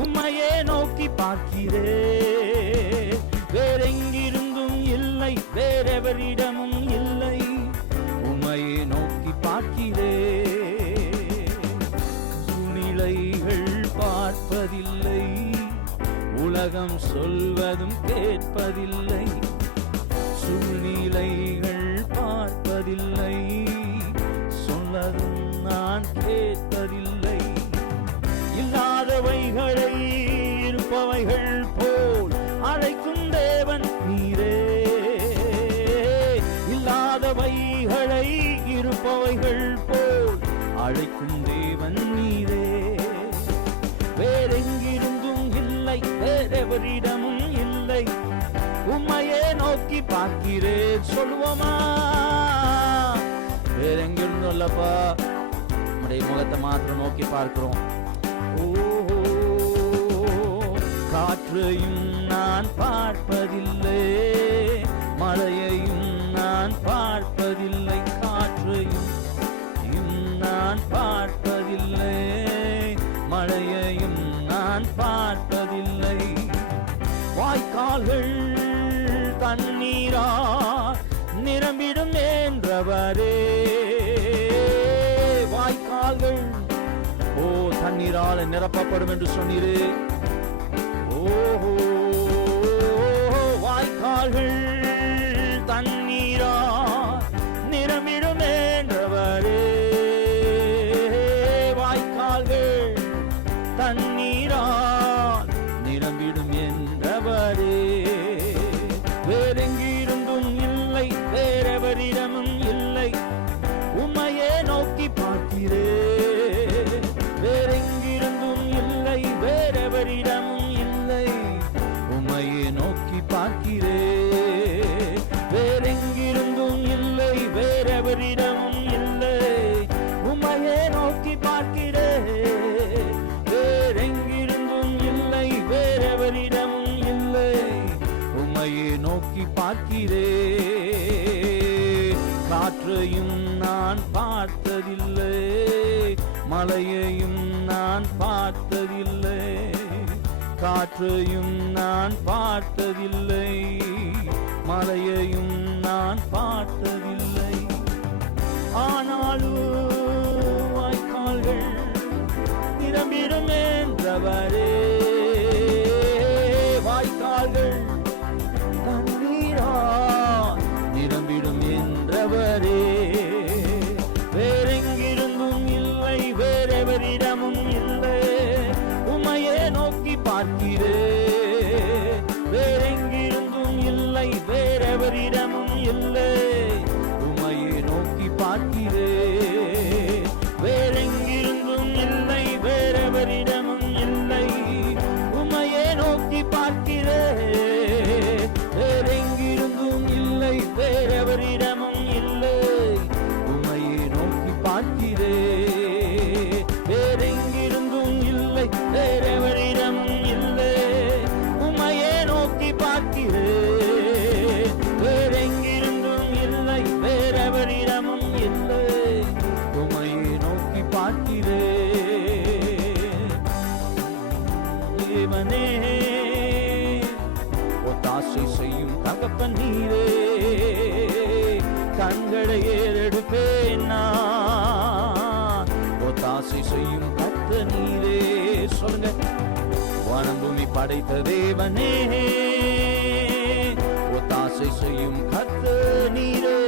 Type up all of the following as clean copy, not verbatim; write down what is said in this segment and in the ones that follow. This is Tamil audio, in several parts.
உம்மையே நோக்கி பார்க்கிறேன். வேறெங்கிருந்தும் இல்லை, வேறெவரிடமும் இல்லை, உம்மையே நோக்கி பார்க்கிறேன். சூழ்நிலைகள் பார்ப்பதில்லை, உலகம் சொல்வதும் கேட்பதில்லை. சூழ்நிலைகள் பார்ப்பதில்லை, சொல்லதும் நான் கேட்பதில்லை. இல்லாதவைகளை இருப்பவைகள் போல் அழைக்கும் தேவன் நீரே. இல்லாதவைகளை இருப்பவைகள் போல் அழைக்கும் தேவன் நீரே. வேறெங்கிருந்தும் இல்லை, வேறெவரிடமும் இல்லை, உம்மையே நோக்கி பார்க்கிறேன். சொல்லுவோமா? வேறெங்கிருந்தும் இல்லப்பா, உம்முடைய முகத்தை மாத்திரம் நோக்கி பார்க்கிறோம். ஓஹோ, காற்றையும் நான் பார்ப்பதில்லை, மழையையும் நான் பார்ப்பதில்லை. காற்றையும் நான் பார்ப்பதில்லை, மழையையும் நான் பார்ப்பதில்லை. வாய்க்கால்கள் தண்ணீரா நிரம்பிடும் என்றவரே. வாய்க்கால்கள் தண்ணீரால் நிரப்பப்படும் என்று சொன்னீரே. ஓஹோ, வாய்க்கால்கள் தண்ணீரா நிரம்பிடும் என்றவரே. வாய்க்கால்கள் தண்ணீரா நிரம்பிடும் என்றவரே. வேறெங்கிருந்தும் இல்லை, வேறெவரிடமும் இல்லை, உம்மையே நோக்கி பார்க்கிறேன். வேறெங்கிருந்தும் இல்லை, வேறெவரிடமும் இல்லை, உம்மையே நோக்கி பார்க்கிறேன். வேறெங்கிருந்தும் இல்லை, வேறெவரிடமும் இல்லை, உம்மையே நோக்கி பார்க்கிறேன். வேறெங்கிருந்தும் இல்லை, வேறெவரிடமும் இல்லை, உம்மையே நோக்கி பார்க்கிறேன். காற்றையும் நான் பார்த்ததில்லை, மலையையும் நான் பார்த்ததில்லை. காற்றையும் நான் பார்த்ததில்லை, மலையையும் நான் பார்த்ததில்லை. ஆனாலும் வாய்க்கால்கள் நிரம்பிடும் என்றவரே. வாய்க்கால்கள் தண்ணீரா நிரம்பிடும் என்றவரே. வேறெங்கிருந்தும் இல்லை, வேறெவரிடமும் இல்லை, உம்மையே நோக்கி பார்க்கிறேன். வேறெங்கிருந்தும் இல்லை, வேறெவரிடமும் இல்லை, உம்மையே நோக்கி பார்க்கிறேன். வேறெங்கிருந்தும் இல்லை, வேறெவரிடமும் இல்லை, உம்மையே நோக்கி பார்க்கிறேன். வேறெங்கிருந்தும் இல்லை, வேறெவரிடமும் இல்லை, உம்மையே நோக்கி பார்க்கிறேன். வேறெங்கிருந்தும் இல்லை, வேறெவரிடமும் இல்லை, உம்மையே நோக்கி பார்க்கிறேன். வேறெங்கிருந்தும் இல்லை, வேறெவரிடமும் இல்லை, உம்மையே நோக்கி பார்க்கிறேன். தேவனே, ஒத்தாசை செய்யும் தகப்பன் நீரே. கண்களை ஏறெடுப்பேன் நான், ஒத்தாசை செய்யும் கர்த்தர் நீரே. சொல்லுங்க. வானம் பூமி படைத்த தேவனே, ஒத்தாசை செய்யும் கர்த்தர் நீரே.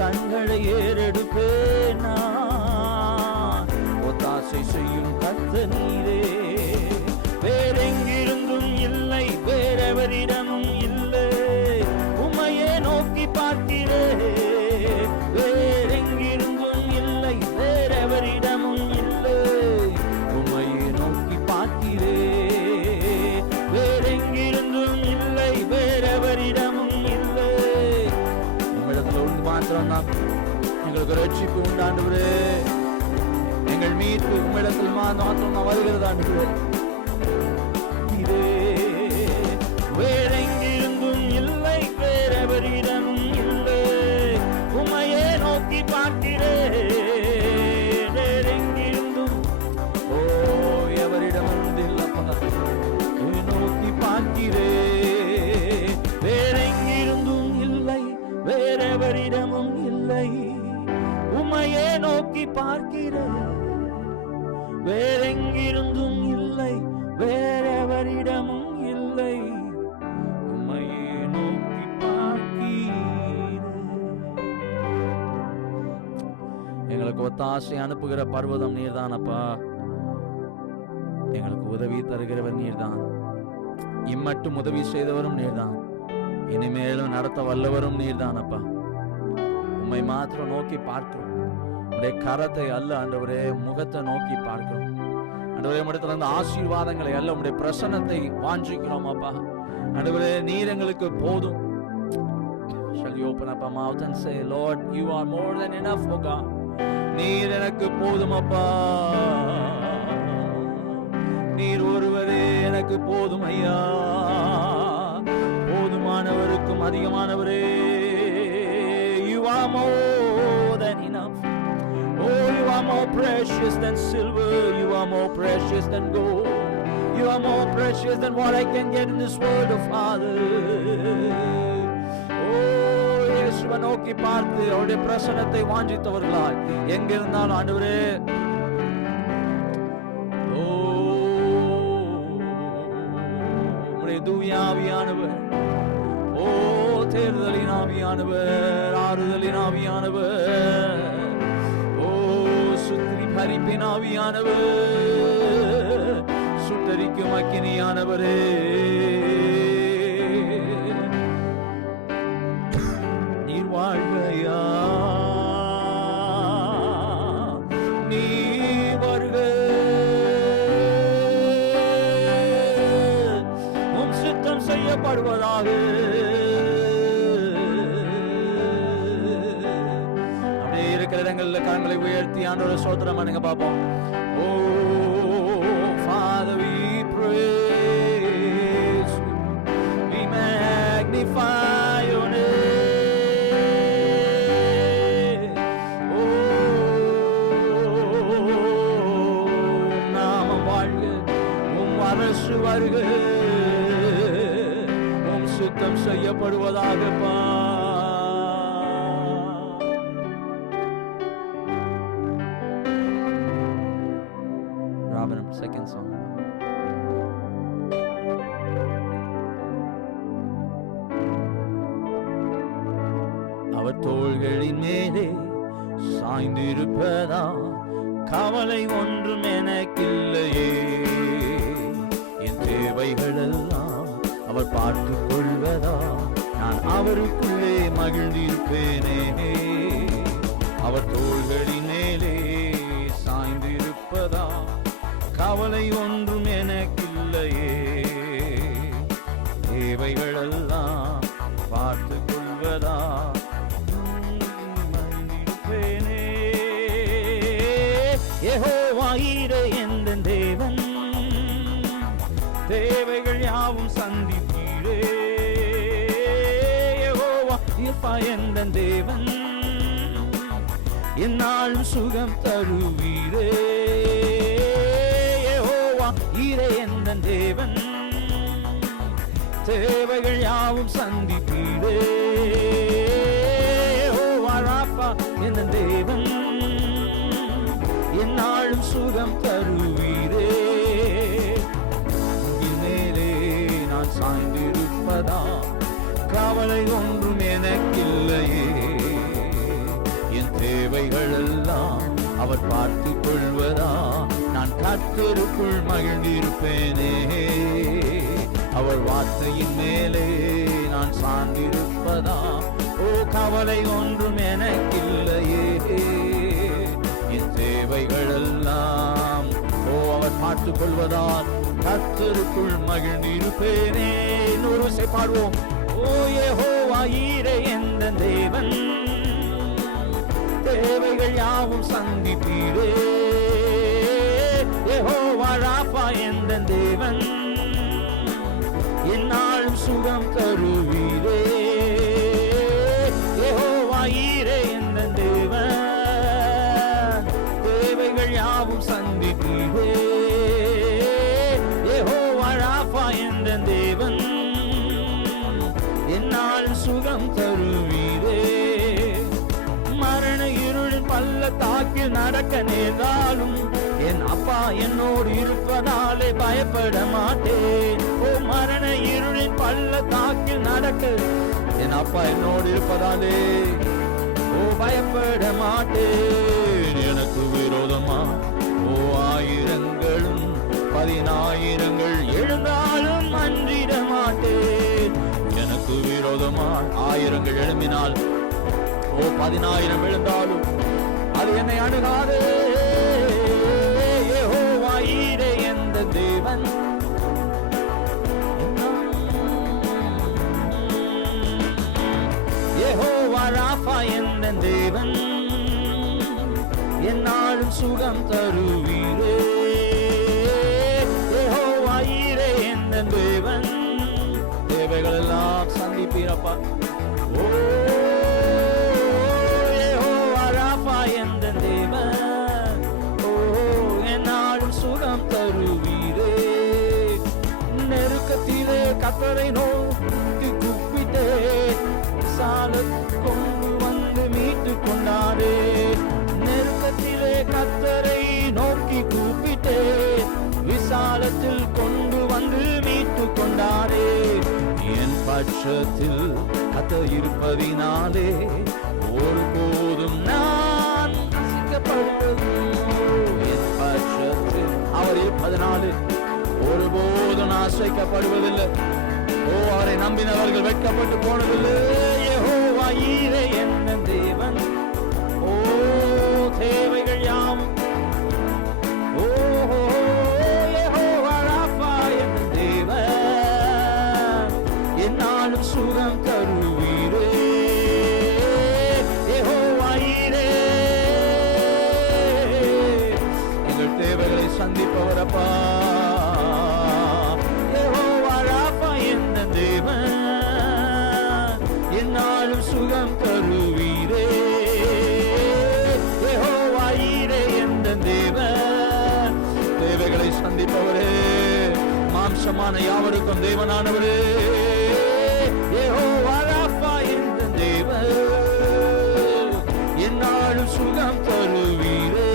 கண்களை ஏறெடுப்பேன் நான், ஒத்தாசை செய்யும் கர்த்தர் நீரே. வேறெங்கிருந்தும் இல்லை, வேறெவரிடமும் இல்லை, உம்மையே நோக்கி பார்க்கிறேன். வேறெங்கிருந்தும் இல்லை, வேறெவரிடமும் இல்லை, உம்மையே நோக்கி பார்க்கிறேன். வேறெங்கிருந்தும் இல்லை, வேறெவரிடமும் இல்லை. உம்மிடத்தில் ஒன்று மாத்திரம்தான் எங்களுக்கு ரட்சிப்பு உண்டாண்டவரே. எங்கள் மீட்பு உம்மிடத்தில் மாத்திரம் வருகிறது ஆண்டவரே. வேறெங்கிருந்தும் இல்லை, வேறெவரிடமும் இல்லை, உம்மையே நோக்கி பார்க்கிறேன். வேறெங்கிருந்தும் எவரிடமும் எவரிடமும் இல்லை. உம்மையே நோக்கி பார்க்கிறேன். எங்களுக்கு ஒத்தாசை அனுப்புகிற பர்வதம் நீர்தானப்பா. எங்களுக்கு உதவி தருகிறவர் நீர்தான். இம்மட்டும் உதவி செய்தவரும் நீர்தான். இனிமேலும் நடத்த வல்லவரும் நீர்தானப்பா. உம்மை மாத்திரம் நோக்கி பார்க்கிறோம். உடைய கரத்தை அல்ல ஆண்டவரே, முகத்தை நோக்கி பார்க்கிறோம் ஆண்டவரே. உம்மிடத்துல இருந்த ஆசீர்வாதங்களை அல்ல, உம்முடைய பிரசன்னத்தை வாஞ்சிக்கிறோம் அப்பா. ஆண்டவரே, நீர் எங்களுக்கு போதும். Shall you open up our mouth and say, Lord, you are more than enough, oh God. நீர் எனக்கு போதும் அப்பா. நீர் ஒருவரே எனக்கு போதும் ஐயா. போதுமானவருக்கும் அதிகமானவரே. You are more than enough. Oh, you are more precious than silver. You are more precious than gold. You are more precious than what I can get in this world, oh Father. Oh, இயேசுவை நோக்கி பார்த்து அவருடைய பிரசன்னத்தை வாஞ்சித்தவர்களாய் எங்கிருந்தாலும் ஆண்டவரே, தூயாவியானவர், ஓ தேர்தலின் ஆவியானவர், ஆறுதலின் ஆவியானவர், ஓ சுத்திரி பரிப்பின் ஆவியானவர், சுட்டரிக்கும் அக்கினியானவரே, நீர் வாழ்கையா, நீ வருக, செய்யப்படுவதாக. அப்படியே இருக்கிற இடங்கள்ல கரங்களை உயர்த்தி ஆண்டவரை ஸ்தோத்திரம் பண்ணுங்க பாப்போம். ஓ Father, we praise you, we magnify your name. ஓ நாமம் வாழ்க, உம் அரசு வருக, சுத்தம் செய்யப்படுவதாகப்பா. ராபனம் செகண்ட் சாங். அவர் தோள்களின் மேலே சாய்ந்திருப்பதா கவலை ஒன்றும் எனக்கில்லையே. என் தேவைகளெல்லாம் அவர் பார்த்துக் கொள்வதா நான் அவருக்குள்ளே மகிழ்ந்திருப்பேனே. அவர் தோள்களின் மேலே சாய்ந்திருப்பதா கவலை ஒன்றும் எனக்கில்லையே. தேவைகளெல்லாம் பார்த்துக் கொள்வதா மகிழ்ந்திருப்பேனே. யெகோவா ஈரே எந்தன் தேவன், தேவைகள் யாவும் சந்திப்பீரே. யெகோவா ஈரே எந்தன் தேவன், என்னாலும் சுகம் தருவீரே. யெகோவா ஈரே எந்தன் தேவன், தேவைகள் யாவும் சந்திப்பீரே. யெகோவா ராஃபா எந்தன் தேவன், என்னாலும் சுகம் தருவீரே. மேலே நான் சாய்ந்திருப்பதா கவலை ஒன்றும் எனக்கில்லையே. என் தேவைகளெல்லாம் அவர் பார்த்துக் கொள்வதா நான் கர்த்தருக்குள் மகிழ்ந்திருப்பேனே. அவர் வார்த்தையின் மேலே நான் சார்ந்திருப்பதா ஓ கவலை ஒன்றும் எனக்கில்லையே. என் தேவைகளெல்லாம் ஓ அவர் பார்த்துக் கொள்வதால் கர்த்தருக்குள் மகிழ்ந்திருப்பேனே. இன்னொரு பாடுவோம். ஓ யெகோவா ஈரே எந்தன் தேவன், தேவைகள் யாவும் சந்திப்பீரே. யெகோவா ராஃபா எந்தன் தேவன், என்னாலும் சுகம் தருவீரே. யெகோவா ஈரே எந்தன் தேவன், தேவைகள் யாவும் சந்திப்பீரே. யெகோவா ராஃபா எந்தன் தேவன், என்னாலும் சுகம் தருவீரே. மரண இருளின் பள்ளத்தாக்கில் நடக்க நேர்ந்தாலும் என் அப்பா என்னோடு இருப்பதாலே பயப்பட மாட்டேன். ஓ பள்ளத்தாக்கில் நடக்க என் அப்பா என்னோடு இருப்பதாலே ஓ பயப்பட மாட்டேன். எனக்கு விரோதமா ஓ ஆயிரங்களும் 10,000 எழுந்தாலும் அஞ்சிட மாட்டேன். எனக்கு விரோதமா 1000 எழும்பினால் ஓ 10,000 எழுந்தாலும் அது என்னை அணுகாதே. யெகோவா ஈரே எந்த தேவன், யெகோவா ராஃபா எந்த தேவன், என்னாலும் சுகம் தருவீரே. யெகோவா ஈரே எந்த தேவன், தேவைகள் எல்லாம் சந்திப்பீரப்பா. ஓ யெகோவா ராஃபா எந்த தேவன், ஓ என்னாலும் சுகம் தருவீரே. நெருக்கத்திலே கர்த்தரை நோக்கி கூப்பிட்டே, சாலத்து கொண்டு வந்து மீட்டு கொண்டாரே. நெருக்கத்திலே கர்த்தரை நோக்கி கூப்பிட்டே, விசாலத்தில் கொண்டு வந்து மீட்டு கொண்டாரே. என் பட்சத்தில் கர்த்தர் இருப்பதினாலே ஒருபோதும் நான் அசைக்கப்படுவது. என் பட்சத்தில் அவர் இருப்பதனாலே ஒருபோதும் அசைக்கப்படுவதில்லை. ஓ அவரை நம்பினவர்கள் வெட்கப்பட்டு போனதில்லை. யெகோவா ஈரே எந்த தேவன், ஓ தேவைகள் யாவும், ஓ யெகோவா ராஃபா எந்த தேவன், என்னாலும் சுகம் தருவீரே. யெகோவா ஈரே எங்கள் தேவைகளை சந்திப்பவரப்பா. என்னாலும் சுகம் தருவீரே. யெகோவா ஈரே எந்த தேவன், தேவைகளை சந்திப்பவரே, மாம்சமான யாவருக்கும் தேவனானவரே. யெகோவா ராஃபா எந்த தேவன், என்னாலும் சுகம் தருவீரே.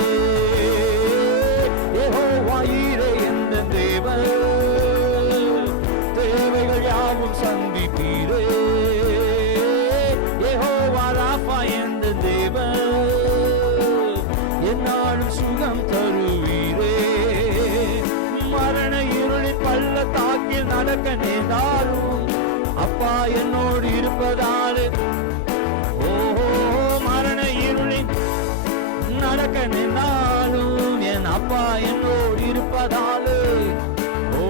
யெகோவா ஈரே எந்த தேவன், தேவைகள் யாவும் சந்திப்பீரே. யெகோவா ராஃபா எந்த தேவன், என்னாலும் சுகம் தருவீரே. மரண இருளின் பள்ளத்தாக்கில் நடக்க நேர்ந்தாலும் அப்பா என்னோடு இருப்பதாலே, ஓஹோ மரண இருளின் நடக்க நேர்ந்தாலும் என் அப்பா என்னோடு இருப்பதாலே, ஓ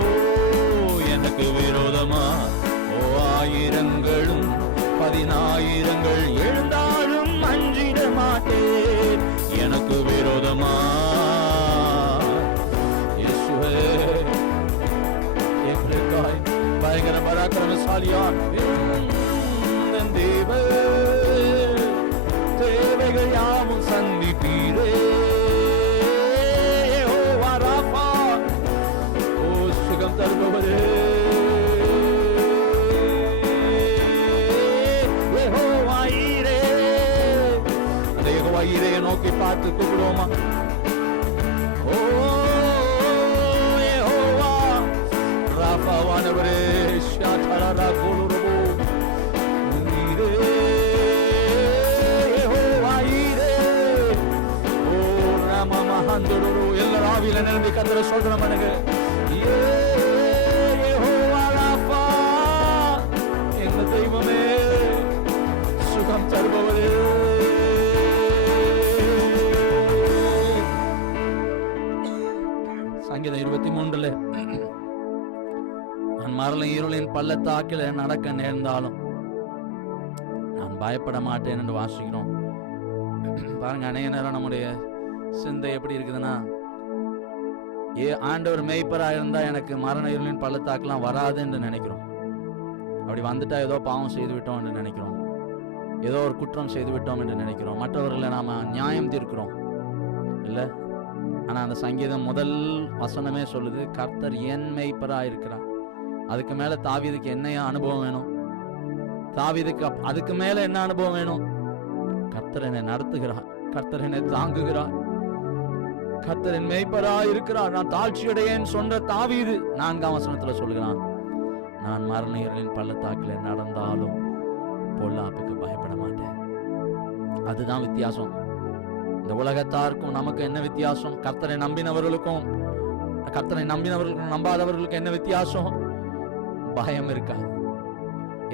எனக்கு விரோதமா ஓ ஆயிரங்களும் 10,000 எழுந்தாலும் அஞ்சிட மாட்டேன். எனக்கு விரோதமா இயேசுவே எங்களுக்காய் பயங்கர பராக்கிரமசாலியான் தேவன், தேவைகள் யாவும் சந்திப்பீரே. யெகோவா ராஃபா, ஓ சுகம் தருபவரே. யெகோவா ஈரே நோக்கி பார்த்து கூப்பிடுவோமா? ஓ யெகோவா ராஃபாவானவரே, ஷாதரா கோலுரபோ ஈரே. யெகோவா ஈரே, ஓ ராமா மஹந்தரோ. எல்லாரும் ஆவியில நிரம்பி கர்த்தரை சொல்றோம். மனங்க யெகோவா ராஃபா எங்க தெய்வமே, சுகம் தருபவரே. சங்கீதம் 23 நான் மரண இருளின் பள்ளத்தாக்கில் நடக்க நேர்ந்தாலும் நான் பயப்பட மாட்டேன் என்று வாசிக்கிறோம். பாருங்க, அநேக நேரம் நம்முடைய சிந்தை எப்படி இருக்குதுன்னா, ஆண்டவர் மேய்ப்பரா இருந்தா எனக்கு மரண இருளின் பள்ளத்தாக்கெல்லாம் வராது என்று நினைக்கிறோம். அப்படி வந்துட்டா ஏதோ பாவம் செய்து விட்டோம் என்று நினைக்கிறோம், ஏதோ ஒரு குற்றம் செய்து விட்டோம் என்று நினைக்கிறோம், மற்றவர்களை நாம நியாயம் தீர்க்கிறோம் இல்லை. ஆனா அந்த சங்கீதம் முதல் வசனமே சொல்லுது, கர்த்தர் என் மேய்ப்பரா இருக்கிறார். அதுக்கு மேல தாவீதுக்கு என்னையா அனுபவம் வேணும்? தாவீதுக்கு அதுக்கு மேல என்ன அனுபவம் வேணும்? கர்த்தர் என்னை நடத்துகிறார், கர்த்தர் என்னை தாங்குகிறார், கர்த்தர் என் மேய்ப்பரா இருக்கிறார், நான் தாழ்ச்சியடையேன் சொன்ன தாவீது 4ஆம் வசனத்துல சொல்லுகிறான். நான் மரண இருளின் பள்ளத்தாக்கில் நடந்தாலும் பொல்லாப்புக்கு பயப்பட மாட்டேன். அதுதான் வித்தியாசம். இந்த உலகத்தாருக்கும் நமக்கு என்ன வித்தியாசம்? கர்த்தரை நம்பினவர்களுக்கும் நம்பாதவர்களுக்கும் என்ன வித்தியாசம்? பயம் இருக்காது.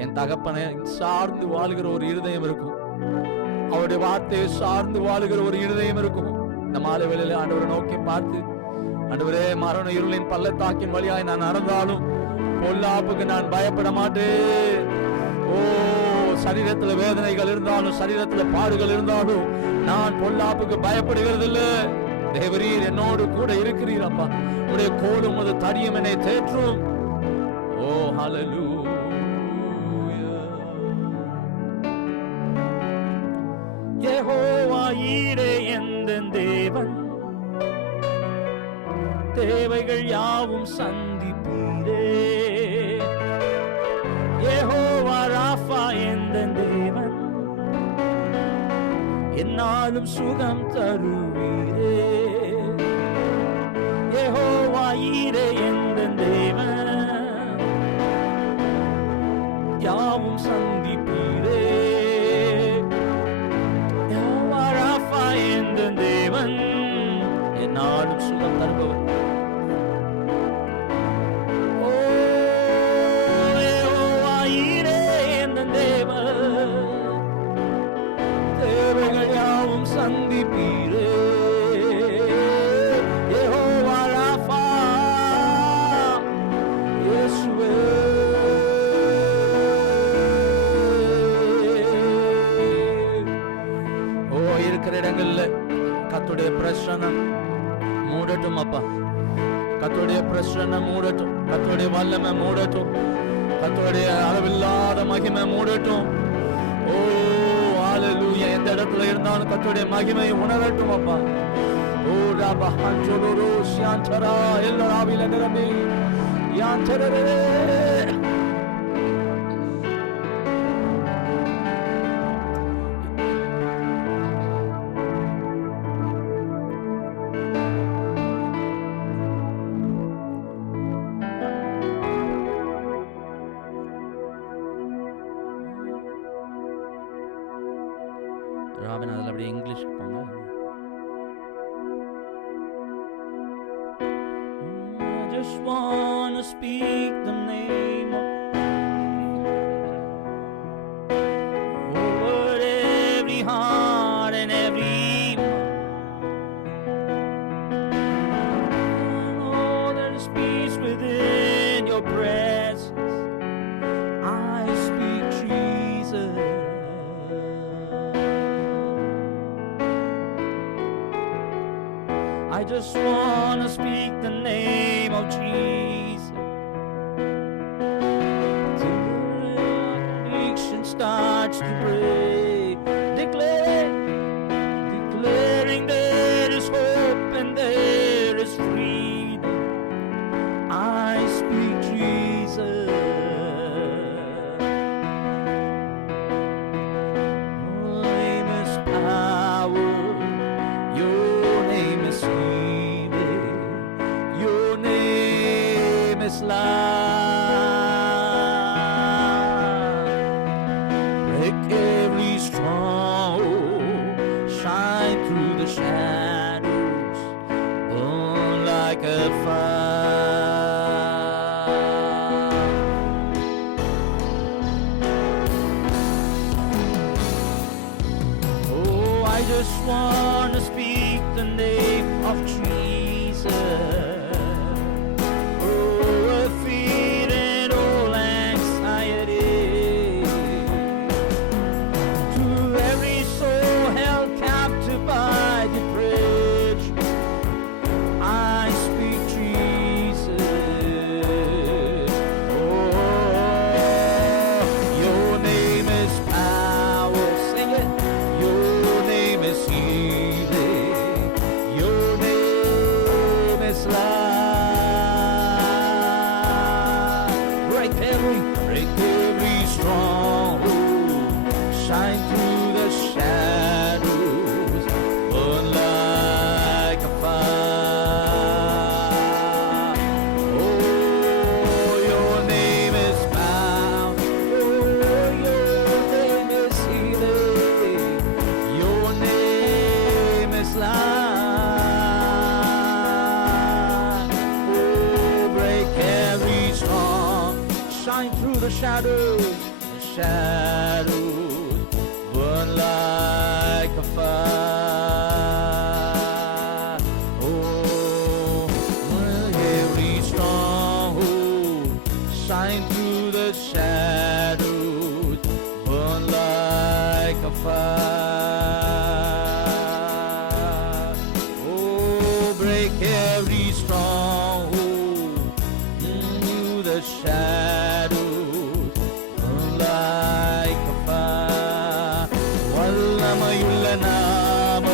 என் தகப்பனை சார்ந்து வாழுகிற ஒரு இருதயம் இருக்கும். அவருடைய வார்த்தையை சார்ந்து வாழுகிற ஒரு இருதயம் இருக்கும். இந்த மாலை வேளையில ஆண்டவரை நோக்கி பார்த்து, ஆண்டவரே, மரண இருளின் பள்ளத்தாக்கின் வழியாய் நான் நடந்தாலும் பொல்லாப்புக்கு நான் பயப்பட மாட்டேன். ஓ, சரீரத்துல வேதனைகள் இருந்தாலும், சரீரத்துல பாடுகள் இருந்தாலும் நான் பொல்லாப்புக்கு பயப்படுகிறது இல்லை. தேவரீர் என்னோடு கூட இருக்கிறீர் அப்பா. உடைய கோலும் அது தடியும் என்னை தேற்றும். ஓ, ஹல்லேலூயா. யெகோவா ஈரே எந்தன் தேவன், தேவைகள் யாவும் சந்திப்பீரே. யெகோவா ராஃபா எந்தன் தேவன், என்னாலும் சுகம் தருவீரே. யெகோவா ஈரே எந்தன் தேவன், யாவும் சந்திப்பீரே. யெகோவா ராஃபா எந்தன் தேவன், என்னாலும் சுகம் தருபவர். சந்திப்பீரே. யெகோவா ராஃபா, இயேசுவே. ஓ, இருக்கிற இடங்கள்ல கர்த்தருடைய பிரசன்னம் மூடட்டும் அப்பா. கர்த்தருடைய பிரசன்னம் மூடட்டும். கர்த்தருடைய வல்லமை மூடட்டும். கர்த்தருடைய அளவில்லாத மகிமை மூடட்டும். ஓ, ஹல்லேலூயா. எந்த இடத்துல இருந்தாலும் கர்த்தருடைய மகிமையை உணரட்டும் அப்பா. ஓ ராபா ஹஞ்சோலோ ஷாந்தரா எல்லாராவில நிரம்பி யாந்தரரே. ராபின், அதில் அப்படியே இங்கிலீஷ்க்கு போங்க. I just wanna speak the name over every heart and every mind. Oh, there is peace within your presence. I speak Jesus. I just want to speak the name of Jesus. Till addiction starts to break. Declaring there is hope and there is freedom. I speak Jesus. Your name is power. Your name is healing. Your name is life. Break every stronghold. Shine through the shadows. Burn like a fire. Oh, I just want to speak the name of Jesus. Oh, defeating all anxiety. To every soul held captive by depression, I speak Jesus. Oh, your name is power. Sing it. Your name is healing. Your name is life. Break every stronghold. Shine through the shadows. Burn like a fire. Oh, your name is shine through the shadows. The shadows burn like a fire. Oh, every stronghold shine through the shadows, burn like a fire. Oh, break every stronghold through the shadows, burn like a fire. வல்லமையுள்ள நாம,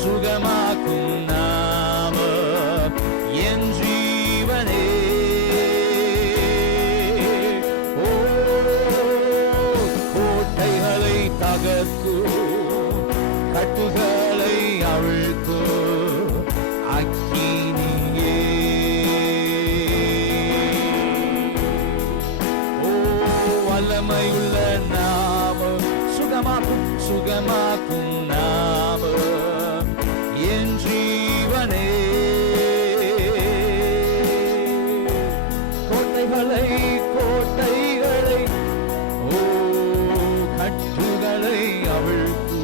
சுகமாக்கும் நாம, என் ஜீவனே. ஓ, கோட்டைகளை தகர்க்கும், கட்டுகளை அவிழ்க்கும் அக்கினியே. ஓ, வல்லமையுள்ள நாம, சுகமாக்கும் நாம, என் ஜீவனே. கோட்டைகளை ஓ, கட்டுகளை அவிழ்த்து,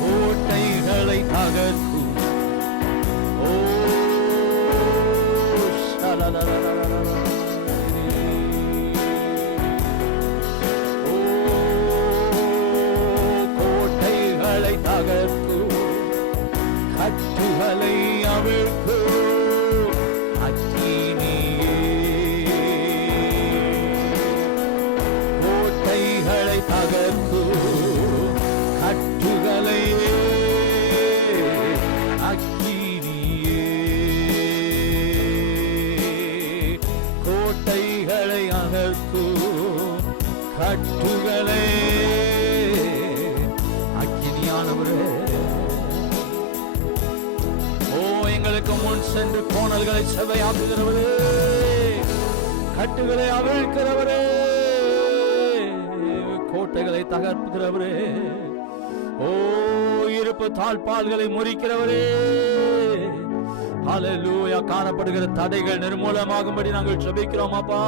கோட்டைகளை தகர்த்து. கோட்டைகளை தகர்த்து, கட்டுகளை அவிழ்த்து அக்கினியே. கோட்டைகளை தகர்த்து, கட்டுகளை அக்கினியே. கோட்டைகளை அகர்த்து, கட்டுகளை அக்கினியானவரே. ஓ, எங்களுக்கு முன் சென்று கோணல்களை செவ்வையாக்குகிறவரே, கட்டுகளை அவிழ்க்கிறவரே, கோட்டைகளை தகர்ப்புகிறவரே. ஓ, இருப்பு தாழ்பால்களை முறிக்கிறவரே. ஹல்லேலூயா. காணப்படுகிற தடைகள் நிர்மூலமாகும்படி நாங்கள் ஜெபிக்கிறோம் அப்பா.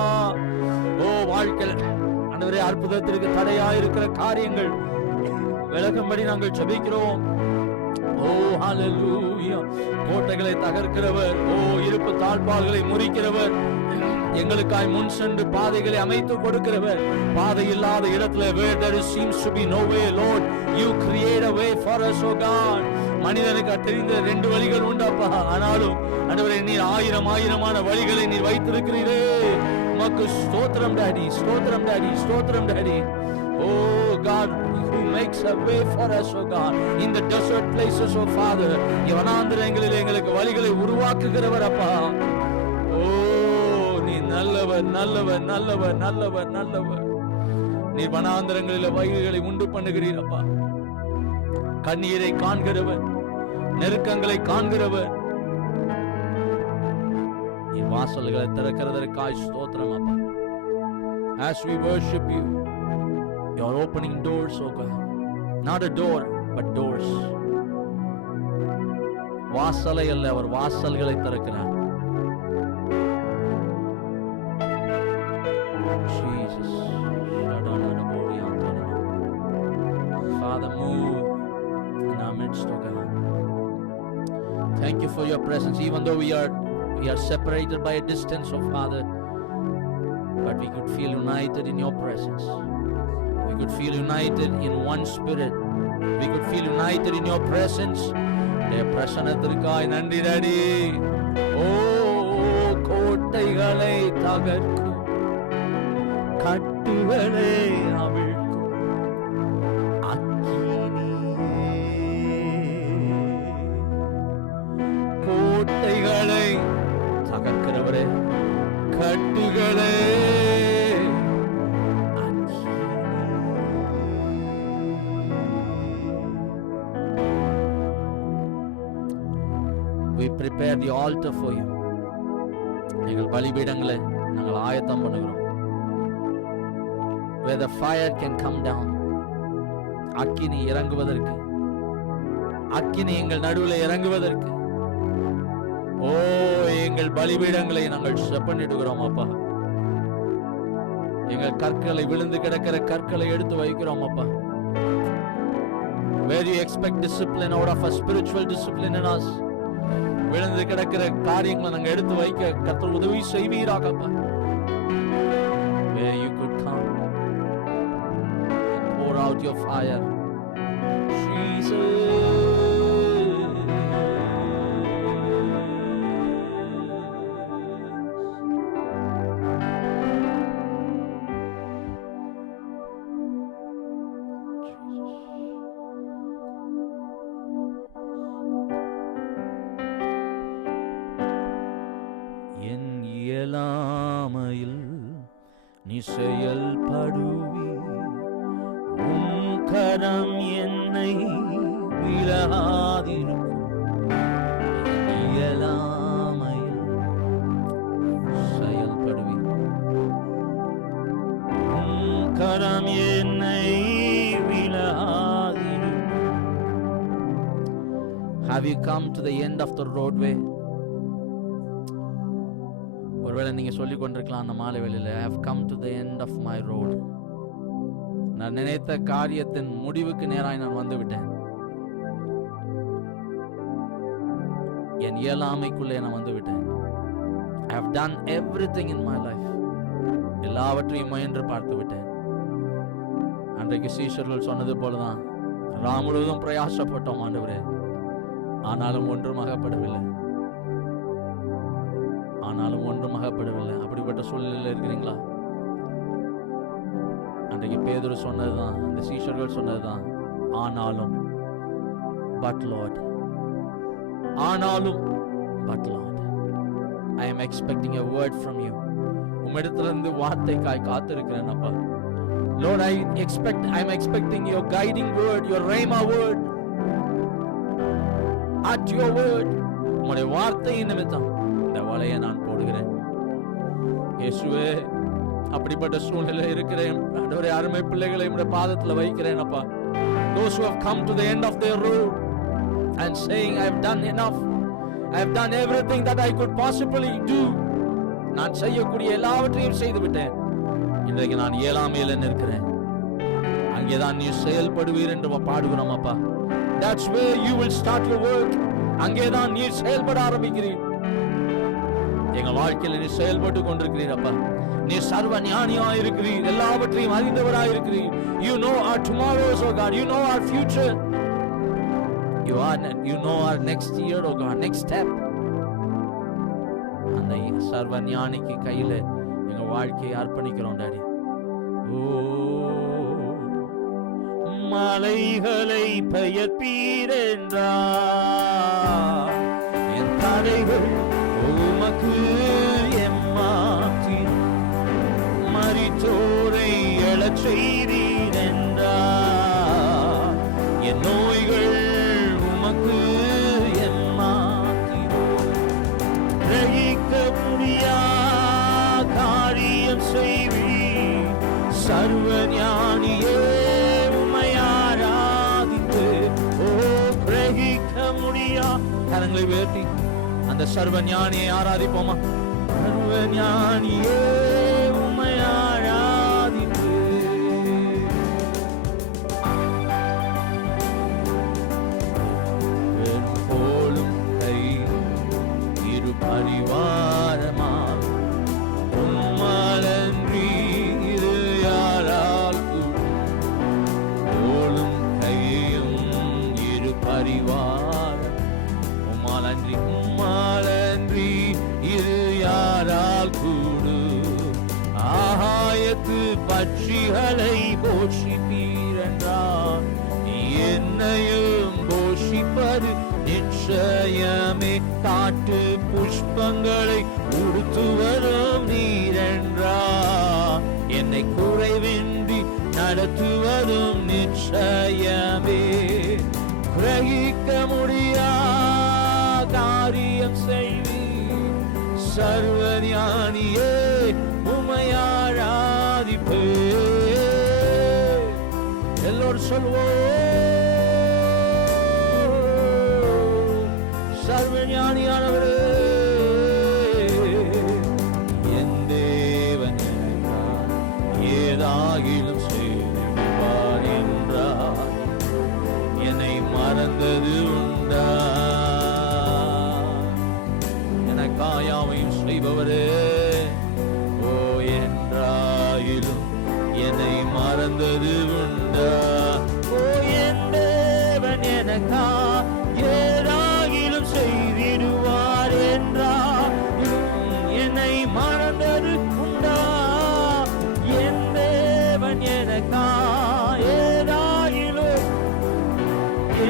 ஓ, வாழ்க்கையில் ஆண்டவரே அற்புதத்திற்கு தடையாயிருக்கிற காரியங்கள் விலகும்படி நாங்கள் ஜெபிக்கிறோம். ஓ, ஹல்லேலூயா. கோட்டைகளை தகர்க்கிறவர், ஓ, இருப்பு தாழ்பால்களை முறிக்கிறவர், எங்களுக்காய் முன் சென்று பாதைகளை அமைத்து கொடுக்கிறவர். பாதை இல்லாத இடத்துல, where there seems to be no way, Lord, you create a way for us, oh God. மனிதனுக்கு தெரிந்த 2 வழிகள் உண்டப்பா. ஆனாலும் ஆண்டவரே, நீர் ஆயிரமான வழிகளை நீர் வைத்திருக்கிறீரே. உமக்கு ஸ்தோத்திரம் டாடி, ஸ்தோத்திரம் டாடி, ஸ்தோத்திரம் daddy. Oh God, who makes a way for us, oh God, in the desert places, oh Father. வனாந்திரங்களில் எங்களுக்கு வழிகளை உருவாக்குகிறவர் அப்பா. ஓ, நீ நல்லவர், நல்லவர், நல்லவர், நல்லவர், நல்லவர். நீ வனாந்திரங்களில் வழிகளை உண்டு பண்ணுகிறீர் அப்பா. கண்ணீரை காண்கிறவர், நெருக்கங்களை காண்கிறவர். நீ வாசல்களை திறக்கிறதற்காய் ஸ்தோத்திரம் அப்பா. As we worship you, you are opening doors, oh God. Not a door, but doors. வாசலை அல்ல, அவர் வாசல்களை திறக்கிறார். Jesus. Father, move in our midst, oh God. Thank you for your presence. Even though we are separated by a distance, oh Father, but we could feel united in your presence. We could feel united in one spirit. We could feel united in your presence. Dear பிரசன்னத்திற்காய் நன்றி டாடி. ஓ, கோட்டைகளை தகர்க்கும், கட்டுகளை அவிழ்க்கும் அக்கினியே. கோட்டைகளை தகர்க்கிறவரே, கட்டுகளை we prepare the altar for you. எங்கள் பலிபீடங்களை நாங்கள் ஆயத்தம் பண்ணுகிறோம். Where the fire can come down, அக்கினி இறங்குவதற்கு, அக்கினி எங்கள் நடுவில் இறங்குவதற்கு ஓ எங்கள் பலிபீடங்களை நாங்கள் செப்பனிடுகிறோம் அப்பா. எங்கள் கற்களை, விழுந்து கிடக்கிற கற்களை எடுத்து வைக்கிறோம் அப்பா. Where you expect discipline out of a spiritual discipline in us, விழுந்து கிடக்கிற காரியங்களை நாங்கள் எடுத்து வைக்க கர்த்தர் உதவி செய்வீராக அப்பா. Where you could come and pour out your fire, Jesus. இயலாமையில் நீ செயல்படுவி, உன் கரம் என்னை விலகாதிருக்கும். இயலாமையில் செயல்படுவி, உன் கரம் என்னை விலகாதிருக்கும். Have you come to the end of the roadway? ஒருவேளை நீங்க சொல்லிக் கொண்டிருக்கலாம் அந்த மாலை வேளையில, I have come to the end of my road. நான் நினைத்த காரியத்தின் முடிவுக்கு நேராய் நான் வந்து விட்டேன். என் இயலாமைக்குள்ளே நான் வந்து விட்டேன். I have done everything in my life. எல்லாவற்றையும் முயன்று பார்த்து விட்டேன். அன்றைக்கு சீஷர்கள் சொன்னது போலதான், ராம் முழுவதும் பிரயாசப்பட்டோம் ஆண்டவரே, ஆனாலும் ஒன்றும் அகப்படவில்லை. அப்படிப்பட்ட சூழ்நிலையில் இருக்கிறீங்களா? அன்றைக்கு பேதுரு சொன்னதுதான், அந்த சீஷர்கள் சொன்னதுதான், ஆனாலும் but Lord, ஆனாலும் but Lord, I am expecting a word from you. உம்மிடத்திலிருந்து வார்த்தைக்காய் காத்திருக்கிறேன் அப்பா. Lord, I am expecting your guiding word, your rhema word. At your word, உம்முடைய வார்த்தையின் நிமித்தம் இந்த வலையை நான் போடுகிறேன். இயேசுவே, அப்படிப்பட்ட சூழ்நிலை இருக்கிறேன் ஆண்டவரே, அருமை பிள்ளைகளை உம்முடைய பாதத்தில் வைக்கிறேன் அப்பா. Those who have come to the end of their road and saying, I have done enough, I have done everything that I could possibly do. நான் செய்யக்கூடிய எல்லாவற்றையும் செய்து விட்டேன், இன்றைக்கு நான் இயலாமையில் நிற்கிறேன். அங்கேதான் நீ செயல்படுவீர் என்று பாடுகிறோம் அப்பா. That's where you will start your work. அங்கேதான் நீ செயல்பட ஆரம்பிக்கிறீர். எங்க வாழ்க்கையில் நீ செயல்பட்டு கொண்டிருக்கிறீர் அப்பா. நீ சர்வ ஞானியாய் இருக்கிறீர், எல்லாவற்றையும் அறிந்தவராய் இருக்கிறீர். You know our tomorrows, oh God. You know our future. You know our next year, oh God, next step. அந்த சர்வ ஞானிக்கு கையில எங்க வாழ்க்கையை அர்ப்பணிக்கிறோம் டாடி. மலைகளை பெயர்ப்பீர் என்றார், என் தடைகள் உமக்கு எம்மாற்றி, மரித்தோரை எழச் செய்தீர் என்றார், என் நோய்கள் உமக்கு எம்மாற்றி, கிரகிக்க முடியா காரியம் செய்வீர், சர்வ ஞானியே கரங்களை உயர்த்தி அந்த சர்வ ஞானியை ஆராதிப்போமா? சர்வ ஞானியே உம்மை ஆராதிப்பு, போலும் கை இரு பரிவாரமா, உம்மலன்றி இது யாரால் போலும் கையும் இரு பரிவார, உம்மாலன்றி இது யாரால் கூடு, ஆகாயத்து பட்சிகளை போஷிப்பீர் என்றார், என்னையும் போஷிப்பது நிச்சயமே, காட்டு புஷ்பங்களை உடுத்துவதும் நீரென்றார், என்னை குறைவின்றி நடத்துவதும் நிச்சயமே, கிரகிக்க முடியா காரியம் செய்வீர், சர்வ ஞானியே உம்மை ஆராதிப்பே. எல்லோரும் சொல்வோம், ஞானியானவரே, என் தேவன் எனக்காய் ஏதாகிலும் செய்வார் என்றார், என்னை மறந்தது உண்டா? எனக்காய் யாவையும் செய்பவரே, ஓ என்றாயிலும் என்னை மறந்தது உண்டா? ஓ என் தேவன் எனக்காய் ஏதாகிலும் செய்திடுவார் என்றார், என்னை மறந்தது உண்டா? என் தேவன் எனக்காய் ஏதாகிலும்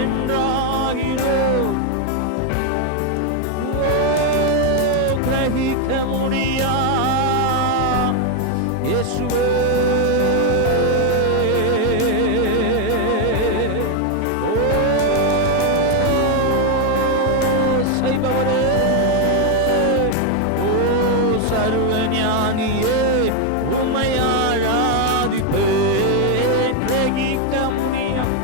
என்றாகிலும் கிரகிக்க முடியா இயேசுவே, செய்பவரே, ஓ சர்வஞானியே, உம்மை ஆராதிப்பேன். கிரகிக்க முடியும்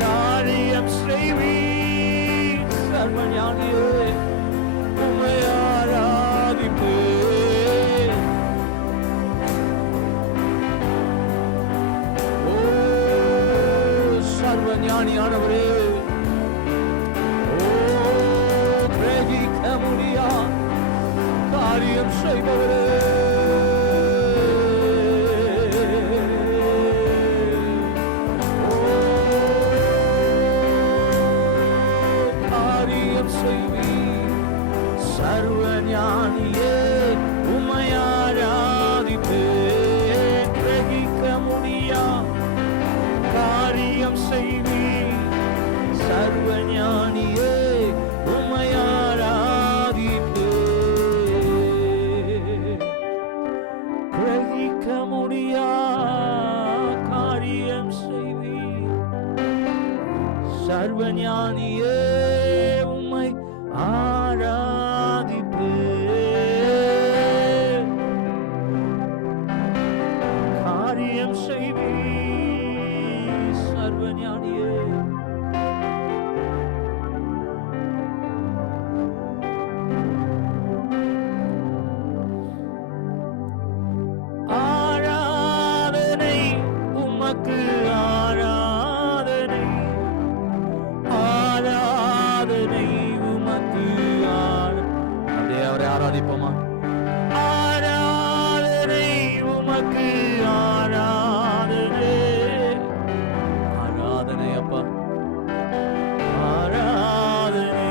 காரியம் செய்வீர், சர்வஞானியே, உம்மை ஆராதிப்பேன். ஓ சர்வஞானியானவரே, காரியம் செய்பவரே, காரியம் செய்வீர், சர்வஞானியே, உம்மை ஆராதிப்பேன். கிரகிக்க முடியா காரியம் செய்வீர், சர்வஞானியே, உம்மை கிரகிக்க முடியா காரியம் செய்வீர், சர்வஞானியே, உம்மை ஆராதிப்பேன். காரியம் செய்வீர், சர்வஞானியே. உமக்கு ஆராதனை, ஆராதனை உமக்கு. அப்படியே அவரை ஆராதிப்போமா? ஆராதனை உமக்கு, ஆராதனை, ஆராதனை அப்பா, ஆராதனை,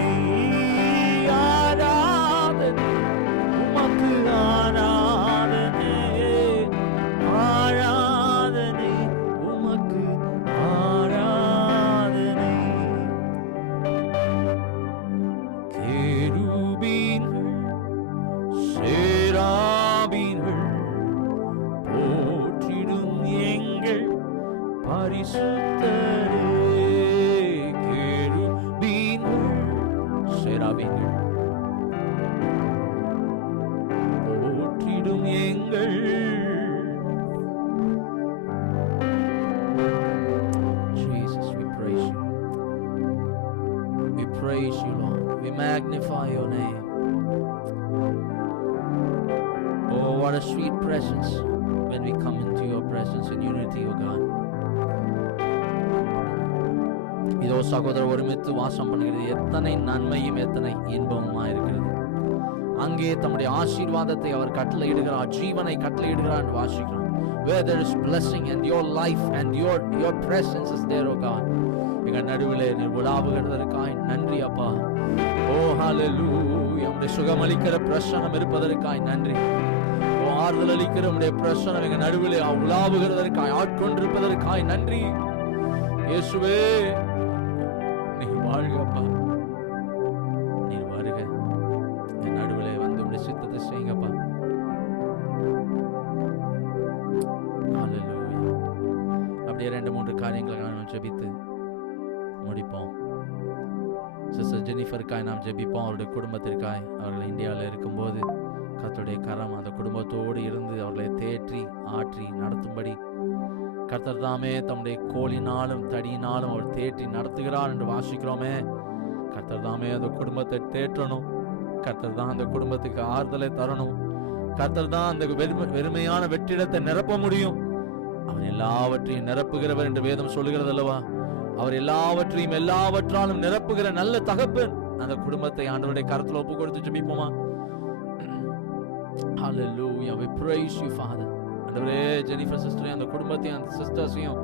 ஆராதனை உமக்கு, ஆராதனை, ஆராதனை உமக்கு, ஆராதனை. கேருபீன்கள் சேராபீன்கள் போற்றிடும் எங்கள் பரிசுத்தரே. கேருபீன்கள் சேராபீன்கள் போற்றிடும் எங்கள். Jesus, we praise you. We praise you, Lord. We magnify your name. Oh, what a sweet presence when we come into your presence in unity, O God. இதோ சகோதரர் ஒருமித்து வாசம் பண்ணுகிறது எத்தனை நன்மையும் எத்தனை இன்பமுமா இருக்கிறது. அங்கே தம்முடைய ஆசீர்வாதத்தை அவர் கட்டளையிடுகிறார், ஜீவனை கட்டளையிடுகிறார் என்று வாசிக்கிறோம். Where there is blessing and your life and your presence is there, O God. எங்க நடுவிலே நீர் உலாவுகிறதற்காய் நன்றி அப்பா. ஓ ஹalleluya, உம்முடைய சுகமளிக்கிற பிரசன்னம் இருப்பதற்காய் நன்றி. ஓ ஆறுதல் அளிக்கிற உம்முடைய பிரசன்னம் எங்க நடுவிலே உலாவுகிறதற்காய் ஆட்கொண்டிருப்பதற்காய் நன்றி. இயேசுவே நீர் வாழ்க அப்பா, நீர் வருக, என் நடுவிலே வந்து உம்முடைய சித்தத்தை செய்யுங்கப்பா. ஹalleluya. அப்படியே 2-3 காரியங்களை நாம் ஜெபித்து முடிப்போம். சிஸ்டர் ஜெனிஃபருக்காய் நாம் ஜெபிப்போம். அவருடைய குடும்பத்திற்காய், அவர்கள் இந்தியாவில் இருக்கும்போது கர்த்தருடைய கரம் அந்த குடும்பத்தோடு இருந்து அவர்களை தேற்றி ஆற்றி நடத்தும்படி கர்த்தர் தாமே தம்முடைய கோலினாலும் தடியினாலும் அவர் தேற்றி நடத்துகிறார் என்று வாசிக்கிறோமே. கர்த்தர் தாமே அந்த குடும்பத்தை தேற்றணும். கர்த்தர் தான் அந்த குடும்பத்துக்கு ஆறுதலை தரணும். கர்த்தர் தான் அந்த வெறுமையான வெற்றிடத்தை நிரப்ப முடியும். அவர் எல்லாவற்றையும் நிரப்புகிறவர் என்று வேதம் சொல்லுகிறது அல்லவா? அவர் எல்லாவற்றாலும் நிரப்புகிற நல்ல தகப்பன். அந்த குடும்பத்தை ஆண்டவருடைய கரத்துல ஒப்பு கொடுத்து ஜெபிப்போமா? Hallelujah, we praise you Father. ஆண்டவரே, ஜெனிஃபர் சிஸ்டரையும் அந்த குடும்பத்தையும் அந்த சிஸ்டர்ஸையும்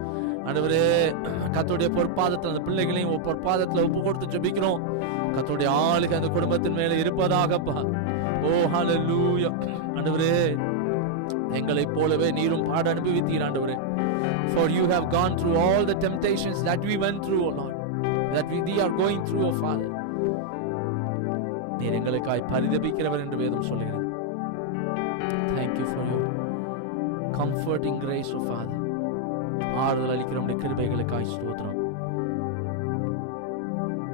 ஆண்டவரே கர்த்தருடைய பொற்பாதத்தில் அந்த பிள்ளைகளையும் பொற்பாதத்தில் ஒப்பு கொடுத்து ஜெபிக்கிறோம். கர்த்தருடைய ஆளுக்கு அந்த குடும்பத்தின் மேல இருப்பதாகப்பா. ஓ ஹalleluya. ஆண்டவரே, எங்களைப் போலவே நீரும் பாட அனுபவித்தீர் ஆண்டவரே. For you have gone through all the temptations that we went through, O Lord, that we are going through, O Father. நீர் எங்களுக்காய் பரிதபிக்கிறவர் என்று வேதம் சொல்லுகிறது. Thank you for your comforting grace, O Father. ஆறுதல் அளிக்கிற உம்முடைய கிருபைகளுக்காய் ஸ்தோத்திரம்.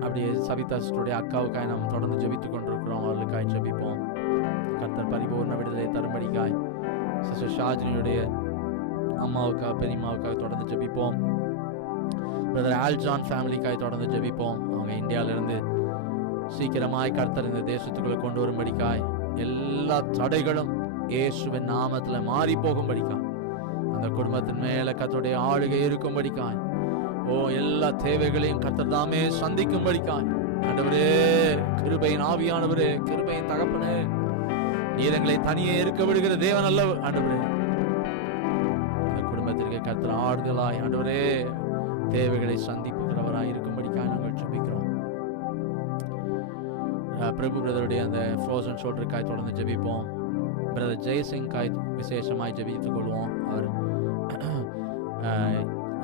அப்படியே சவிதா சிஸ்டருடைய அக்காவுக்காய் நாம் தொடர்ந்து ஜெபித்துக் கொண்டிருக்கிறோம். அவர்களுக்காய் ஜெபிப்போம். கர்த்தர் பரிபூர்ண விடுதலை தரும்படிக்காய் சிஸ்டர் ஷாஜினியுடைய அம்மாவுக்காக பெரியம்மாவுக்காக தொடர்ந்து ஜெபிப்போம். பிரதர் ஆல்ஜான் ஃபேமிலிக்காய் தொடர்ந்து ஜெபிப்போம். அவங்க இந்தியாவிலிருந்து சீக்கிரமாய் கர்த்தர் இந்த தேசத்துக்குள்ள கொண்டு வரும்படிக்காய் எல்லா தடைகளும் இயேசுவின் நாமத்துல மாறி போகும்படிக்காய் அந்த குடும்பத்தின் மேல கர்த்தருடைய ஆளுகை இருக்கும்படிக்காய் எல்லா தேவைகளையும் கர்த்தர் தாமே சந்திக்கும்படிக்காய் ஆண்டவரே, கிருபையின் ஆவியானவரே, கிருபையின் தகப்பனே, நீர் எங்களை தனியே இருக்க விடுகிற தேவன் அல்ல ஆண்டவரே. அந்த குடும்பத்திற்கு கர்த்தர் ஆறுதலாய் ஆண்டவரே தேவைகளை சந்திப்புகிறவராய் இருக்கும்படிக்காய் நாங்கள் ஜெபிக்கிறோம். பிரபு பிரதருடைய அந்த ஃப்ரோசன் ஷோல்டருக்காய் தொடர்ந்து ஜெபிப்போம். பிரதர் ஜெய்சிங்காய் விசேஷமாய் ஜெபித்துக் கொள்வோம். அவர்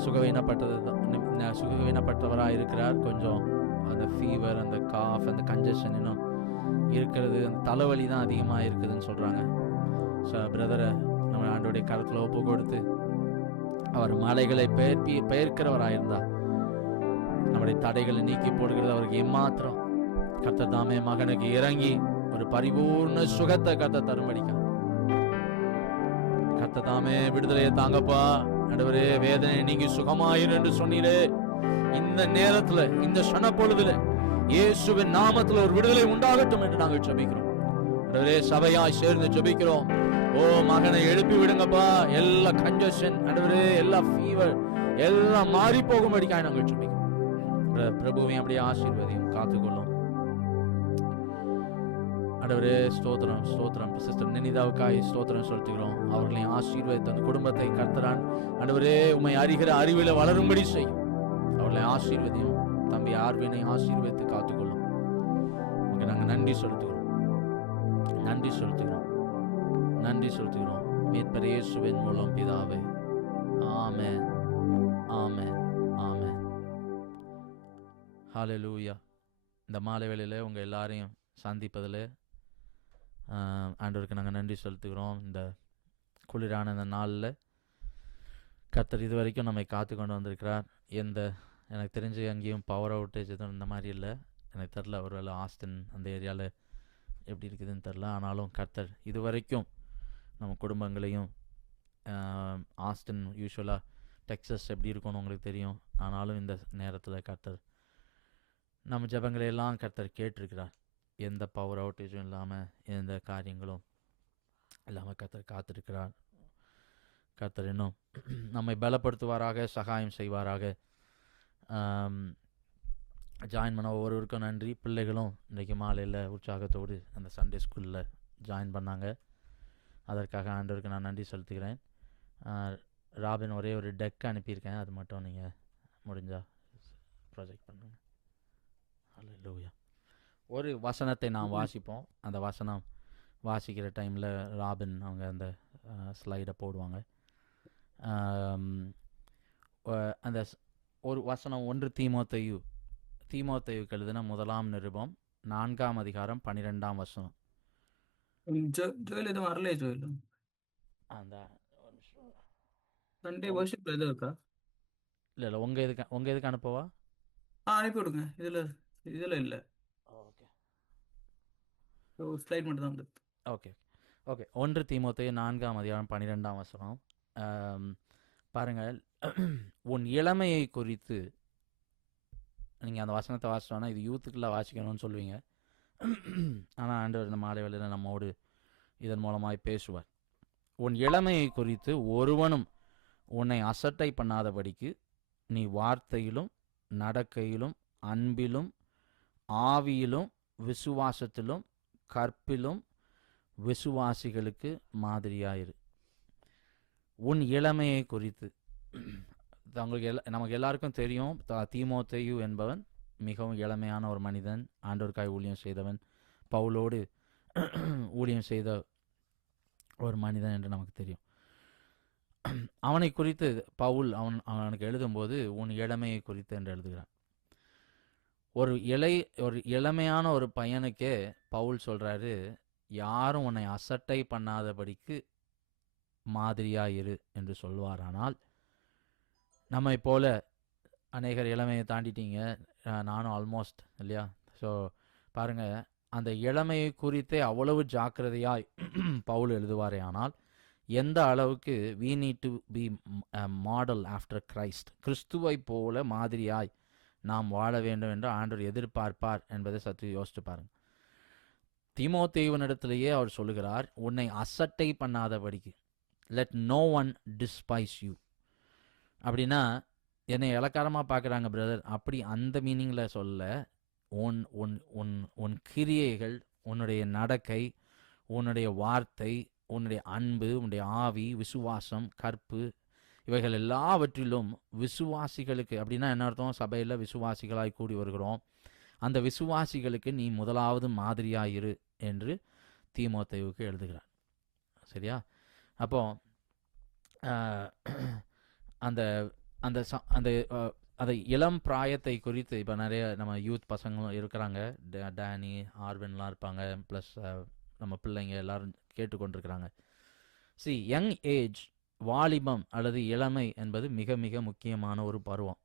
சுகவீனப்பட்டவராக இருக்கிறார். கொஞ்சம் அந்த ஃபீவர், அந்த காஃப், அந்த கன்ஜஷன் இன்னும் இருக்கிறது, அந்த தலைவலி தான் அதிகமாக இருக்குதுன்னு சொல்கிறாங்க. ஸோ பிரதரை நம்ம ஆண்டோடைய கருத்தில் ஒப்பு கொடுத்து அவர் மலைகளை பெயர்க்கிறவராயிருந்தார். நம்முடைய தடைகளை நீக்கி போடுகிறது அவருக்கு எம்மாத்திரம். கர்த்தர் தாமே மகனுக்கு இறங்கி ஒரு பரிபூர்ண சுகத்தை கர்த்தர் தரும்படிக்கா கர்த்தர் தாமே விடுதலையை தாங்கப்பா. ஆண்டவரே, வேதனை நீங்கி சுகமாயிரு என்று சொன்னீரே. இந்த நேரத்துல, இந்த சன பொழுதுல இயேசுவின் நாமத்துல ஒரு விடுதலை உண்டாகட்டும் என்று நாங்கள் ஜெபிக்கிறோம். ஆண்டவரே, சபையாய் சேர்ந்து ஜெபிக்கிறோம். மகனை எழுப்பி விடுங்கப்பா. எல்லா கன்ஜஷன் ஆண்டவரே, எல்லா ஃபீவர் எல்லாம் மாறி போகும்படிக்காய் நாங்கள் ஜெபிக்கிறோம். பிரபுவையும் அப்படியே ஆசீர்வதியும் காத்துக்கொள்ளும். ஆண்டவரே, ஸ்தோத்திரம் ஸ்தோத்திரம். சிஸ்டர் நினிதாவுக்காய் ஸ்தோத்திரம் செலுத்துகிறோம். அவர்களையும் ஆசீர்வதித்து அந்த குடும்பத்தை கர்த்தரான் ஆண்டவரே உம்மை அறிகிற அறிவில வளரும்படி செய்யும். அவர்களை ஆசீர்வதியும். தம்பி ஆர்வினை ஆசீர்வதித்து காத்துக்கொள்ளும். உங்களுக்கு நாங்கள் நன்றி செலுத்துகிறோம், நன்றி செலுத்துகிறோம், நன்றி செலுத்துகிறோம். மீட்பர் இயேசுவின் மூலம் பிதாவே, ஆமென், ஆமென், ஆமென். ஹல்லேலூயா. இந்த மாலை வேளையில உங்க எல்லாரையும் சந்திப்பதில் ஆண்டவருக்கு நாங்கள் நன்றி செலுத்துகிறோம். இந்த குளிரான இந்த நாளில் கர்த்தர் இது வரைக்கும் நம்மை காத்து கொண்டு வந்திருக்கிறார். எனக்கு தெரிஞ்சு அங்கேயும் பவர் அவுட்டேஜ் எதுவும் இந்த மாதிரி இல்லை. எனக்கு தெரில, ஒருவேளை ஆஸ்டின் அந்த ஏரியாவில் எப்படி இருக்குதுன்னு தெரில. ஆனாலும் கர்த்தர் இது வரைக்கும் நம்ம குடும்பங்களையும், ஆஸ்டின் யூஸ்வலாக டெக்ஸஸ் எப்படி இருக்கும்னு உங்களுக்கு தெரியும். ஆனாலும் இந்த நேரத்தில் கர்த்தர் நம்ம ஜெபங்களை எல்லாம் கர்த்தர் கேட்டிருக்கிறார். எந்த பவர் அவுட்டேஜும் இல்லாமல், எந்த காரியங்களும் இல்லாமல் கர்த்தர் காத்திருக்கிறார். கர்த்தர் இன்னும் நம்மை பலப்படுத்துவாராக, சகாயம் செய்வாராக. ஜாயின் பண்ண ஒவ்வொருவருக்கும் நன்றி. பிள்ளைகளும் இன்றைக்கு மாலையில் உற்சாகத்தோடு அந்த சண்டே ஸ்கூலில் ஜாயின் பண்ணாங்க. அதற்காக ஆண்டவருக்கு நான் நன்றி செலுத்துகிறேன். ராபின் ஒரே ஒரு டெக் அனுப்பியிருக்கேன், அது மட்டும் நீங்கள் முடிஞ்சால் ப்ராஜெக்ட் பண்ணுங்கள். ஹல்லேலூயா. ஒரு வசனத்தை நாம் வாசிப்போம். அந்த வசனம் வாசிக்கிற டைமில் ராபின் அவங்க அந்த ஸ்லைடை போடுவாங்க. அந்த ஒரு வசனம் 1 தீமோத்தேயுக்கு எழுதின 1 நிருபம் 4 அதிகாரம் 12 வசனம். அந்த சண்டே வர்ஷிப்ல எது இருக்கா? இல்லை உங்க எதுக்கு அனுப்பவா? அனுப்பி விடுங்க. இதுல இல்லை. ஓகே, ஸ்லைட் மட்டும் தான். Okay, okay. 1 தீமோத்தேயு 4 அதிகாரம் 12 வசனம். பாருங்கள், உன் இளமையை குறித்து நீங்கள் அந்த வசனத்தை வாசிச்சோன்னா இது யூத்துக்குள்ளே வாசிக்கணும்னு சொல்லுவீங்க. ஆனால் ஆண்டவர் இந்த மாலை வேளையில் நம்மோடு இதன் மூலமாய் பேசுவார். உன் இளமையை குறித்து ஒருவனும் உன்னை அசட்டை பண்ணாதபடிக்கு நீ வார்த்தையிலும் நடக்கையிலும் அன்பிலும் ஆவியிலும் விசுவாசத்திலும் கற்பிலும் விசுவாசிகளுக்கு மாதிரியாயிரு. உன் இளமையை குறித்து நமக்கு எல்லாருக்கும் தெரியும், தீமோத்தேயு என்பவன் மிகவும் இளமையான ஒரு மனிதன், ஆண்டவருக்காய் ஊழியம் செய்தவன், பவுலோடு ஊழியம் செய்த ஒரு மனிதன் என்று நமக்கு தெரியும். அவனை குறித்து பவுல் அவனுக்கு எழுதும்போது உன் இளமையை குறித்து என்று எழுதுகிறான். ஒரு இளமையான ஒரு பையனுக்கே பவுல் சொல்றாரு, யாரும் உன்னை அசட்டை பண்ணாதபடிக்கு மாதிரியாயிரு என்று சொல்வாரானால், நம்மை போல அநேகர் இளமையை தாண்டிட்டீங்க, நானும் ஆல்மோஸ்ட் இல்லையா. ஸோ பாருங்கள், அந்த இளமையை குறித்தே அவ்வளவு ஜாக்கிரதையாய் பவுல் எழுதுவாரே. ஆனால் எந்த அளவுக்கு we need to be a model after Christ, கிறிஸ்துவை போல மாதிரியாய் நாம் வாழ வேண்டும் என்று ஆண்டவர் எதிர்பார்ப்பார் என்பதை சற்று யோசித்து பாருங்கள். தீமோத்தேயுவினிடத்திலேயே அவர் சொல்லுகிறார், உன்னை அசட்டை பண்ணாதபடிக்கு, let no one despise you. அப்படின்னா என்னை இலக்காரமாக பார்க்குறாங்க பிரதர், அப்படி அந்த மீனிங்கில் சொல்ல, உன் உன் உன் உன் கிரியைகள், உன்னுடைய நடக்கை, உன்னுடைய வார்த்தை, உன்னுடைய அன்பு, உன்னுடைய ஆவி, விசுவாசம், கற்பு, இவைகள் எல்லாவற்றிலும் விசுவாசிகளுக்கு, அப்படின்னா என்ன அர்த்தம், சபையில் விசுவாசிகளாய் கூடி வருகிறோம், அந்த விசுவாசிகளுக்கு நீ முதலாவது மாதிரியாயிரு என்று தீமோத்தேயுவுக்கு எழுதுகிறார். சரியா? அப்போ அந்த அந்த அந்த அந்த இளம் பிராயத்தை குறித்து இப்போ நிறைய நம்ம யூத் பசங்களும் இருக்கிறாங்க, டேனி ஆர்வன்லாம் இருப்பாங்க, ப்ளஸ் நம்ம பிள்ளைங்க எல்லாரும் கேட்டுக்கொண்டிருக்கிறாங்க. யங் ஏஜ், வாலிபம் அல்லது இளமை என்பது மிக மிக முக்கியமான ஒரு பருவம்.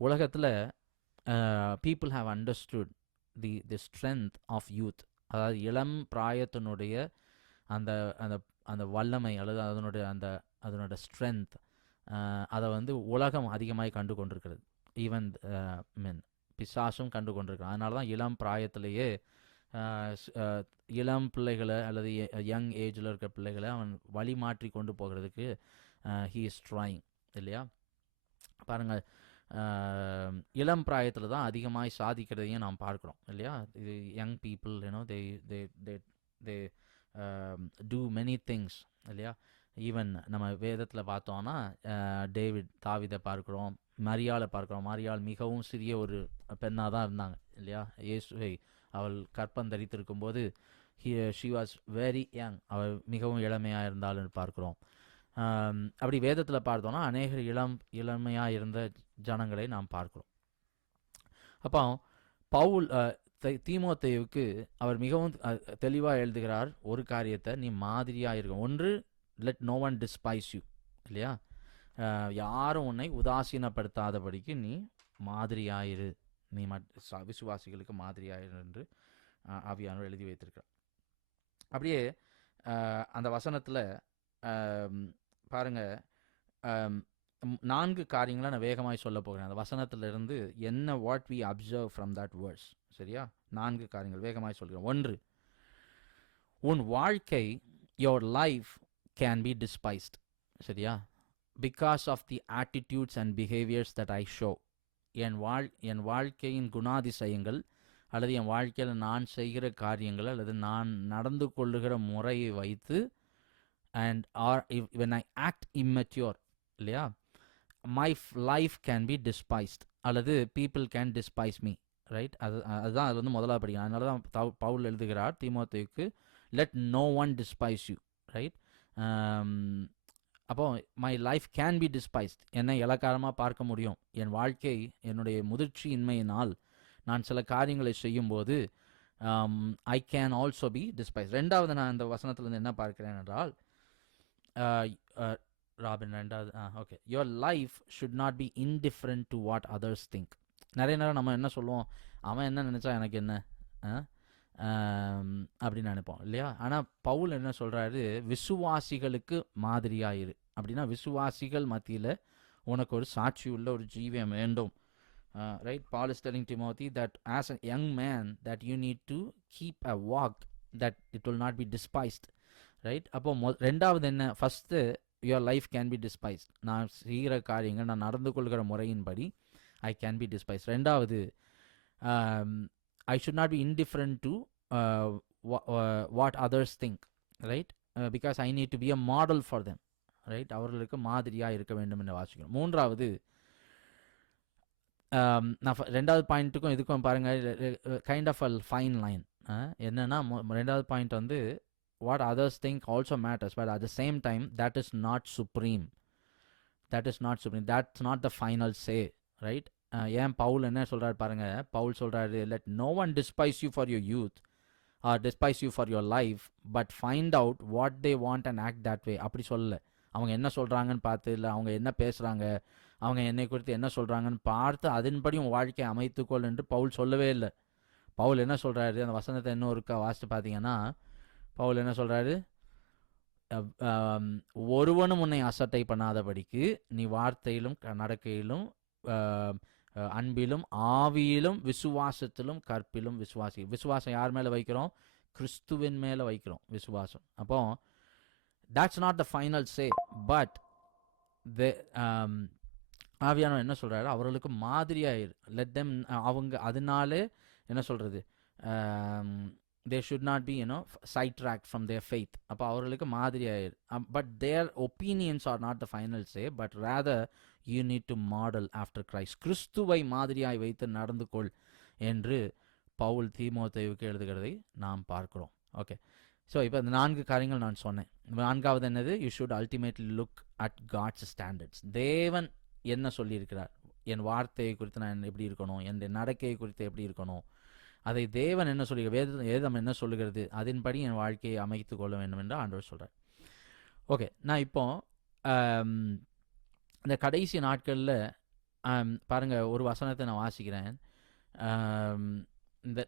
உலகத்தில் people have understood the strength of youth. அதாவது இளம் பிராயத்தினுடைய அந்த அந்த அந்த வல்லமை அல்லது அதனுடைய ஸ்ட்ரென்த், அதை உலகம் அதிகமாக கண்டு கொண்டிருக்கிறது. ஈவன் பிசாசும் கண்டு கொண்டிருக்கிறான். அதனால தான் இளம் பிராயத்திலேயே இளம் பிள்ளைகளை அல்லது யங் ஏஜில் இருக்கிற பிள்ளைகளை அவன் வழி மாற்றி கொண்டு போகிறதுக்கு ஹீ இஸ் ட்ராயிங் இல்லையா. பாருங்கள், இளம் பிராயத்தில் தான் அதிகமாக சாதிக்கிறதையும் நாம் பார்க்குறோம் இல்லையா. இது young people they do many things இல்லையா. ஈவன் நம்ம வேதத்தில் பார்த்தோன்னா தாவீதை பார்க்குறோம், மரியாளை பார்க்குறோம். மரியாள் மிகவும் சிறிய ஒரு பெண்ணாக தான் இருந்தாங்க இல்லையா. இயேசுவை அவள் கற்பந்தரித்திருக்கும் போது ஷி வாஸ் வெரி யங், அவள் மிகவும் இளமையாக இருந்தாள்னு பார்க்குறோம். அப்படி வேதத்தில் பார்த்தோன்னா அநேக இளமையாக இருந்த ஜனங்களை நாம் பார்க்குறோம். அப்போ பவுல் தீமோத்தேயுவுக்கு அவர் மிகவும் தெளிவாக எழுதுகிறார் ஒரு காரியத்தை, நீ மாதிரியாக இருக்கும். ஒன்று, let no one despise you இல்லையா. யாரும் உன்னை உதாசீனப்படுத்தாதபடிக்கு நீ மாதிரியாயிரு, நீ விசுவாசிகளுக்கு மாதிரியாயிரு என்று ஆவியானவர் எழுதி வைத்திருக்கிறார். அப்படியே அந்த வசனத்தில் பாருங்கள், 4 காரியங்களை நான் வேகமாக சொல்ல போகிறேன். அந்த வசனத்திலிருந்து என்ன what we observe from that words. சரியா? 4 காரியங்கள் வேகமாக சொல்கிறேன். 1, உன் வாழ்க்கை, your life can be despised. சரியா? because of the attitudes and behaviors that I show. என் வாழ்க்கையின் குணாதிசயங்கள் அல்லது என் வாழ்க்கையில் நான் செய்கிற காரியங்கள் அல்லது நான் நடந்து கொள்ளுகிற முறையை வைத்து, and or when I act immature இல்லையா, my life can be despised அல்லது people can despise me, right? அதுதான் அது முதலாவது படிக்கணும். அதனால தான் பவுல் எழுதுகிறார் தீமோத்தேயுக்கு, let no one despise you, right? அப்போ my life can be despised, என்னை இலக்காரமாக பார்க்க முடியும். என் வாழ்க்கை என்னுடைய முதிர்ச்சியின்மையினால் நான் சில காரியங்களை செய்யும்போது I can also be despise. ரெண்டாவது, நான் இந்த வசனத்துலேருந்து என்ன பார்க்கிறேன் என்றால், ராபின் ரெண்டாவது, okay, your life should not be indifferent to what others think. நிறைய நேரம் நம்ம என்ன சொல்லுவோம், அவன் என்ன நினச்சா எனக்கு என்ன அப்படின்னு நினைப்போம் இல்லையா. ஆனால் பவுல் என்ன சொல்கிறாரு, விசுவாசிகளுக்கு மாதிரியாயிரு. அப்படின்னா விசுவாசிகள் மத்தியில் உனக்கு ஒரு சாட்சி உள்ள ஒரு ஜீவியம் வேண்டும் right? Paul is telling Timothy that as a young man that you need to keep a walk that it will not be despised, right? அப்போ ரெண்டாவது என்ன? First your life can be despised. நான் செய்கிற காரியங்கள், நான் நடந்து கொள்கிற முறையின்படி I can be despised. ரெண்டாவது, I should not be indifferent to what others think, right? Because I need to be a model for them, right? அவர்களுக்கு மாதிரியாக இருக்க வேண்டும் என்று வாசிக்கிறோம். மூன்றாவது, நான் ரெண்டாவது பாயிண்ட்டுக்கும் இதுக்கும் பாருங்கள், kind of a fine line. என்னன்னா, ரெண்டாவது பாயிண்ட் வந்து what others think also matters, but at the same time that is not supreme. That's not the final say, right? ஏன் பவுல் என்ன சொல்கிறார் பாருங்க. பவுல் சொல்கிறாரு, let no one despise you for your youth or despise you for your life, but find out what they want and act that way. அப்படி சொல்லலை. அவங்க என்ன சொல்கிறாங்கன்னு பார்த்து, இல்லை அவங்க என்ன பேசுகிறாங்க, அவங்க என்னை குறித்து என்ன சொல்கிறாங்கன்னு பார்த்து அதன்படி உன் வாழ்க்கையை அமைத்துக்கொள் என்று பவுல் சொல்லவே இல்லை. பவுல் என்ன சொல்கிறாரு, அந்த வசனத்தை இன்னும் ஒருக்கா வாசித்து பார்த்தீங்கன்னா, பவுல் என்ன சொல்கிறாரு, ஒருவனும் உன்னை அசட்டை பண்ணாதபடிக்கு நீ வார்த்தையிலும் நடக்கையிலும் அன்பிலும் ஆவியிலும் விசுவாசத்திலும் கற்பிலும் விசுவாசம் யார் மேலே வைக்கிறோம்? கிறிஸ்துவின் மேலே வைக்கிறோம் விசுவாசம். அப்போ that's not the final say, but ஆவியானவர் என்ன சொல்கிறாரு, அவர்களுக்கு மாதிரியாயிரு. let them, அவங்க அதனாலே என்ன சொல்கிறது, they should not be sidetracked from their faith. அப்போ அவர்களுக்கு மாதிரியாயிரு. but their opinions are not the final say, but rather you need to model after Christ. கிறிஸ்துவை மாதிரியாய் வைத்து நடந்து கொள் என்று பவுல் தீமோத்தேயுவுக்கு எழுதுகிறதை நாம் பார்க்கிறோம். ஓகே, ஸோ இப்போ இந்த 4 காரியங்கள் நான் சொன்னேன். 4வது என்னது? You should ultimately look at God's standards. தேவன் என்ன சொல்லியிருக்கிறார், என் வார்த்தையை குறித்து நான் எப்படி இருக்கணும், என் நடக்கையை குறித்து எப்படி இருக்கணும், அதை தேவன் என்ன சொல்லி, வேதம் என்ன சொல்லுகிறது, அதன்படி என் வாழ்க்கையை அமைத்து கொள்ள வேண்டும் என்று ஆண்டவர் சொல்கிறார். ஓகே, நான் இப்போ இந்த கடைசி நாட்களில் பாருங்கள், ஒரு வசனத்தை நான் வாசிக்கிறேன். இந்த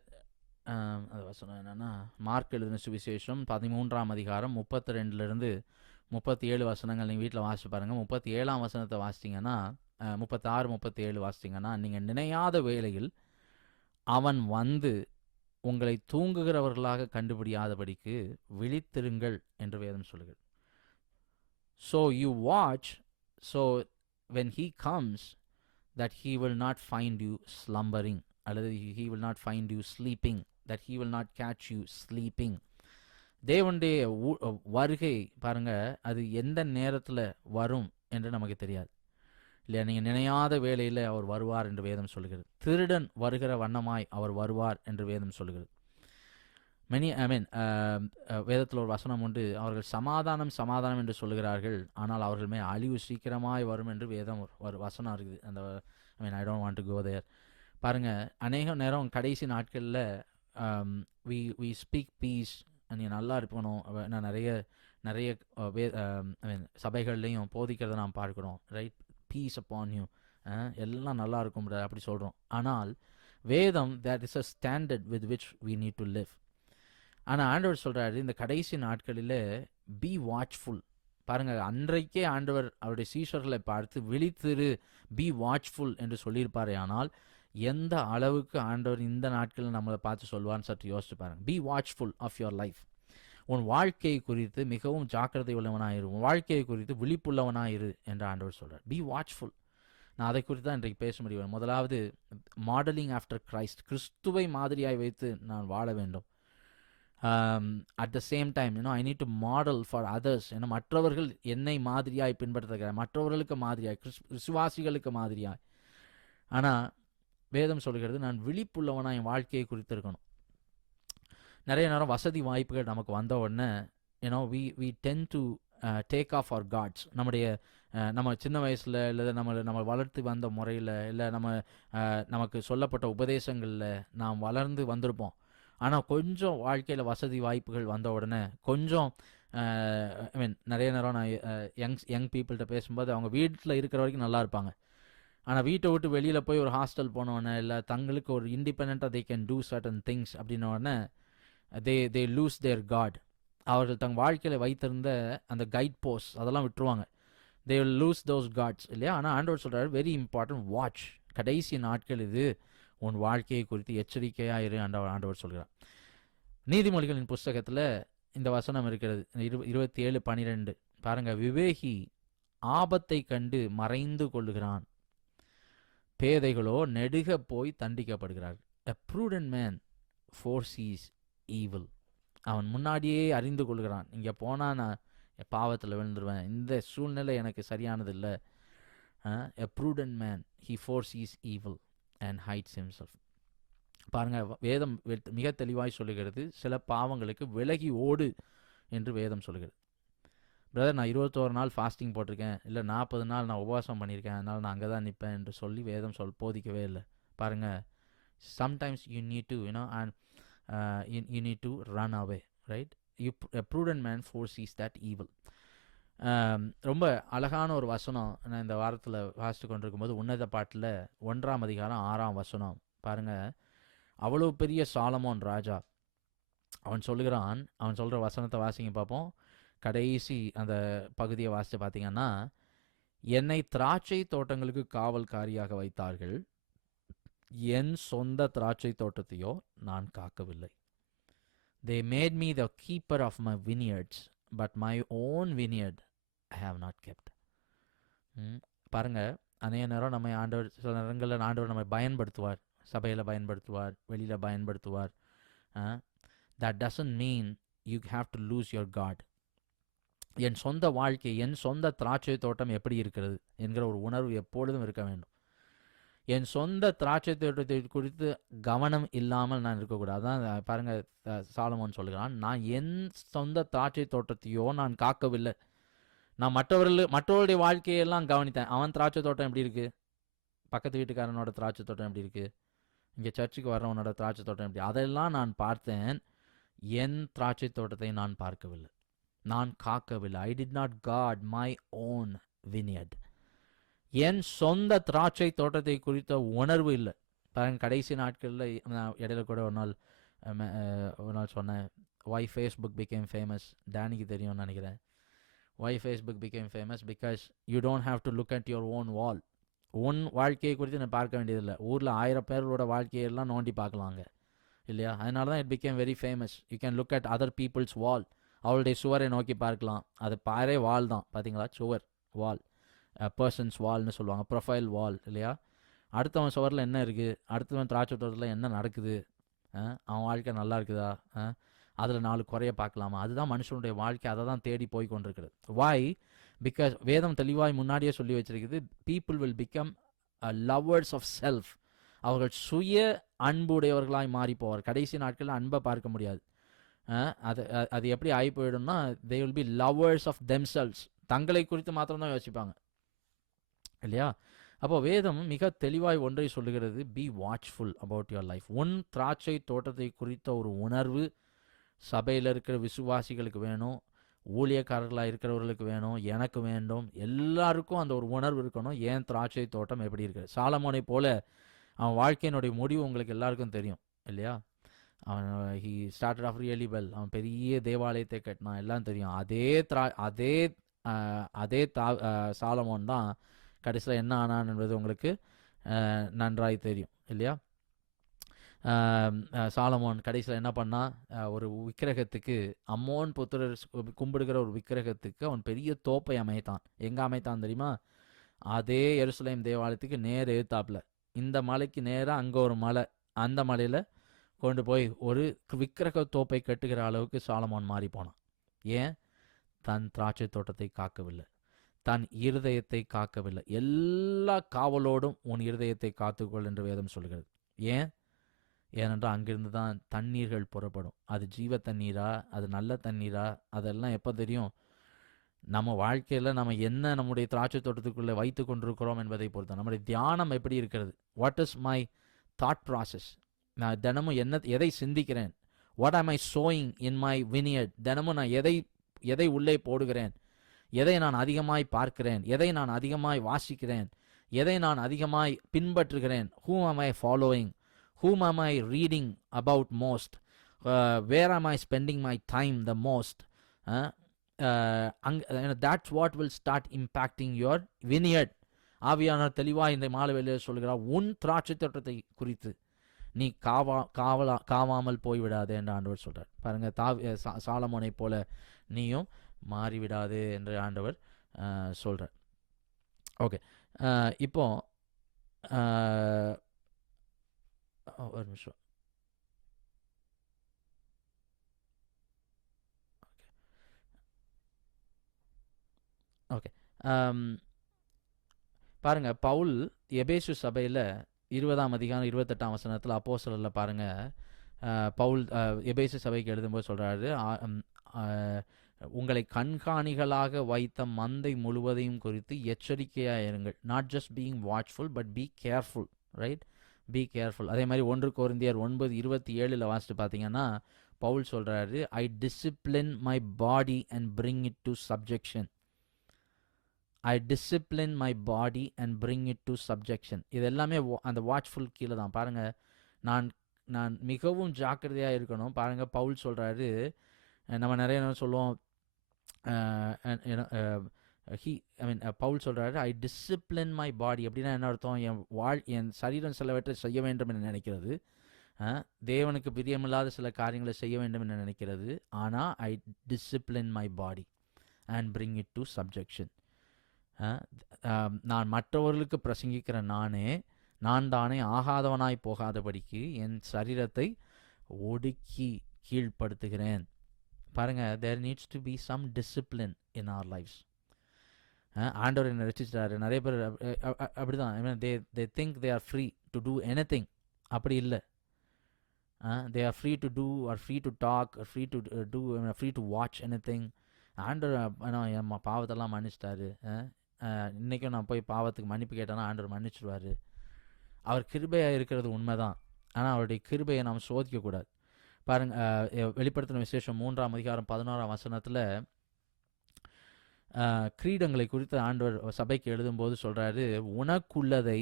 அது வசனம் என்னென்னா, மார்க் எழுதின சுவிசேஷம் 13ஆம் அதிகாரம் 32லேருந்து 37 வசனங்கள் நீங்கள் வீட்டில் வாசிச்சு பாருங்கள். 37ஆம் வசனத்தை வாசிச்சிங்கன்னா, 36, 37 வாசிச்சிங்கன்னா, நீங்கள் நினையாத வேளையில் அவன் வந்து உங்களை தூங்குகிறவர்களாக கண்டுபிடியாதபடிக்கு விழித்திருங்கள் என்று வேதம் சொல்லுகிறது. So you watch, so when he comes, that he will not find you slumbering, அல்லது he will not find you sleeping, that he will not catch you sleeping. தேவனுடைய வருகை பாருங்க, அது எந்த நேரத்தில் வரும் என்று நமக்கு தெரியாது இல்லையா? நீங்கள் நினையாத வேளையில் அவர் வருவார் என்று வேதம் சொல்லுகிறது. திருடன் வருகிற வண்ணமாய் அவர் வருவார் என்று வேதம் சொல்லுகிறது. வேதத்தில் ஒரு வசனம் உண்டு, அவர்கள் சமாதானம் சமாதானம் என்று சொல்லுகிறார்கள், ஆனால் அவர்கள் மேல் அழிவு சீக்கிரமாய் வரும் என்று வேதம் ஒரு வசனம் இருக்குது. அந்த I don't want to go there. பாருங்கள், அநேக நேரம் கடைசி நாட்களில் வி ஸ்பீக் பீஸ், நீங்கள் நல்லா இருக்கணும், நான் நிறைய சபைகள்லையும் போதிக்கிறத நாம் பார்க்குறோம், ரைட்? பீஸ் அப்பான் யூ, எல்லாம் நல்லா இருக்கும் அப்படி சொல்கிறோம். ஆனால் வேதம், that is a standard with which we need to live. ஆனால் ஆண்டவர் சொல்கிறாரு, இந்த கடைசி நாட்களில் பி வாட்ச்ஃபுல். பாருங்கள், அன்றைக்கே ஆண்டவர் அவருடைய சீஷர்களை பார்த்து விழித்திரு, பி வாட்ச்ஃபுல் என்று சொல்லியிருப்பாரே. ஆனால் எந்த அளவுக்கு ஆண்டவர் இந்த நாட்களில் நம்மளை பார்த்து சொல்வான்னு சற்று யோசிச்சு பாருங்கள். Be watchful of your life. உன் வாழ்க்கையை குறித்து மிகவும் ஜாக்கிரதை உள்ளவனாயிரு, உன் வாழ்க்கையை குறித்து விழிப்புள்ளவனாயிரு என்று ஆண்டவர் சொல்கிறார். B watchful. நான் அதை குறித்து தான் இன்றைக்கு பேச முடியும். முதலாவது, மாடலிங் ஆஃப்டர் கிரைஸ்ட். கிறிஸ்துவை மாதிரியாய் வைத்து நான் வாழ வேண்டும். At the same time I need to model for others. ஏன்னா மற்றவர்கள் என்னை மாதிரியாய் பின்பற்றுகிறார், மற்றவர்களுக்கு மாதிரியாய், விசுவாசிகளுக்கு மாதிரியாய். ஆனால் வேதம் சொல்கிறது, நான் விழிப்புள்ளவனாக என் வாழ்க்கையை குறித்து இருக்கணும். நிறைய நேரம் வசதி வாய்ப்புகள் நமக்கு வந்த உடனே we tend to take off our guards. நம்ம சின்ன வயசில் இல்லை நம்ம வளர்த்து வந்த முறையில் இல்லை நமக்கு சொல்லப்பட்ட உபதேசங்களில் நாம் வளர்ந்து வந்திருப்போம். ஆனால் கொஞ்சம் வாழ்க்கையில் வசதி வாய்ப்புகள் வந்த உடனே கொஞ்சம் நிறைய நேரம் நான் யங் பீப்புள்கிட்ட பேசும்போது அவங்க வீட்டில் இருக்கிற வரைக்கும் நல்லா இருப்பாங்க. ஆனால் வீட்டை விட்டு வெளியில் போய் ஒரு ஹாஸ்டல் போனோடனே இல்லை தங்களுக்கு ஒரு இண்டிபெண்ட்டாக they can do certain things அப்படின்னோடனே they lose their God. அவர்கள் தங்கள் வாழ்க்கையில் வைத்திருந்த அந்த கைட் போஸ்ட் அதெல்லாம் விட்டுருவாங்க. they will lose those gods இல்லையா? ஆனால் ஆண்டவர் சொல்கிறார், வெரி இம்பார்ட்டன்ட், வாட்ச். கடைசி நாட்கள் இது, உன் வாழ்க்கையை குறித்து எச்சரிக்கையாயிரு ஆண்டவர் சொல்கிறார். நீதிமொழிகளின் புஸ்தகத்தில் இந்த வசனம் இருக்கிறது, 27:12. பாருங்க, விவேகி ஆபத்தை கண்டு மறைந்து கொள்ளுகிறான், பேதைகளோ நெடுக போய் தண்டிக்கப்படுகிறார். A prudent man foresees evil. அவன் முன்னாடியே அறிந்து கொள்கிறான், இங்கே போனால் நான் பாவத்தில் விழுந்துருவேன், இந்த சூழ்நிலை எனக்கு சரியானது இல்லை. A prudent man, he foresees evil and hides himself. பாருங்க, வேதம் மிக தெளிவாய் சொல்லுகிறது, சில பாவங்களுக்கு விலகி ஓடு என்று வேதம் சொல்லுகிறது. பிரதர், நான் 21 நாள் ஃபாஸ்டிங் போட்டிருக்கேன், இல்லை 40 நாள் நான் உபவாசம் பண்ணியிருக்கேன், அதனால் நான் அங்கே தான் நிற்பேன் என்று சொல்லி வேதம் போதிக்கவே இல்லை. பாருங்கள், sometimes you need to, and you need to run away, right? A prudent man foresees that evil. ரொம்ப அழகான ஒரு வசனம் நான் இந்த வாரத்தில் வாசித்து கொண்டிருக்கும்போது, உன்னத பாட்டில் 1ஆம் அதிகாரம் 6ஆம் வசனம். பாருங்கள், அவ்வளோ பெரிய சாலமோன் ராஜா, அவன் சொல்லுகிறான், அவன் சொல்கிற வசனத்தை வாசிங்க பார்ப்போம். கடைசி அந்த பகுதியை வாசித்து பார்த்தீங்கன்னா, என்னை திராட்சை தோட்டங்களுக்கு காவல்காரியாக வைத்தார்கள், என் சொந்த திராட்சை தோட்டத்தையோ நான் காக்கவில்லை. They made me the keeper of my vineyards, but my own vineyard I have not kept. பாருங்க, அநேக நேரம் நம்ம ஆண்டவர், சில நேரங்களில் ஆண்டவர் நம்மை பயன்படுத்துவார், சபையில் பயன்படுத்துவார், வெளியில் பயன்படுத்துவார். That doesn't mean you have to lose your God. என் சொந்த வாழ்க்கை, என் சொந்த திராட்சை தோட்டம் எப்படி இருக்கிறது என்கிற ஒரு உணர்வு எப்பொழுதும் இருக்க வேண்டும். என் சொந்த திராட்சை தோட்டத்தை குறித்து கவனம் இல்லாமல் நான் இருக்கக்கூடாது. அதான் பாருங்கள், சாலமோன் சொல்லுகிறான், நான் என் சொந்த திராட்சை தோட்டத்தையோ நான் காக்கவில்லை. நான் மற்றவருடைய வாழ்க்கையெல்லாம் கவனித்தேன். அவன் திராட்சை தோட்டம் எப்படி இருக்குது, பக்கத்து வீட்டுக்காரனோட திராட்சை தோட்டம் எப்படி இருக்குது, இங்கே சர்ச்சுக்கு வர்றவனோட திராட்சை தோட்டம் எப்படி, அதெல்லாம் நான் பார்த்தேன். என் திராட்சை தோட்டத்தை நான் பார்க்கவில்லை, நான் காக்கவில்லை. I did not guard my own vineyard. என் சொந்த திராட்சை தோட்டத்தை குறித்த உணர்வு இல்லை. பாருங்க, கடைசி நாட்களில் நான் இடையில கூட ஒரு நாள் சொன்னேன், why Facebook became famous. டேனிக்கு தெரியும்னு நினைக்கிறேன். why Facebook became famous because you don't have to look at your own wall. உன் வாழ்க்கையை குறித்து நான் பார்க்க வேண்டியதில்லை. ஊரில் 1000 பேரோட வாழ்க்கையெல்லாம் நோண்டி பார்க்கலாங்க, இல்லையா? அதனால தான் it became very famous. You can look at other people's wall. அவளுடைய சுவரை நோக்கி பார்க்கலாம். அது பாரே வால் தான், பார்த்தீங்களா? சுவர், வால், பர்சன்ஸ் வால்னு சொல்லுவாங்க, ப்ரொஃபைல் வால், இல்லையா? அடுத்தவன் சுவரில் என்ன இருக்குது, அடுத்தவன் திராட்சை தோட்டத்தில் என்ன நடக்குது, அவன் வாழ்க்கை நல்லா இருக்குதா, அதில் 4 குறைய பார்க்கலாமா? அதுதான் மனுஷனுடைய வாழ்க்கை, அதை தான் தேடி போய் கொண்டிருக்கிறது. வாய்? பிகாஸ் வேதம் தெளிவாய் முன்னாடியே சொல்லி வச்சிருக்குது, people will become lovers of self. அவர்கள் சுய அன்புடையவர்களாய் மாறி போவார். கடைசி நாட்களில் அன்பை பார்க்க முடியாது. அது எப்படி ஆகி போயிடும்னா, they will be lovers of themselves. தங்களை குறித்து மாத்திரம்தான் யோசிப்பாங்க, இல்லையா? அப்போ வேதம் மிக தெளிவாய் ஒன்றை சொல்லுகிறது, B watchful about your life. உன் திராட்சை தோட்டத்தை குறித்த ஒரு உணர்வு சபையில் இருக்கிற விசுவாசிகளுக்கு வேணும், ஊழியக்காரர்களாக இருக்கிறவர்களுக்கு வேணும், எனக்கு வேண்டும், எல்லாருக்கும் அந்த ஒரு உணர்வு இருக்கணும். ஏன் திராட்சை தோட்டம் எப்படி இருக்குது? சாலமோனை போல அவன் வாழ்க்கையினுடைய முடிவு உங்களுக்கு எல்லாருக்கும் தெரியும், இல்லையா? அவன் he started off really well. அவன் பெரிய தேவாலயத்தை கட்டினான், எல்லாம் தெரியும். அதே சாலமோன் தான் கடைசியில் என்ன ஆனான் என்பது உங்களுக்கு நன்றாய் தெரியும், இல்லையா? சாலமோன் கடைசியில் என்ன பண்ணால், ஒரு விக்கிரகத்துக்கு, அம்மோன் புத்திரர் கும்பிடுகிற ஒரு விக்கிரகத்துக்கு அவன் பெரிய தோப்பை அமைத்தான். எங்கே அமைத்தான் தெரியுமா? அதே எருசலேம் தேவாலயத்துக்கு நேர் எதிர்த்தாப்புல, இந்த மலைக்கு நேராக அங்கே ஒரு மலை, அந்த மலையில் கொண்டு போய் ஒரு விக்கிரக தோப்பை கட்டுகிற அளவுக்கு சாலமோன் மாறி போனான். ஏன்? தன் திராட்சை தோட்டத்தை காக்கவில்லை, தன் இருதயத்தை காக்கவில்லை. எல்லா காவலோடும் உன் இருதயத்தை காத்துக்கொள் என்று வேதம் சொல்கிறது. ஏனென்றால் அங்கிருந்து தான் தண்ணீர்கள் புறப்படும். அது ஜீவ தண்ணீரா, அது நல்ல தண்ணீரா, அதெல்லாம் எப்போ தெரியும்? நம்ம வாழ்க்கையில் நம்ம என்ன நம்முடைய திராட்சை தோட்டத்துக்குள்ளே வைத்து கொண்டிருக்கிறோம் என்பதை பொறுத்து. நம்முடைய தியானம் எப்படி இருக்கிறது? What is my thought process? நான் தினமும் எதை சிந்திக்கிறேன்? வாட் ஆம் ஐ சோயிங் இன் மை வினியர்ட்? தினமும் நான் எதை உள்ளே போடுகிறேன்? எதை நான் அதிகமாய் பார்க்கிறேன்? எதை நான் அதிகமாய் வாசிக்கிறேன்? எதை நான் அதிகமாய் பின்பற்றுகிறேன்? whom am I following? whom am I reading about most? Where am I spending my time the most? That's what will start impacting your vineyard. ஆவியானவர் தெளிவாக இந்த மாலை வேளையில் சொல்கிறார், உன் திராட்சை தோட்டத்தை குறித்து நீ காவாமல் போய்விடாதே என்று ஆண்டவர் சொல்கிறார். பாருங்கள், சாலமோனை போல நீயும் மாறிவிடாதே என்று ஆண்டவர் சொல்கிறார். ஓகே, இப்போ ஒரு நிமிஷம். ஓகே, பாருங்க, பவுல் எபேசு சபையில் 20ஆம் அதிகாரம் 28ஆம் வசனத்தில் அப்போஸ்தலர்ல பாருங்க, பவுல் எபேசு சபைக்கு எழுதும்போது சொல்றாரு, உங்களை கண்காணிகளாக வைத்த மந்தை முழுவதையும் குறித்து எச்சரிக்கையாக இருங்கள். Not just being watchful but be careful, right? Be careful. அதே மாதிரி 1 கொரிந்தியர் 9:27 வாசிட்டு பார்த்தீங்கன்னா பவுல் சொல்றாரு, I discipline my body and bring it to subjection. I discipline my body and bring it to subjection. இது எல்லாமே அந்த வாட்ச்ஃபுல் கீழே தான். பாருங்கள், நான் மிகவும் ஜாக்கிரதையாக இருக்கணும். பாருங்கள், பவுல் சொல்கிறாரு, நம்ம நிறைய நேரம் சொல்லுவோம், பவுல் சொல்கிறாரு, ஐ டிசிப்ளின் மை பாடி. அப்படின்னா என்ன அர்த்தம்? என் சரீரம் சிலவற்றை செய்ய வேண்டும் என்று நினைக்கிறது, தேவனுக்கு பிரியமில்லாத சில காரியங்களை செய்ய வேண்டும் என்று நினைக்கிறது. ஆனால் I discipline my body and bring it to subjection. நான் மற்றவர்களுக்கு பிரசங்கிக்கிற நான் தானே ஆகாதவனாய் போகாதபடிக்கு என் சரீரத்தை ஒடுக்கி கீழ்ப்படுத்துகிறேன். பாருங்கள், there needs to be some discipline in our lives. ஆண்டவர் என்னை ரசிச்சிட்டாரு. நிறைய பேர் அப்படிதான், they think they are free to do anything. அப்படி இல்லை. they are free to do or free to talk or free to do, free to watch anything. ஆண்டவர் என் பாவத்தெல்லாம் மன்னிச்சிட்டாரு. இன்றைக்கும் நான் போய் பாவத்துக்கு மன்னிப்பு கேட்டேன்னா ஆண்டவர் மன்னிச்சிடுவார். அவர் கிருபையாக இருக்கிறது உண்மைதான். ஆனால் அவருடைய கிருபையை நாம் சோதிக்கக்கூடாது. பாருங்கள், வெளிப்படுத்தின விசேஷம் 3ஆம் அதிகாரம் 11ஆம் வசனத்தில் கிரீடங்களை குறித்து ஆண்டவர் சபைக்கு எழுதும்போது சொல்கிறாரு, உனக்குள்ளதை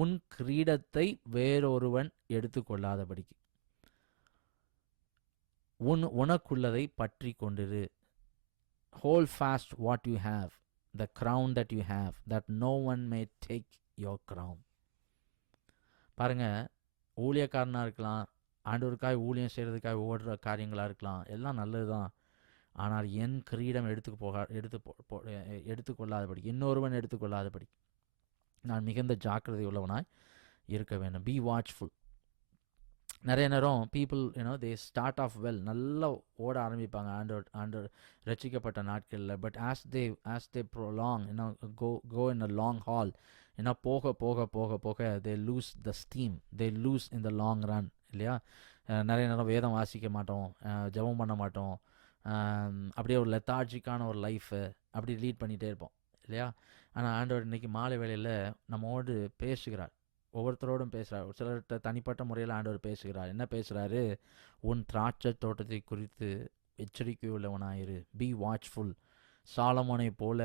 உன் கிரீடத்தை வேறொருவன் எடுத்துக்கொள்ளாதபடிக்கு உனக்குள்ளதை பற்றி கொண்டிரு. Hold fast what you have, the crown that you have, that no one may take your crown. பாருங்க, ஊழியக்காரனாக இருக்கலாம், ஆண்டவருக்காக ஊழியம் செய்கிறதுக்காக ஓடுற காரியங்களாக இருக்கலாம், எல்லாம் நல்லது தான். ஆனால் என் கிரீடம் எடுத்துக்கொள்ளாதபடி, இன்னொருவன் எடுத்துக்கொள்ளாதபடி நான் மிகுந்த ஜாக்கிரதை உள்ளவனாய் இருக்க வேண்டும். Be watchful. நிறைய நேரம் people they start off well, நல்லா ஓட ஆரம்பிப்பாங்க ஆண்டவர் ரசிக்கப்பட்ட நாட்களில். But as they prolong go in a long haul, போக போக போக போக they lose the steam, they lose in the long run, இல்லையா? நிறைய நேரம் வேதம் வாசிக்க மாட்டோம், ஜெபம் பண்ண மாட்டோம், அப்படியே ஒரு லெத்தார்ஜிக்கான ஒரு லைஃபை அப்படி லீட் பண்ணிகிட்டே இருப்போம், இல்லையா? ஆனால் ஆண்டவர் இன்றைக்கி மாலை வேளையில் நம்மோடு பேசுகிறார், ஒவ்வொருத்தரோடும் பேசுகிறார். ஒரு சிலர்கிட்ட தனிப்பட்ட முறையில் ஆண்டவர் பேசுகிறார். என்ன பேசுகிறாரு? உன் திராட்சை தோட்டத்தை குறித்து எச்சரிக்கை உள்ளவனாயிரு. B watchful. சாலமோனை போல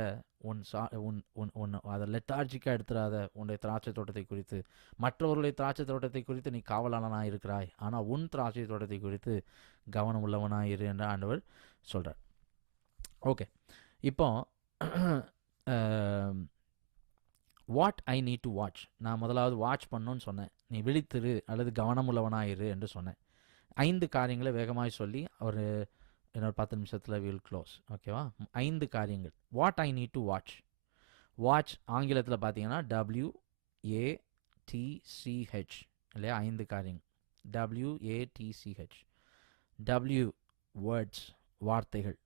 அதை லெத்தார்ஜிக்காக எடுத்துடாத. உன்னுடைய திராட்சை தோட்டத்தை குறித்து, மற்றவர்களுடைய திராட்சை தோட்டத்தை குறித்து நீ காவலாளனாக இருக்கிறாய், ஆனால் உன் திராட்சை தோட்டத்தை குறித்து கவனம் உள்ளவனாயிரு என்று ஆண்டவர் சொல்கிறார். ஓகே, இப்போ what I need to watch. நான் முதலாவது வாட்ச் பண்ணணும்னு சொன்னேன். நீ விழித்திரு அல்லது கவனம் உள்ளவனாயிரு என்று சொன்னேன். 5 காரியங்களை வேகமாக சொல்லி ஒரு இன்னொரு 10 நிமிஷத்தில் வில் க்ளோஸ். ஓகேவா? 5 காரியங்கள். What I need to watch. Watch ஆங்கிலத்தில் பார்த்தீங்கன்னா WATCH, இல்லையா? 5 காரியங்கள். WATCH. W வேர்ட்ஸ், வார்த்தைகள்.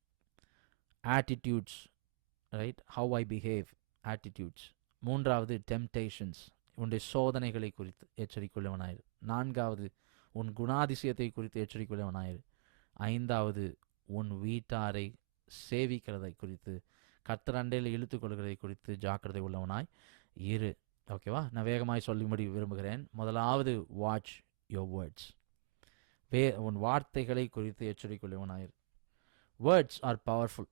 Attitudes, right? How I behave, attitudes. 3வது டெம்டேஷன்ஸ், உன்னுடைய சோதனைகளை குறித்து எச்சரிக்கையுள்ளவனாயிரு. 4வது உன் குணாதிசயத்தை குறித்து எச்சரிக்கையுள்ளவனாயிரு. 5வது உன் வீட்டாரை சேவிக்கிறதை குறித்து, கர்த்தர் அண்டையில் இழுத்து கொள்கிறதை குறித்து ஜாக்கிரதை உள்ளவனாய் இரு. ஓகேவா? நான் வேகமாய் சொல்லும்படி விரும்புகிறேன். முதலாவது, வாட்ச் யோர் வேர்ட்ஸ். உன் வார்த்தைகளை குறித்து எச்சரிக்கையுள்ளவனாயிரு. Words R powerful.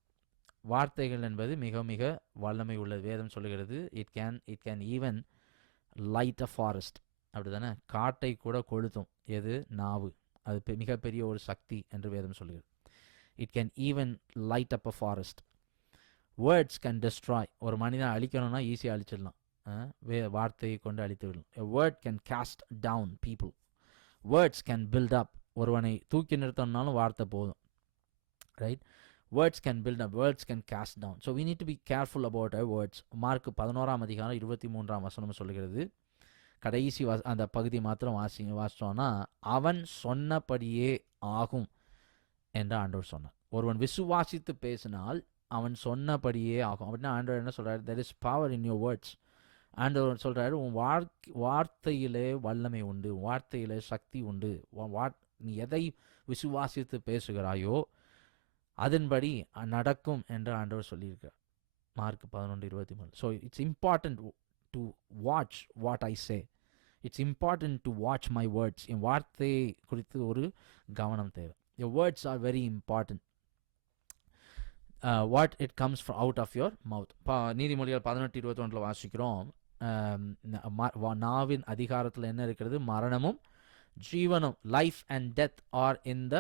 வார்த்தைகள் என்பது மிக மிக வல்லமை உள்ளது. வேதம் சொல்லுகிறது, it can even light a forest. அப்படி தானே? காட்டை கூட கொளுத்தும். எது? நாவு. அது மிகப்பெரிய ஒரு சக்தி என்று வேதம் சொல்லுகிறது. It can even light up a forest. Words can destroy. ஒரு மனிதனை அழிக்கணும்னா ஈஸியாக அழிச்சிடலாம். வார்த்தையை கொண்டு அழித்து விடும். A word can cast down people. Words can build up. ஒருவனை தூக்கி நிறுத்தணும்னாலும் வார்த்தை போதும். Right? Words can build up. Words can cast down. So we need to be careful about our words. Mark 11:23 சொல்லுகிறது. கடைசி அந்த பகுதி மாத்திரம் வாசிச்சோன்னா, அவன் சொன்னபடியே ஆகும் என்று ஆண்டவர் சொன்னார். ஒருவன் விசுவாசித்து பேசினால் அவன் சொன்னபடியே ஆகும். அப்படின்னா ஆண்டவர் என்ன சொல்றாரு? there is power in your words. ஆண்டவர் சொல்றாரு, உன் வார்த்தையிலே வல்லமை உண்டு, வார்த்தையிலே சக்தி உண்டு. நீ எதை விசுவாசித்து பேசுகிறாயோ அதன்படி நடக்கும் என்று ஆண்டவர் சொல்லியிருக்கார். Mark 11:23. So it's important to watch what I say. It's important to watch my words. என் வார்த்தையை குறித்து ஒரு கவனம் தேவை. your words are very important. What it comes out of your mouth. நீதிமொழிகள் 18:21 வாசிக்கிறோம். நாவின் அதிகாரத்தில் என்ன இருக்கிறது? மரணமும் ஜீவனும். Life and death are in the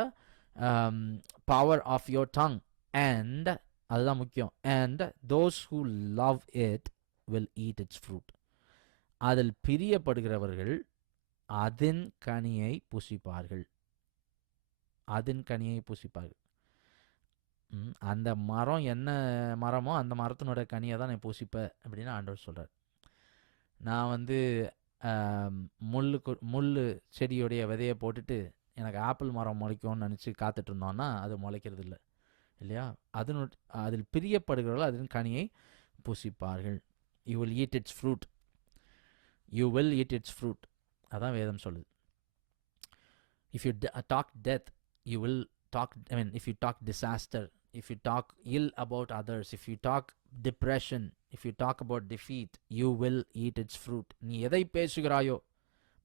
power of your tongue. And அதுதான் முக்கியம். And those who love it will eat its fruit. அதில் பிரியப்படுகிறவர்கள் அதன் கனியை புசிப்பார்கள். அதன் கனியை புசிப்பார்கள். அந்த மரம் என்ன மரமோ அந்த மரத்தினோட கனியை தான் நான் புசிப்பேன் அப்படின்னு ஆண்டவர் சொல்கிறார். நான் முள் செடியுடைய விதையை போட்டுட்டு எனக்கு ஆப்பிள் மரம் முளைக்கும்னு நினச்சி காத்துட்டு இருந்தோன்னா அது முளைக்கிறது இல்லை இல்லையா? அதில் பிரியப்படுகிறவர்கள் அதன் கனியை புசிப்பார்கள். You will eat its fruit. You will eat its fruit. அதான் வேதம் சொல்லுது. If you talk death, you will talk, if you talk disaster, if you talk ill about others, if you talk depression, if you talk about defeat, you will eat its fruit. நீ எதை பேசுகிறாயோ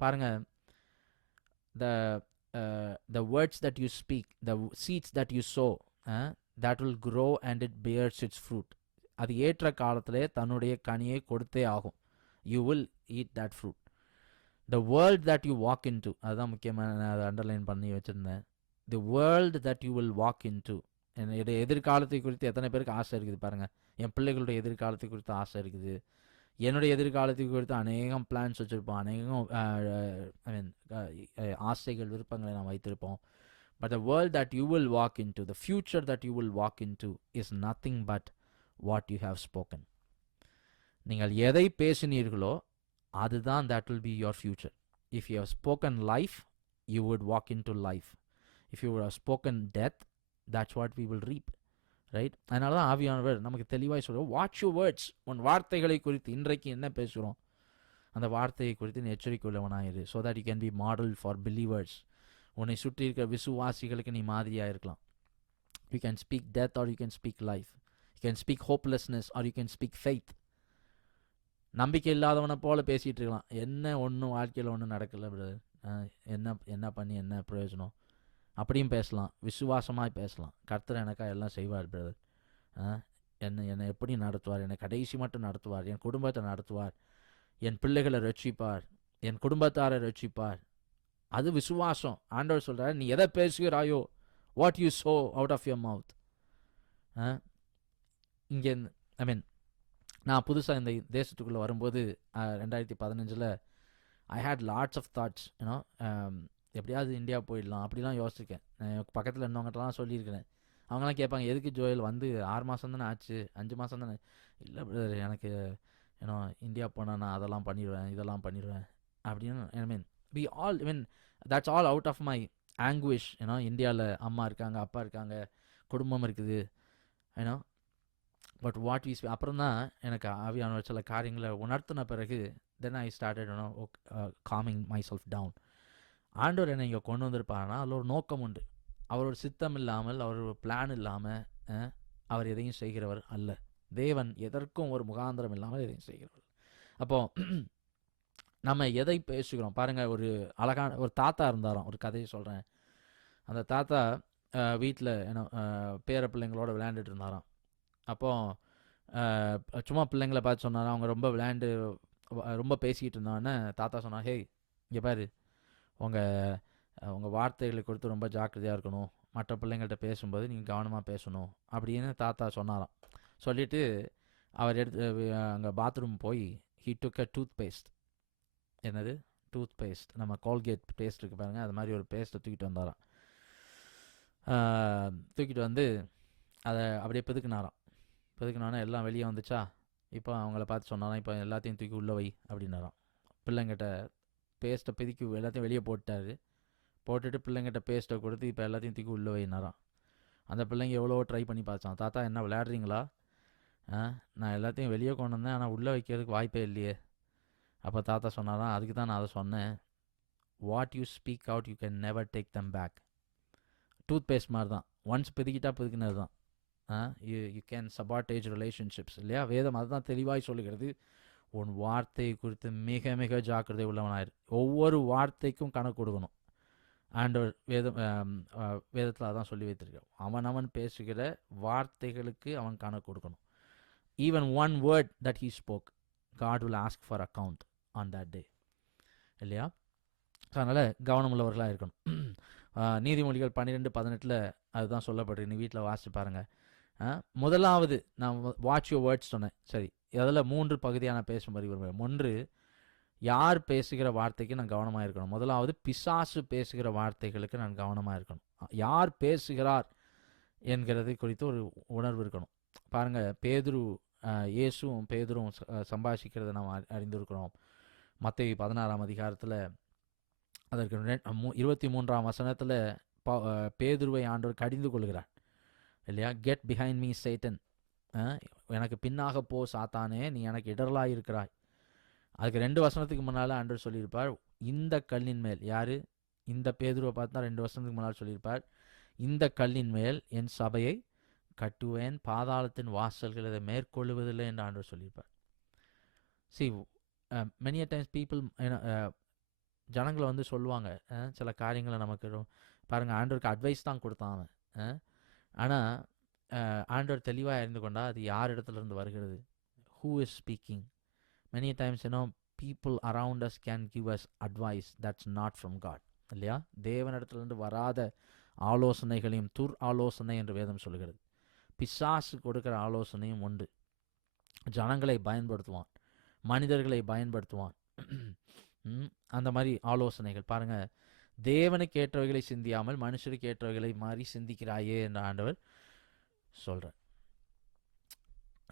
பாருங்க, the words that you speak, the seeds that you sow, that will grow and it bears its fruit. அது ஏற்ற காலத்திலே தன்னுடைய கனியை கொடுத்தே ஆகும். you will eat that fruit. the world that you walk into, அதுதான் முக்கியமான, நான் அதை அண்டர்லைன் பண்ணி வச்சுருந்தேன். the world that you will walk into. என்னுடைய எதிர்காலத்தை குறித்து எத்தனை பேருக்கு ஆசை இருக்குது பாருங்கள். என் பிள்ளைகளுடைய எதிர்காலத்தை குறித்து ஆசை இருக்குது. என்னுடைய எதிர்காலத்தை குறித்து அநேகம் பிளான்ஸ் வச்சுருப்போம், அநேகம் ஆசைகள் விருப்பங்களை நாம் வைத்திருப்போம். But the world that you will walk into, the future that you will walk into is nothing but what you have spoken. நீங்கள் எதை பேசினீர்களோ அதுதான் that will be your future. if you have spoken life, you would walk into life. if you would have spoken death, that's what we will reap. Right? அதனால தான் ஆவியானவர் நமக்கு தெளிவாக சொல்கிறோம், வாட்ச் யூ வேர்ட்ஸ். உன் வார்த்தைகளை குறித்து இன்றைக்கு என்ன பேசுகிறோம் அந்த வார்த்தையை குறித்து நீ எச்சரிக்கை உள்ளவனாயிரு. So that you can be model for believers. உன்னை சுற்றி இருக்கிற விசுவாசிகளுக்கு நீ மாதிரியாக இருக்கலாம். You can speak death or you can speak life. You can speak hopelessness or you can speak faith. நம்பிக்கை இல்லாதவனை போல் பேசிகிட்டு இருக்கலாம். என்ன ஒன்றும் வாழ்க்கையில் ஒன்றும் நடக்கலை பிரதர், என்ன பண்ணி என்ன பிரயோஜனம் அப்படியும் பேசலாம். விசுவாசமாக பேசலாம். கர்த்தர் எனக்காக எல்லாம் செய்வார் பிரதர், என்னை எப்படி நடத்துவார், என்னை கடைசி மட்டும் நடத்துவார், என் குடும்பத்தை நடத்துவார், என் பிள்ளைகளை ரட்சிப்பார், என் குடும்பத்தாரை ரட்சிப்பார். அது விசுவாசம். ஆண்டவர் சொல்கிறார், நீ எதை பேசுகிறாயோ, what you sow out of your mouth. இங்கே நான் புதுசாக இந்த தேசத்துக்குள்ளே வரும்போது 2015 I had lots of thoughts. எப்படியாவது இந்தியா போயிடலாம் அப்படிலாம் யோசிச்சிருக்கேன். பக்கத்தில் இருந்தவங்ககிட்டலாம் சொல்லியிருக்கிறேன். அவங்களாம் கேட்பாங்க, எதுக்கு ஜோயல் 6 மாதம் தானே ஆச்சு, 5 மாதம் தானே. இல்லை பிரதர், எனக்கு இந்தியா போனால் நான் அதெல்லாம் பண்ணிடுவேன், இதெல்லாம் பண்ணிடுவேன் அப்படின்னு. we all, that's all out of my anguish. இந்தியாவில் அம்மா இருக்காங்க, அப்பா இருக்காங்க, குடும்பம் இருக்குது. பட் வாட் வி அப்புறம் தான் எனக்கு ஆவியான சில காரியங்களை உணர்த்தின பிறகு then I started calming myself down. ஆண்டவர் என்னை இங்கே கொண்டு வந்திருப்பாருன்னா அதில் ஒரு நோக்கம் உண்டு. அவரோட சித்தம் இல்லாமல், அவரோட பிளான் இல்லாமல் அவர் எதையும் செய்கிறவர் அல்ல. தேவன் எதற்கும் ஒரு முகாந்திரம் இல்லாமல் எதையும் செய்கிறவர். அப்போது நம்ம எதை பேசுகிறோம் பாருங்கள். ஒரு அழகான ஒரு தாத்தா இருந்தாராம். ஒரு கதையை சொல்கிறேன். அந்த தாத்தா வீட்டில் பேர பிள்ளைங்களோட விளையாண்டுட்டு இருந்தாராம். அப்போது சும்மா பிள்ளைங்களை பார்த்து சொன்னாராம். அவங்க ரொம்ப பேசிக்கிட்டு இருந்தான்னு தாத்தா சொன்னார், ஹேய் இங்கே பாரு, உங்கள் வார்த்தைகளை கொடுத்து ரொம்ப ஜாக்கிரதையாக இருக்கணும், மற்ற பிள்ளைங்கள்ட்ட பேசும்போது நீங்கள் கவனமாக பேசணும் அப்படின்னு தாத்தா சொன்னாராம். சொல்லிவிட்டு அவர் அங்கே பாத்ரூம் போய் he took a toothpaste. என்னது டூத்பேஸ்ட், நம்ம கோல்கேட் பேஸ்ட் இருக்குது பாருங்கள், அது மாதிரி ஒரு பேஸ்ட்டை தூக்கிட்டு வந்தாராம். தூக்கிட்டு வந்து அதை அப்படியே பிதுக்குனாராம். பிதுக்குனானே எல்லாம் வெளியே வந்துச்சா, இப்போ அவங்கள பார்த்து சொன்னாராம், இப்போ எல்லாத்தையும் தூக்கி உள்ளே வை அப்படின்னாராம். பிள்ளைங்கிட்ட பேஸ்ட்டை பிதுக்கி எல்லாத்தையும் வெளியே போட்டுட்டாரு. போட்டுட்டு பிள்ளைங்கிட்ட பேஸ்ட்டை கொடுத்து இப்போ எல்லாத்தையும் தூக்கி உள்ளே வைனாராம். அந்த பிள்ளைங்க எவ்வளோ ட்ரை பண்ணி பார்த்தான். தாத்தா என்ன விளையாடுறீங்களா, நான் எல்லாத்தையும் வெளியே கொண்டு வந்தேன், ஆனால் உள்ளே வைக்கிறதுக்கு வாய்ப்பே இல்லையே. அப்போ தாத்தா சொன்னாராம், அதுக்கு தான் நான் அதை சொன்னேன், what you speak out you can never take them back. Toothpaste மாதிரி தான், ஒன்ஸ் பிதுக்கிட்டா பிதுக்கினது தான். யூ கேன் சபார்டேஜ் ரிலேஷன்ஷிப்ஸ் இல்லையா. வேதம் அதுதான் தெளிவாய் சொல்லுகிறது. உன் வார்த்தை குறித்து மிக மிக ஜாக்கிரதை உள்ளவனாயிரு. ஒவ்வொரு வார்த்தைக்கும் கணக்கு கொடுக்கணும். ஆண்டவர் வேதத்தில் அதான் சொல்லி வைத்திருக்கான். அவன் பேசுகிற வார்த்தைகளுக்கு அவன் கணக்கு கொடுக்கணும். Even one word that he spoke, God will ask for account on that day. இல்லையா? அதனால் கவனமுள்ளவர்களாக இருக்கணும். நீதிமொழிகள் 12:18 அதுதான் சொல்லப்பட்டிருக்கு. நீ வீட்டில் வாசித்து பாருங்கள். முதலாவது நான் வாட்ச் யுவர் வேர்ட்ஸ் சொன்னேன். சரி, அதில் 3 பகுதியான பேசும்படி விரும்புகிறேன். ஒன்று, யார் பேசுகிற வார்த்தைக்கு நான் கவனமாக இருக்கணும். முதலாவது, பிசாசு பேசுகிற வார்த்தைகளுக்கு நான் கவனமாக இருக்கணும். யார் பேசுகிறார் என்கிறது குறித்து ஒரு உணர்வு இருக்கணும். பாருங்கள், இயேசுவும் பேதுரும் சம்பாஷிக்கிறத நாம் அறிந்திருக்கிறோம். மத்தேயு 16ஆம் அதிகாரத்தில் அதற்கு 23ஆம் வசனத்தில் பேதுருவை ஆண்டவர் கடிந்து கொள்கிறார் இல்லையா. கெட் பிஹைண்ட் மீ சேட்டன், எனக்கு பின்னாக போ சாத்தானே, நீ எனக்கு இடரலாக இருக்கிறாய். அதுக்கு 2 வசனத்துக்கு முன்னால் ஆண்டவர் சொல்லியிருப்பார், இந்த கல்லின் மேல், யார் இந்த பேதுருவை பார்த்தா 2 வசனத்துக்கு முன்னால் சொல்லியிருப்பார், இந்த கல்லின் மேல் என் சபையை கட்டுவேன், பாதாளத்தின் வாசல்கள் இதை மேற்கொள்ளுவதில்லை என்று ஆண்டவர் சொல்லியிருப்பார். See, many a times people, ஜனங்களை வந்து சொல்லுவாங்க சில காரியங்களை நமக்கு பாருங்கள், ஆண்டவருக்கு அட்வைஸ் தான் கொடுத்தான் ஆனால் ஆண்டவர் தெளிவாக அறிந்து கொண்டா அது யார் இடத்துலேருந்து வருகிறது. who is speaking. many times people around us can give us advice that's not from God இல்லையா. தேவனிடத்துலேருந்து வராத ஆலோசனைகளையும் ஆலோசனை என்று வேதம் சொல்கிறது. பிசாசு கொடுக்குற ஆலோசனையும் உண்டு. ஜனங்களை பயன்படுத்துவான், மனிதர்களை பயன்படுத்துவான். அந்த மாதிரி ஆலோசனைகள் பாருங்கள். தேவனுக்கு ஏற்றவைகளை சிந்தியாமல் மனுஷருக்கு ஏற்றவைகளை மாறி சிந்திக்கிறாயே என்ற ஆண்டவர் சொல்கிறார்.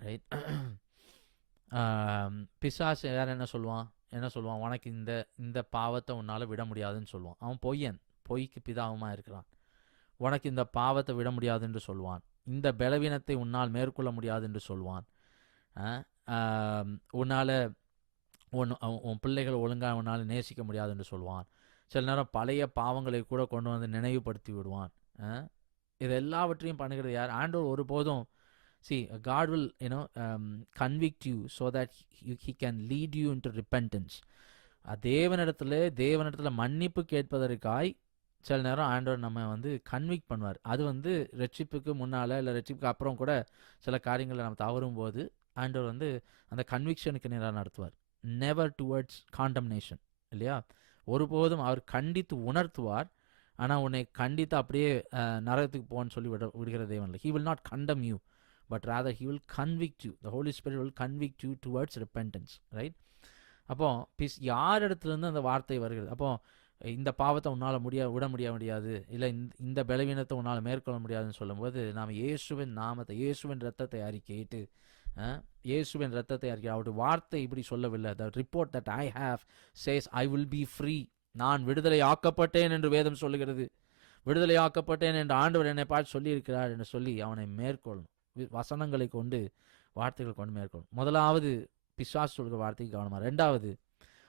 ரைட். பிசாசு வேறு என்ன சொல்லுவான், உனக்கு இந்த பாவத்தை உன்னால் விட முடியாதுன்னு சொல்லுவான். அவன் பொய்க்கு பிதாவுமா இருக்கிறான். உனக்கு இந்த பாவத்தை விட முடியாது என்று சொல்வான். இந்த பலவீனத்தை உன்னால் மேற்கொள்ள முடியாது என்று சொல்வான். உன்னால் உன் பிள்ளைகள் ஒழுங்காக உன்னால் நேசிக்க முடியாது என்று சொல்வான். சில நேரம் பழைய பாவங்களை கூட கொண்டு வந்து நினைவுபடுத்தி விடுவான். இது எல்லாவற்றையும் பண்ணுகிறது யார்? ஆண்டவர் ஒருபோதும் God will convict you so that he can lead you into repentance. தேவனிடத்தில் மன்னிப்பு கேட்பதற்காய் சில நேரம் ஆண்டவர் நம்ம வந்து கன்விக்ட் பண்ணுவார். அது வந்து ரட்சிப்புக்கு முன்னால் இல்லை ரட்சிப்புக்கு அப்புறம் கூட சில காரியங்களை நம்ம தவறும் போது ஆண்டவர் வந்து அந்த கன்விக்ஷனுக்கு நேராக நடத்துவார். நெவர் டுவர்ட்ஸ் காண்டம்னேஷன் இல்லையா. ஒருபோதும் அவர் கண்டித்து உணர்த்துவார். ஆனால் உன்னை கண்டித்து அப்படியே நரகத்துக்கு போன்னு சொல்லி விடுகிற தேவன் இல்லை. He will not condemn you, but rather he will convict you. The Holy Spirit will convict you towards repentance, right? அப்போ யார் இடத்துலேருந்து அந்த வார்த்தை வருகிறது? அப்போ இந்த பாவத்தை உன்னால் விட முடியாது, இல்லை இந்த பலவீனத்தை உன்னால் மேற்கொள்ள முடியாதுன்னு சொல்லும்போது நாம் இயேசுவின் நாமத்தை, இயேசுவின் ரத்தத்தை அறிக்கையிட்டு, இயேசுவின் ரத்தத்தை அறிக்கை. அவருடைய வார்த்தை இப்படி சொல்லவில்லை. The report that I have says I will be free. நான் விடுதலை ஆக்கப்பட்டேன் என்று வேதம் சொல்லுகிறது. விடுதலை ஆக்கப்பட்டேன் என்று ஆண்டவர் என்னை பார்த்து சொல்லியிருக்கிறார் என்று சொல்லி அவனை மேற்கொள்ளணும். வசனங்களை கொண்டு, வார்த்தைகள் கொண்டு மேற்கொள்ளணும். முதலாவது பிசாசு சொல்கிற வார்த்தைக்கு கவனமாக. ரெண்டாவது,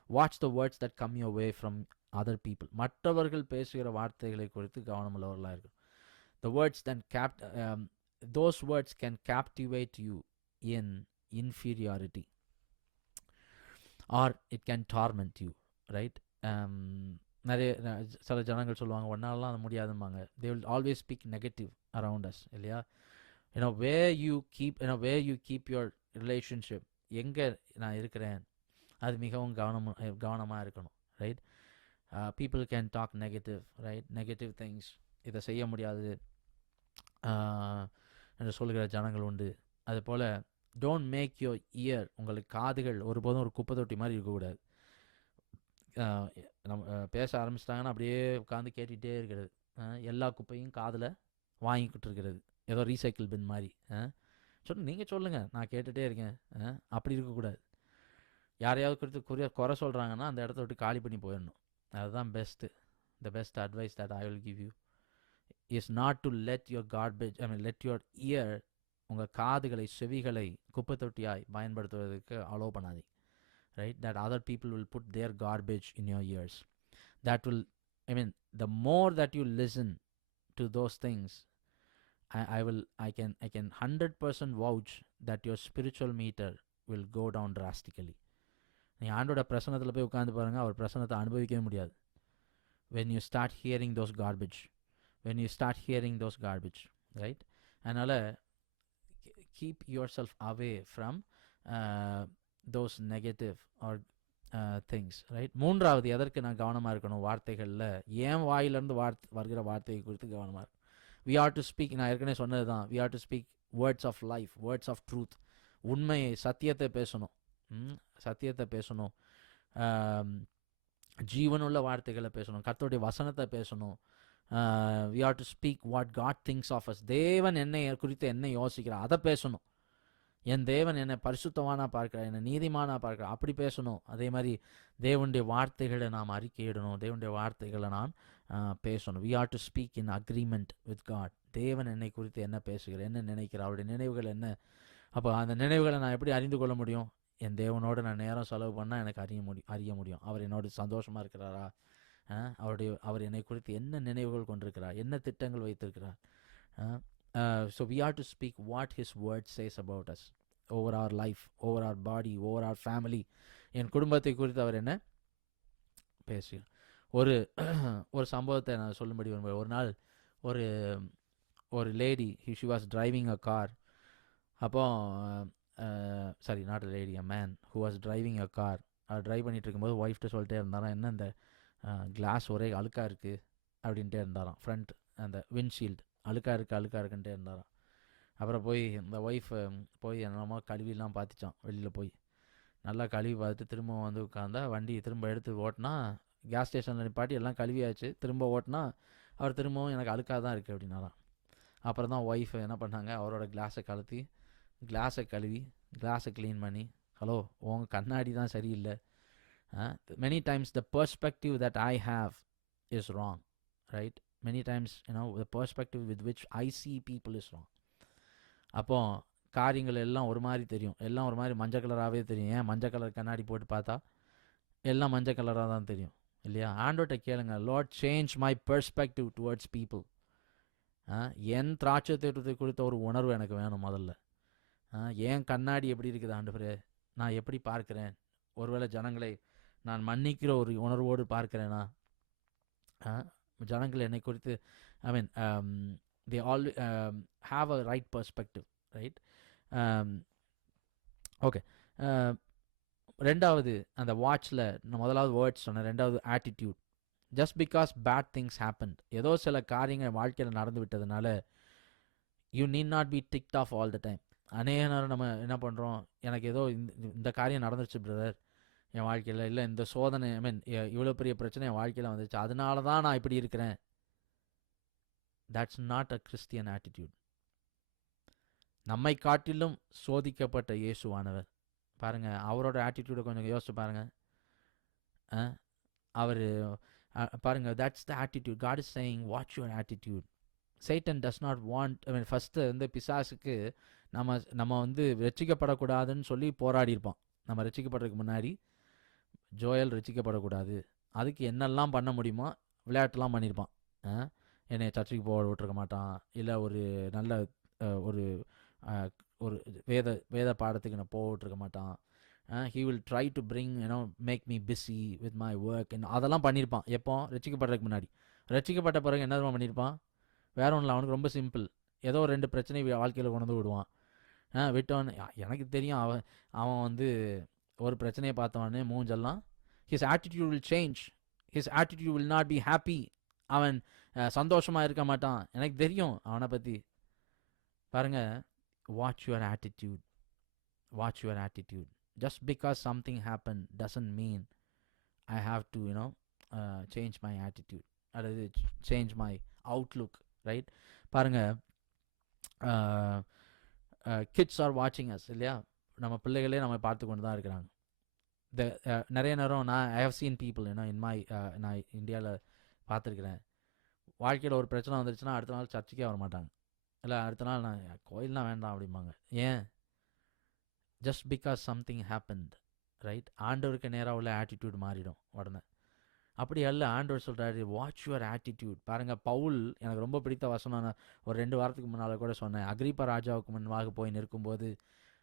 watch the words that come your way from other people. மற்றவர்கள் பேசுகிற வார்த்தைகளை குறித்து கவனமுள்ளவர்களாக இருக்கும். The words then those words can captivate you in inferiority or it can torment you, right? நிறைய சில ஜனங்கள் சொல்லுவாங்க ஒன்னாலாம் அது முடியாதும்பாங்க. They will always speak negative around us இல்லையா. where you keep your relationship, எங்கே நான் இருக்கிறேன் அது மிகவும் கவனமாக இருக்கணும், right. people can talk negative, right? negative things. இதை செய்ய முடியாது என்று சொல்கிற ஜனங்கள் உண்டு. அதுபோல் டோன்ட் மேக் யோர் இயர், உங்களுக்கு காதுகள் ஒருபோதும் ஒரு குப்பை தொட்டி மாதிரி இருக்கக்கூடாது. நம்ம பேச ஆரம்பிச்சிட்டாங்கன்னா அப்படியே உட்காந்து கேட்டுகிட்டே இருக்கிறது. எல்லா குப்பையும் காதில் வாங்கிக்கிட்டு இருக்கிறது, ஏதோ ரீசைக்கிள் பின் மாதிரி. நீங்கள் சொல்லுங்கள், நான் கேட்டுகிட்டே இருக்கேன். அப்படி இருக்கக்கூடாது. யாரையாவது குறித்து குறை சொல்கிறாங்கன்னா அந்த இடத்த விட்டு காலி பண்ணி போயிடணும். அதுதான் best. The best advice that I will give you is not to let your garbage let your year, உங்கள் காதுகளை செவிகளை குப்பை தொட்டியாய் பயன்படுத்துவதற்கு அலோவ் பண்ணாதீங்க. Right, that other people will put their garbage in your ears. That will, the more that you listen to those things, I can 100% vouch that your spiritual meter will go down drastically. நீ ஆண்டோட பிரசனத்தில் போய் உட்காந்து பாருங்கள், அவர் பிரசனத்தை அனுபவிக்கவே முடியாது. when you start hearing those garbage, right? அதனால் keep yourself away from those negative or things, right? மூன்றாவது, எதற்கு நான் கவனமாக இருக்கணும் வார்த்தைகளில், ஏன் வாயிலிருந்து வருகிற வார்த்தையை குறித்து கவனமாக இருக்கும். we are to speak, நான் ஏற்கனவே சொன்னது தான், we are to speak words of life, words of truth. உண்மையை, சத்தியத்தை பேசணும். ஜீவனுள்ள வார்த்தைகளை பேசணும், கர்த்தருடைய வசனத்தை பேசணும். we are to speak what God thinks of us. தேவன் என்னை குறித்து என்ன யோசிக்கிறார் அதை பேசணும். என் தேவன் என்னை பரிசுத்தவானா பார்க்கிறார், என்னை நீதிமானா பார்க்கிறார், அப்படி பேசணும். அதே மாதிரி தேவனுடைய வார்த்தைகளை நாம் அறிக்கையிடணும், தேவனுடைய வார்த்தைகளை நான் பேசணும். we are to speak in agreement with God. தேவன் என்னை குறித்து என்ன பேசுகிறார், என்ன நினைக்கிறார், அவருடைய நினைவுகள் என்ன. அப்போ அந்த நினைவுகளை நான் எப்படி அறிந்து கொள்ள முடியும்? என் தேவனோடு நான் நேரம் செலவு பண்ணால் எனக்கு அறிய முடியும். அவர் என்னோட சந்தோஷமாக இருக்கிறாரா, அவர் என்னை குறித்து என்ன நினைவுகள் கொண்டிருக்கிறார், என்ன திட்டங்கள் வைத்திருக்கிறார். So we are to speak what his word says about us, over our life, over our body, over our family. என் குடும்பத்தை குறித்து அவர் என்ன பேசுகிறார். ஒரு சம்பவத்தை நான் சொல்லும்படி விரும்புகிறேன். ஒரு நாள் ஒரு lady, she was driving a car. அப்போ sorry, not a lady, a man who was driving a car. Drive பண்ணிகிட்டு இருக்கும்போது ஒய்ஃப்ட்டு சொல்லிட்டே இருந்தாராம், என்ன இந்த கிளாஸ் ஒரே அழுக்காக இருக்குது அப்படின்ட்டே இருந்தாராம். ஃப்ரண்ட் அந்த விண்ட்ஷீல்டு அழுக்காக இருக்குன்ட்டே இருந்தாராம். அப்புறம் போய் இந்த ஒய்ஃப் போய் என்னமோ கழுவிலாம் பார்த்துச்சான். வெளியில் போய் நல்லா கழுவி பார்த்துட்டு திரும்ப வந்து உட்காந்தா, வண்டி திரும்ப எடுத்து ஓட்டினா, கேஸ் ஸ்டேஷனில் நிப்பாட்டி எல்லாம் கழுவியாச்சு, திரும்ப ஓட்டினா அவர் திரும்பவும் எனக்கு அழுக்காக தான் இருக்குது அப்படின்னாராம். அப்புறம் தான் ஒய்ஃப் என்ன பண்ணாங்க, அவரோட கிளாஸை கழுவி கிளாஸை க்ளீன் பண்ணி, ஹலோ உங்கள் கண்ணாடி தான் சரியில்லை. many times the perspective that I have is wrong, right? many times the perspective with which I see people is wrong. அப்போ காரியங்கள் எல்லாம் ஒரு மாதிரி தெரியும், எல்லாம் ஒரு மாதிரி மஞ்சள் கலராகவே தெரியும். ஏன் மஞ்சள் கலர் கண்ணாடி போட்டு பார்த்தா எல்லாம் மஞ்சள் கலராக தான் தெரியும், இல்லையா? ஆண்டோட்ட கேளுங்க, Lord change my perspective towards people. என் திராட்சை தோட்டத்தை குறித்த ஒரு உணர்வு எனக்கு வேணும் முதல்ல. என் கண்ணாடி எப்படி இருக்குது ஆண்டவரே, நான் எப்படி பார்க்கிறேன்? ஒருவேளை ஜனங்களை நான் மன்னிக்கிற ஒரு உணர்வோடு பார்க்கிறேனா? ஜனங்கள் என்னை குறித்து they all have a right perspective, right? ஓகே, ரெண்டாவது அந்த வாட்சில் நான் முதலாவது வேர்ட்ஸ் சொன்னேன், ரெண்டாவது attitude. Just because bad things happened, ஏதோ சில காரியங்கள் வாழ்க்கையில் நடந்து விட்டதுனால you need not be ticked off all the time. அநேக நேரம் நம்ம என்ன பண்ணுறோம், எனக்கு ஏதோ இந்த காரியம் நடந்துருச்சு பிரதர் என் வாழ்க்கையில், இல்லை இந்த சோதனை இவ்வளோ பெரிய பிரச்சனை என் வாழ்க்கையில் வந்துச்சு, அதனால தான் நான் இப்படி இருக்கிறேன். That's not a Christian attitude. நம்மை காட்டிலும் சோதிக்கப்பட்ட இயேசுவானவர் பாருங்கள், அவரோட ஆட்டிடியூடை கொஞ்சம் யோசிச்சு பாருங்கள். அவர் பாருங்கள், that's the attitude. God is saying watch your attitude. Satan does not want, first பிசாசுக்கு நம்ம ரட்சிக்கப்படக்கூடாதுன்னு சொல்லி போராடியிருப்பான். நம்ம ரட்சிக்கப்படுறதுக்கு முன்னாடி ஜோயல் ரட்சிக்கப்படக்கூடாது, அதுக்கு என்னெல்லாம் பண்ண முடியுமோ விளையாட்டுலாம் பண்ணியிருப்பான். என்னை சர்ச்சுக்கு போக விட்டுருக்க மாட்டான், இல்லை ஒரு நல்ல ஒரு ஒரு வேத பாடத்துக்கு நான் போக விட்டுருக்க மாட்டான். he will try to bring make me busy with my work, அதெல்லாம் பண்ணியிருப்பான். எப்போ? ரட்சிக்கப்படுறதுக்கு முன்னாடி. ரட்சிக்கப்பட்ட பிறகு என்ன பண்ணியிருப்பான்? வேற ஒன்றில் அவனுக்கு ரொம்ப சிம்பிள், ஏதோ 2 பிரச்சனை வாழ்க்கையில் கொண்டு வந்து விடுவான். விட்டவன் எனக்கு தெரியும், அவன் ஒரு பிரச்சனையை பார்த்தவனே மூஞ்செல்லாம் his attitude will change, his attitude will not be happy. அவன் சந்தோஷமாக இருக்க மாட்டான், எனக்கு தெரியும் அவனை பற்றி. பாருங்க, watch your attitude. Watch your attitude. Just because something happen doesn't mean I have to change my attitude, அல்லது சேஞ்ச் மை அவுட்லுக், ரைட்? பாருங்கள், கிட்ஸ் ஆர் வாட்சிங் அஸ், இல்லையா? நம்ம பிள்ளைகளே நம்ம பார்த்து கொண்டு தான் இருக்கிறாங்க. நிறைய நேரம் I have seen people in my நான் இந்தியாவில் பார்த்துருக்குறேன். வாழ்க்கையில் ஒரு பிரச்சனை வந்துருச்சுன்னா அடுத்த நாள் சர்ச்சுக்கே வர மாட்டாங்க, இல்லை அடுத்த நாள் நான் கோயில்லாம் வேண்டாம் அப்படிம்பாங்க. ஏன்? Just because something happened, right? ஆண்டவருக்கு நேராக உள்ள ஆட்டிடியூட் மாறிடும் உடனே. அப்படி அல்ல, ஆண்டவர் சொல்கிறாரு வாட்ச் யுவர் ஆட்டிடியூட். பாருங்கள், பவுல் எனக்கு ரொம்ப பிடித்த வசனம். நான் ஒரு 2 வாரத்துக்கு முன்னால் கூட சொன்னேன். அக்ரிப்பா ராஜாவுக்கு முன்பாக போய் நிற்கும்போது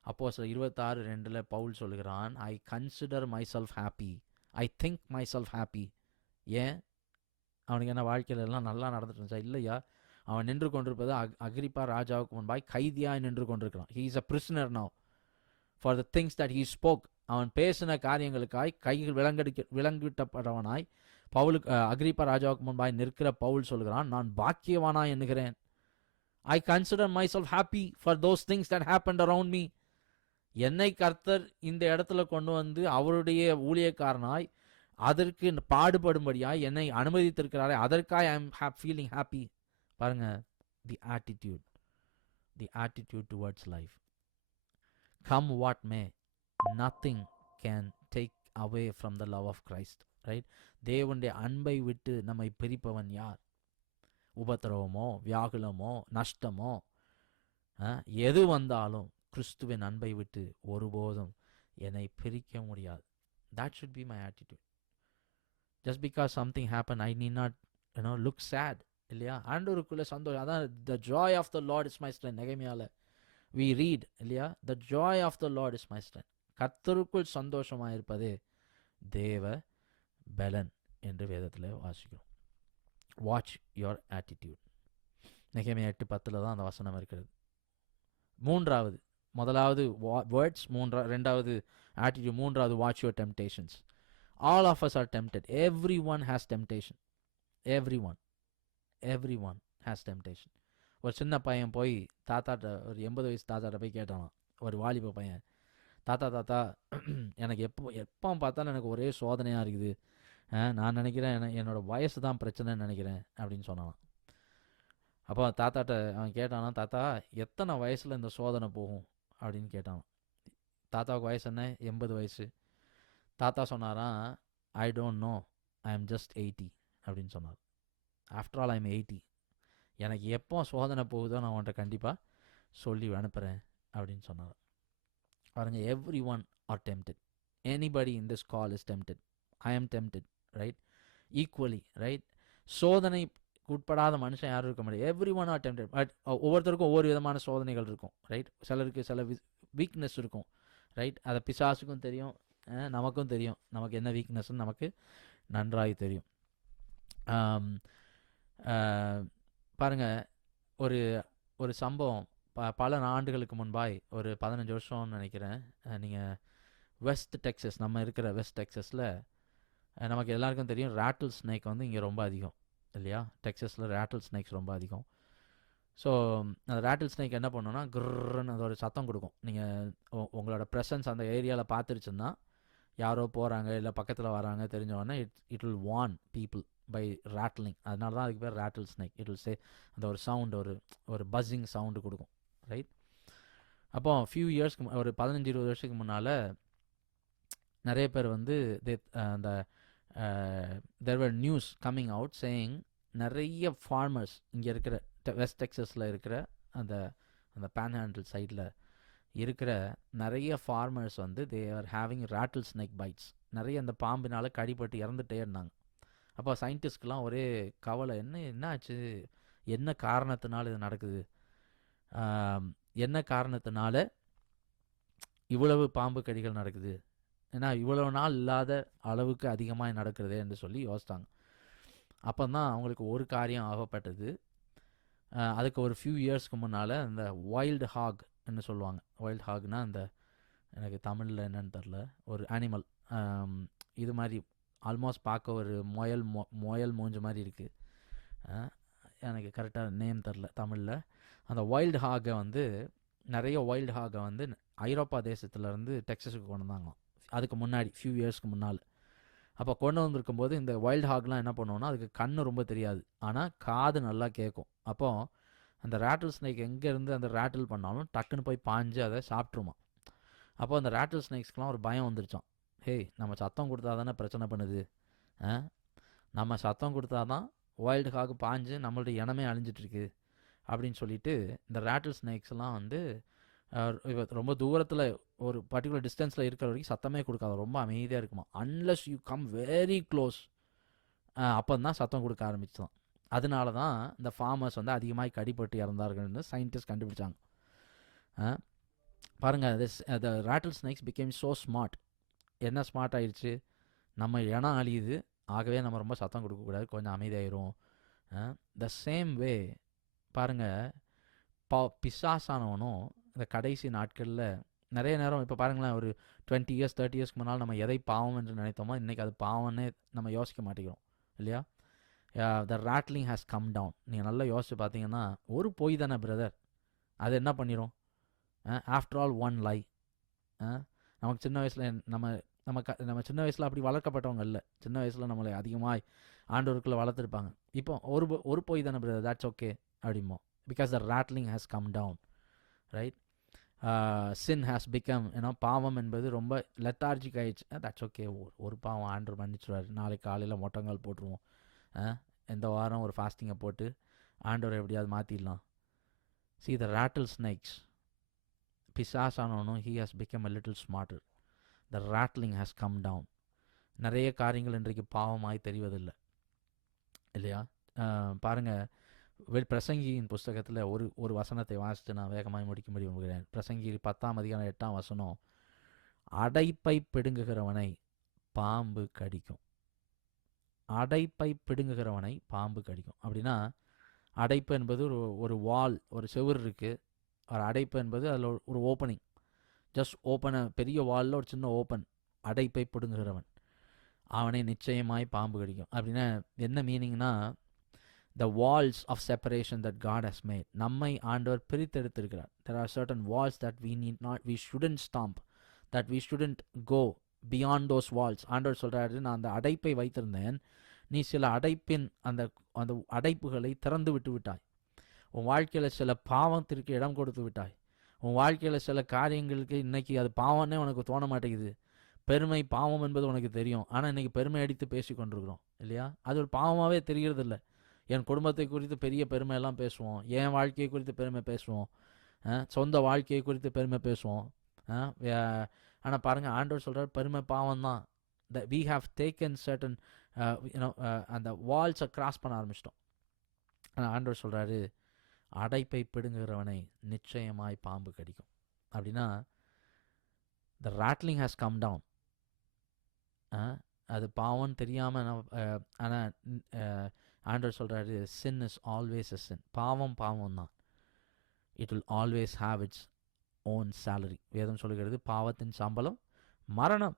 அப்போஸ்தலர் 26:2 பவுல் சொல்கிறான், ஐ consider my self happy, I think my self happy. ஏன்? அவனுக்கு என்ன வாழ்க்கையில் எல்லாம் நல்லா நடந்துட்டு இருந்துச்சா? இல்லையா? அவன் நின்று கொண்டிருப்பது அக்ரிப்பா ராஜாவுக்கு முன்பாக கைதியாக நின்று கொண்டிருக்கிறான். He is a prisoner now for the things that he spoke. அவன் பேசின காரியங்களுக்காய் கைகள் விலங்கிட்டப்பட்டவனாய் பவுலுக்கு அக்ரிப்பா ராஜாவுக்கு முன்பாய் நிற்கிற பவுல் சொல்கிறான், நான் பாக்கியவானா என்கிறேன். ஐ consider my self happy for those things that happened around me. என்னை கர்த்தர் இந்த இடத்துல கொண்டு வந்து அவருடைய ஊழியக்காரனாய் அதற்கு பாடுபடும்படியாய் என்னை அனுமதித்திருக்கிறாரே, அதற்காக ஐ எம் ஃபீலிங் ஹாப்பி. பாருங்க, the attitude towards life. Come what may, nothing can take away from the love of Christ, right? தேவனுடைய அன்பை விட்டு நம்மை பிரிப்பவன் யார்? உபத்திரவமோ, வியாகுலமோ, நஷ்டமோ, எது வந்தாலும் கிறிஸ்துவின் அன்பை விட்டு ஒருபோதும் என்னை பிரிக்க முடியாது. That should be my attitude. Just because something happened, I need not look sad, இல்லையா? ஆண்டவருக்குள்ள சந்தோஷம். அதான் the joy of the Lord is my strength. நெகேமியால we read, இல்லையா? The joy of the Lord is my strength. கர்த்தருக்குள் சந்தோஷமாக இருப்பதே தேவ பலன் என்று வேதத்தில் வாசிக்கிறோம். Watch your attitude. நெகேமியா 8:10 தான் அந்த வசனம் இருக்கிறது. முதலாவது வேர்ட்ஸ், ரெண்டாவது ஆட்டிடியூட், மூன்றாவது watch your temptations. All of us are tempted. Every one has temptation. Every one has temptation. ஒரு சின்ன பையன் போய் தாத்தாட்ட, ஒரு 80 வயசு தாத்தாட்ட போய் கேட்டானான். ஒரு வாலிப பையன், தாத்தா எனக்கு எப்போ பார்த்தாலும் எனக்கு ஒரே சோதனையாக இருக்குது, நான் நினைக்கிறேன் என்னோடய வயசு தான் பிரச்சனைன்னு நினைக்கிறேன் அப்படின்னு சொன்னான். அப்போ தாத்தாட்ட அவன் கேட்டானா, தாத்தா எத்தனை வயசில் இந்த சோதனை போகும் அப்படின்னு கேட்டான். தாத்தாவுக்கு வயசு என்ன? 80 வயசு. தாத்தா சொன்னாரான், I don't know, I am just 80 அப்படின்னு சொன்னார். After all I am 80. எனக்கு எப்போ சோதனை போகுதோ நான் உன்ட்ட கண்டிப்பாக சொல்லி அனுப்புகிறேன் அப்படின்னு சொன்னார். பாருங்க, every one R tempted. Anybody in this call is tempted. I am tempted, right? Equally, right? சோதனை உட்படாத மனுஷன் யாரும் இருக்க முடியாது. Every one R tempted. But ஒவ்வொருத்தருக்கும் ஒவ்வொரு விதமான சோதனைகள் இருக்கும், ரைட்? சிலருக்கு சில வீக்னஸ் இருக்கும், ரைட்? அதை பிசாசுக்கும் தெரியும், நமக்கும் தெரியும். நமக்கு என்ன வீக்னஸ்ன்னு நமக்கு நன்றாக தெரியும். பாருங்கள், ஒரு சம்பவம் பல ஆண்டுகளுக்கு முன்பாய், ஒரு 15 வருஷம்னு நினைக்கிறேன். நீங்கள் வெஸ்ட் டெக்ஸஸ், நம்ம இருக்கிற வெஸ்ட் டெக்ஸஸில் நமக்கு எல்லாருக்கும் தெரியும் ராட்டில் ஸ்னேக் வந்து இங்கே ரொம்ப அதிகம், இல்லையா? டெக்ஸஸில் ராட்டில் ஸ்னேக்ஸ் ரொம்ப அதிகம். ஸோ அந்த ராட்டில் ஸ்னேக் என்ன பண்ணுன்னா, குர்ன்னு அது ஒரு சத்தம் கொடுக்கும். நீங்கள் உங்களோட ப்ரெசன்ஸ் அந்த ஏரியாவில் பார்த்துருச்சுன்னா, யாரோ போகிறாங்க இல்லை பக்கத்தில் வராங்க தெரிஞ்சவொடனே it will warn people by rattling. அதனால தான் அதுக்கு பேர் rattle snake. It will say, அந்த ஒரு சவுண்டு, ஒரு பஸ்ஸிங் சவுண்டு கொடுக்கும், ரைட்? அப்போ ஃபியூ இயர்ஸ்க்கு, ஒரு 15-20 வருஷத்துக்கு முன்னால் நிறைய பேர் வந்து அந்த there were news coming out saying, நிறைய ஃபார்மர்ஸ் இங்கே இருக்கிற வெஸ்ட் டெக்ஸஸில் இருக்கிற அந்த பேன்ஹேண்டில் சைடில் இருக்கிற நிறைய ஃபார்மர்ஸ் வந்து they are having rattle snake bites. நிறைய அந்த பாம்பினால் கடிப்பட்டு இறந்துட்டே இருந்தாங்க. அப்போ சயின்டிஸ்ட்கெலாம் ஒரே கவலை, என்ன ஆச்சு, என்ன காரணத்தினால இது நடக்குது, என்ன காரணத்தினால இவ்வளவு பாம்பு கடிகள் நடக்குது, ஏன்னா இவ்வளவு நாள் இல்லாத அளவுக்கு அதிகமாக நடக்கிறதே என்று சொல்லி யோசித்தாங்க. அப்போ தான் அவங்களுக்கு ஒரு காரியம் ஆகப்பட்டது. அதுக்கு ஒரு ஃபியூ இயர்ஸ்க்கு முன்னால் இந்த வைல்டு ஹாக்னு சொல்லுவாங்க. வைல்டு ஹாக்னா அந்த, எனக்கு தமிழில் என்னன்னு தெரில, ஒரு அனிமல், இது மாதிரி ஆல்மோஸ்ட் பார்க்க ஒரு முயல் மூஞ்ச மாதிரி இருக்குது. எனக்கு கரெக்டாக நேம் தெரில தமிழில். அந்த வைல்டு ஹாகை வந்து, நிறைய வைல்டு ஹாகை வந்து ஐரோப்பா தேசத்துலேருந்து டெக்ஸஸுக்கு கொண்டு வந்தாங்களாம். அதுக்கு முன்னாடி ஃபியூ இயர்ஸ்க்கு முன்னால். அப்போ கொண்டு வந்திருக்கும்போது இந்த வைல்ட் ஹாக்லாம் என்ன பண்ணுவோன்னா, அதுக்கு கண் ரொம்ப தெரியாது, ஆனால் காது நல்லா கேட்கும். அப்போது அந்த ரேட்டில் ஸ்னேக் எங்கேருந்து அந்த ரேட்டில் பண்ணாலும் டக்குன்னு போய் பாஞ்சு அதை சாப்பிட்ருமா. அப்போ அந்த ரேட்டில் ஸ்னேக்ஸ்க்கெலாம் ஒரு பயம் வந்துருச்சான். ஹேய், நம்ம சத்தம் கொடுத்தா தானே பிரச்சனை பண்ணுது, நம்ம சத்தம் கொடுத்தா தான் வைல்டு ஹாக் பாஞ்சு நம்மளுடைய இனமே அழிஞ்சிட்ருக்கு அப்படின்னு சொல்லிட்டு இந்த ரேட்டில் ஸ்னேக்ஸ்லாம் வந்து ரொம்ப தூரத்தில் ஒரு பர்டிகுலர் டிஸ்டன்ஸில் இருக்கிற வரைக்கும் சத்தமே கொடுக்காது, ரொம்ப அமைதியாக இருக்குமா. Unless you come very close, அப்போ தான் சத்தம் கொடுக்க ஆரம்பிச்சுதான். அதனால தான் இந்த ஃபார்மர்ஸ் வந்து அதிகமாக கடிப்பட்டு இறந்தார்கள்னு சயின்டிஸ்ட் கண்டுபிடிச்சாங்க. பாருங்கள், த ரேட்டில் ஸ்னேக்ஸ் பிகேம் ஸோ ஸ்மார்ட். என்ன ஸ்மார்ட் ஆயிடுச்சு, நம்ம இனம் அழியுது, ஆகவே நம்ம ரொம்ப சத்தம் கொடுக்கக்கூடாது, கொஞ்சம் அமைதியாயிரும். த சேம் வே பாருங்கள், பிசாசானவனும் இந்த கடைசி நாட்களில் நிறைய நேரம் இப்போ பாருங்களேன், ஒரு 20 இயர்ஸ் 30 இயர்ஸ்க்கு முன்னால் நம்ம எதை பாவம் என்று நினைத்தோமோ இன்றைக்கி அது பாவம்னே நம்ம யோசிக்க மாட்டேங்கிறோம் இல்லையா. த ராட்லிங் ஹேஸ் கம் டவுன். நீங்கள் நல்லா யோசிச்சு பார்த்தீங்கன்னா, ஒரு பொய் தானே பிரதர், அது என்ன பண்ணிடும். ஆஃப்டர் ஆல் ஒன் லை. நமக்கு சின்ன வயசில் நம்ம சின்ன வயசில் அப்படி வளர்க்கப்பட்டவங்க இல்லை. சின்ன வயசில் நம்மளை அதிகமாக ஆண்டவருக்குள்ளே வளர்த்துருப்பாங்க. இப்போ ஒரு பொய் தானே பிரதர், தட்ஸ் ஓகே அப்படிமோ. Because the rattling has come down, right. Sin has become, பாவம் என்பது ரொம்ப லெத்தார்ஜிக் ஆயிடுச்சு. தட்ஸ் ஓகே, ஒரு பாவம் ஆண்டவர் மன்னிச்சுடுவார், நாளைக்கு காலையில் மொட்டங்கால் போட்டுருவோம், இந்த வாரம் ஒரு ஃபாஸ்டிங்கை போட்டு ஆண்டவரை எப்படியாவது மாற்றிடலாம். See the rattlesnakes, பிசாசானவனும் he has become a little smarter. The rattling has come down. நிறைய காரியங்கள் இன்றைக்கு பாவமாய் தெரிவதில்லை இல்லையா. பாருங்கள், பிரசங்கியின் புஸ்தகத்தில் ஒரு வசனத்தை வாசித்து நான் வேகமாக முடிக்கும்படி விரும்புகிறேன். பிரசங்கி 10ஆம் அதிகாரம் 8ஆம் வசனம், அடைப்பை பிடுங்குகிறவனை பாம்பு கடிக்கும். அடைப்பை பிடுங்குகிறவனை பாம்பு கடிக்கும். அப்படின்னா அடைப்பு என்பது ஒரு வால், ஒரு செவுர் இருக்குது. ஒரு அடைப்பு என்பது அதில் ஒரு ஓப்பனிங், ஜஸ்ட் ஓப்பனை, பெரிய வாலில் ஒரு சின்ன ஓப்பன். அடைப்பை பிடுங்குகிறவன் அவனை நிச்சயமாய் பாம்பு கடிக்கும். அப்படின்னா என்ன மீனிங்னா, the walls of separation that God has made, நம்மை ஆண்டவர் பிரித்தெடுத்திருக்கிறார். There are certain walls that we shouldn't stomp, that we shouldn't go beyond those walls. ஆண்டவர் சொல்கிறாரு, நான் அந்த அடைப்பை வைத்திருந்தேன், நீ சில அடைப்பின் அந்த அடைப்புகளை திறந்து விட்டு விட்டாய். உன் வாழ்க்கையில் சில பாவத்திற்கு இடம் கொடுத்து விட்டாய். உன் வாழ்க்கையில் சில காரியங்களுக்கு இன்றைக்கி அது பாவம்னே உனக்கு தோண மாட்டேங்குது. பெருமை பாவம் என்பது உனக்கு தெரியும், ஆனால் இன்றைக்கி பெருமை அடித்து பேசி கொண்டிருக்கிறோம் இல்லையா. அது ஒரு பாவமாகவே தெரிகிறதில்ல. என் குடும்பத்தை குறித்து பெரிய பெருமையெல்லாம் பேசுவோம், என் வாழ்க்கையை குறித்து பெருமை பேசுவோம், சொந்த வாழ்க்கையை குறித்து பெருமை பேசுவோம். ஆனால் பாருங்கள், ஆண்டவர் சொல்கிறார் பெருமை பாவம் தான். we have taken certain அந்த வால்ஸை கிராஸ் பண்ண ஆரம்பிச்சிட்டோம். ஆனால் ஆண்டவர் சொல்கிறாரு, அடைப்பை பிடுங்குகிறவனை நிச்சயமாய் பாம்பு கடிக்கும். அப்படின்னா the rattling has come down. அது பாவம்னு தெரியாமல் ஆனால் ஆண்டவர் சொல்கிறாரு, sin is always a sin. பாவம் தான். it will always have its own salary. வேதம் சொல்லுகிறது, பாவத்தின் சம்பளம் மரணம்.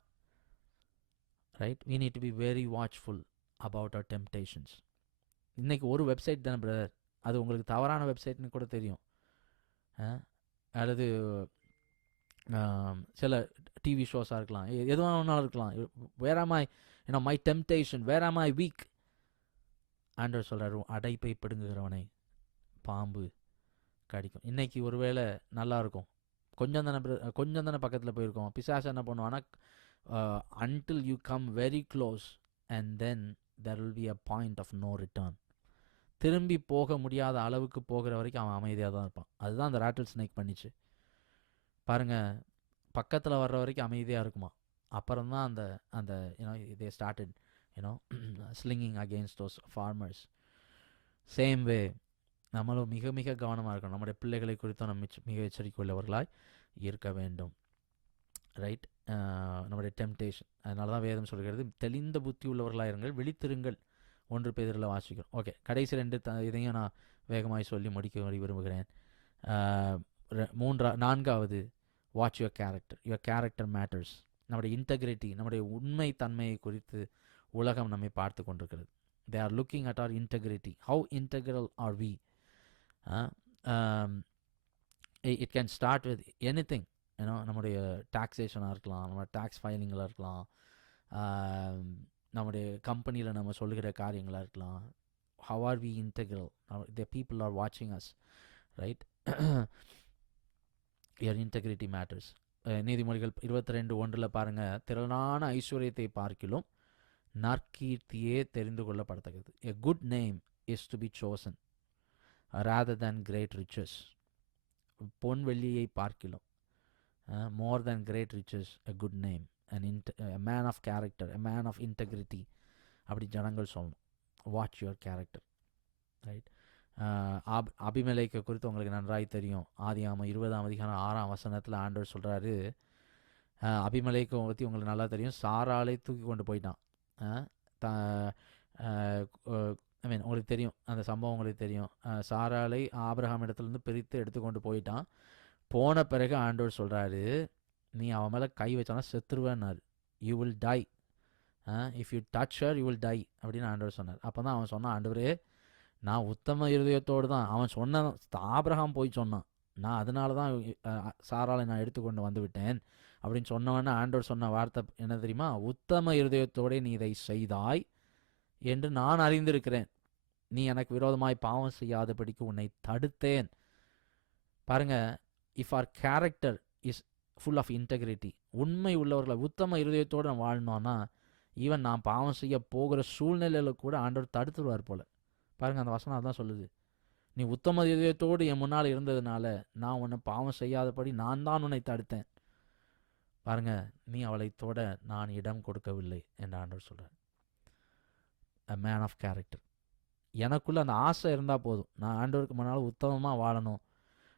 Right. we need to be very watchful about our temptations. இன்றைக்கி ஒரு வெப்சைட் தானே பிரதர், அது உங்களுக்கு தவறான வெப்சைட்னு கூட தெரியும். அல்லது சில டிவி ஷோஸாக இருக்கலாம், எதுவாக ஒன்றாலும் இருக்கலாம். வேர் ஆம் ஐ மை டெம்டேஷன், வேர் ஆம் ஐ வீக். ஆண்டவர் சொல்கிறார், அடைப்பை பிடுங்குகிறவனை பாம்பு கடிக்கும். இன்றைக்கி ஒருவேளை நல்லா இருக்கும், கொஞ்சம் தானே பக்கத்தில் போயிருக்கோம். பிசாசு என்ன பண்ணுவான்னா, until you come very close and then there will be a point of no return. திரும்பி போக முடியாத அளவுக்கு போகிற வரைக்கும் அவன் அமைதியாக தான் இருப்பான். அதுதான் அந்த ராட்டில் ஸ்னேக் பண்ணிச்சு பாருங்கள். பக்கத்தில் வர்ற வரைக்கும் அமைதியாக இருக்குமா. அப்புறம் தான் அந்த they started slinging against those farmers. Same way நம்மளும் மிக மிக கவனமாக இருக்கணும். நம்முடைய பிள்ளைகளை குறித்தும் நம்ம மிக எச்சரிக்கை உள்ளவர்களாய் இருக்க வேண்டும். ரைட். நம்முடைய டெம்டேஷன், அதனால தான் வேதம் சொல்கிறது, தெளிந்த புத்தி உள்ளவர்களாக இருங்கள், விழித்திருங்கள். 1 பேதுருவில் வாசிக்கிறோம். ஓகே, கடைசி 2 இதையும் நான் வேகமாய் சொல்லி முடிக்க விரும்புகிறேன். 4வது, watch your character. Your character matters. நம்முடைய இன்டெகிரிட்டி, நம்முடைய உண்மை தன்மையை குறித்து உலகம் நம்மை பார்த்து கொண்டிருக்கிறது. they are looking at our integrity. How integral are we? It can start with anything. ஏன்னா நம்முடைய டாக்ஸேஷனாக இருக்கலாம், நம்ம டேக்ஸ் ஃபைலிங்களாக இருக்கலாம், நம்முடைய கம்பெனியில் நம்ம சொல்லுகிற காரியங்களாக இருக்கலாம். how are we integral? The people are watching us, right? your integrity matters. நீதிமொழிகள் 22:1 பாருங்கள், திரளான ஐஸ்வர்யத்தை பார்க்கிலும் நற்கீர்த்தியே தெரிந்து கொள்ளப்படத்தக்கது. a good name is to be chosen rather than great riches. பொன் வெள்ளியை பார்க்கிலும் more than great riches, a good name, a man of character, a man of integrity, அப்படி ஜனங்கள் சொல்லணும். Watch your character, right? அபிமெலேக்கை குறித்து உங்களுக்கு நன்றாய் தெரியும். ஆதியாகமம் 20:6 ஆண்டவர் சொல்கிறாரு, அபிமெலேக்கை பற்றி உங்களுக்கு நல்லா தெரியும். சாராளை தூக்கி கொண்டு போயிட்டான். ஐ மீன் உங்களுக்கு தெரியும், அந்த சம்பவம் உங்களுக்கு தெரியும். சாராளை ஆபிரகாம் இடத்துலேருந்து பிரித்து எடுத்துக்கொண்டு போயிட்டான். போன பிறகு ஆண்டவர் சொல்கிறாரு, நீ அவன் மேலே கை வச்சானா செத்துருவேன்னாரு. You will die, if you touch her you will die அப்படின்னு ஆண்டவர் சொன்னார். அப்போ தான் அவன் சொன்னான், ஆண்டவரே நான் உத்தம இருதயத்தோடு தான், அவன் சொன்ன ஆபிரகாம் போய் சொன்னான், நான் அதனால தான் சாராளை நான் எடுத்துக்கொண்டு வந்து விட்டேன் அப்படின்னு சொன்னவொன்னே ஆண்டவர் சொன்ன வார்த்தை என்ன தெரியுமா? உத்தம இருதயத்தோடே நீ இதை செய்தாய் என்று நான் அறிந்திருக்கிறேன், நீ எனக்கு விரோதமாய் பாவம் செய்யாதபடிக்கு உன்னை தடுத்தேன். பாருங்கள், if our character is full of integrity, உண்மை உள்ளவர்களை உத்தம இருதயத்தோடு நான் வாழ்ந்தோன்னா ஈவன் நான் பாவம் செய்ய போகிற சூழ்நிலையில் கூட ஆண்டவர் தடுத்துருவார் போல். பாருங்கள், அந்த வசனம் அதான் சொல்லுது. நீ உத்தம இதயத்தோடு என் முன்னால் இருந்ததுனால நான் உன்னை பாவம் செய்யாதபடி நான் தான் உன்னை தடுத்தேன். பாருங்கள், நீ அவளை தொட நான் இடம் கொடுக்கவில்லை என்று ஆண்டவர் சொல்கிறார். a man of character. எனக்குள்ளே அந்த ஆசை இருந்தால் போதும், நான் ஆண்டவருக்கு முன்னால் உத்தமமாக வாழணும்,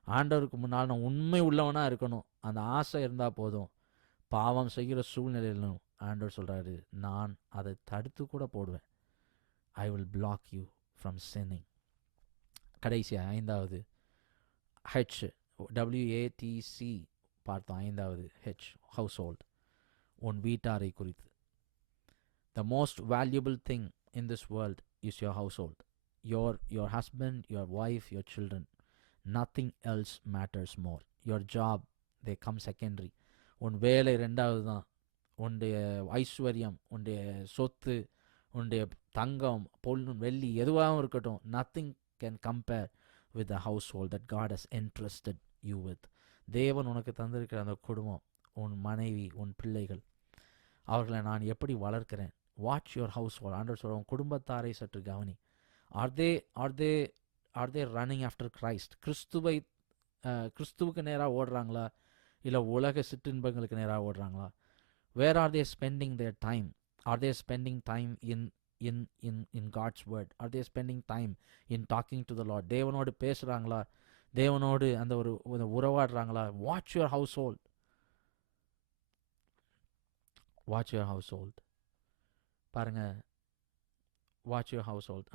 ஆண்டவருக்கு முன்னால் நான் உண்மை உள்ளவனாக இருக்கணும், அந்த ஆசை இருந்தால் போதும். பாவம் செய்கிற சூழ்நிலையிலும் ஆண்டவர் சொல்கிறாரு, நான் அதை தடுத்து கூட போடுவேன். I will black you from sinning. கடைசியாக 5வது ஹெச், WATC பார்த்தோம். 5வது ஹெச், ஹவுஸ் ஹோல்ட், உன் வீட்டாரை குறித்து. The most valuable thing in this world is your household. Your husband, your wife, your children. Nothing else matters more. Your job, they come secondary. உன் வேலை 2வது தான். உன்னுடைய ஐஸ்வர்யம், உன்னுடைய சொத்து, உன்னுடைய தங்கம், பொருள், வெள்ளி எதுவாகவும் இருக்கட்டும், nothing can compare with the household that God has entrusted you with. தேவன் உனக்கு தந்திருக்கிற அந்த குடும்பம், உன் மனைவி, உன் பிள்ளைகள், அவர்களை நான் எப்படி வளர்க்கிறேன். Watch your household. ஆண்டவர் சொல்ற, உன் குடும்பத்தாரை சற்று கவனி. Are they running after Christ? கிறிஸ்துவுக்கு நேராக ஓடுறாங்களா, இல்லை உலக சிற்றின்பங்களுக்கு நேராக ஓடுறாங்களா? Where are they spending their time? Are they spending time in God's word? Are they spending time in talking to the Lord? தேவனோடு பேசுகிறாங்களா, தேவனோடு அந்த ஒரு உறவாடுறாங்களா? Watch your household. Watch your household. பாருங்கள், வாட்ச் யுவர் ஹவுஸ் ஹோல்ட்.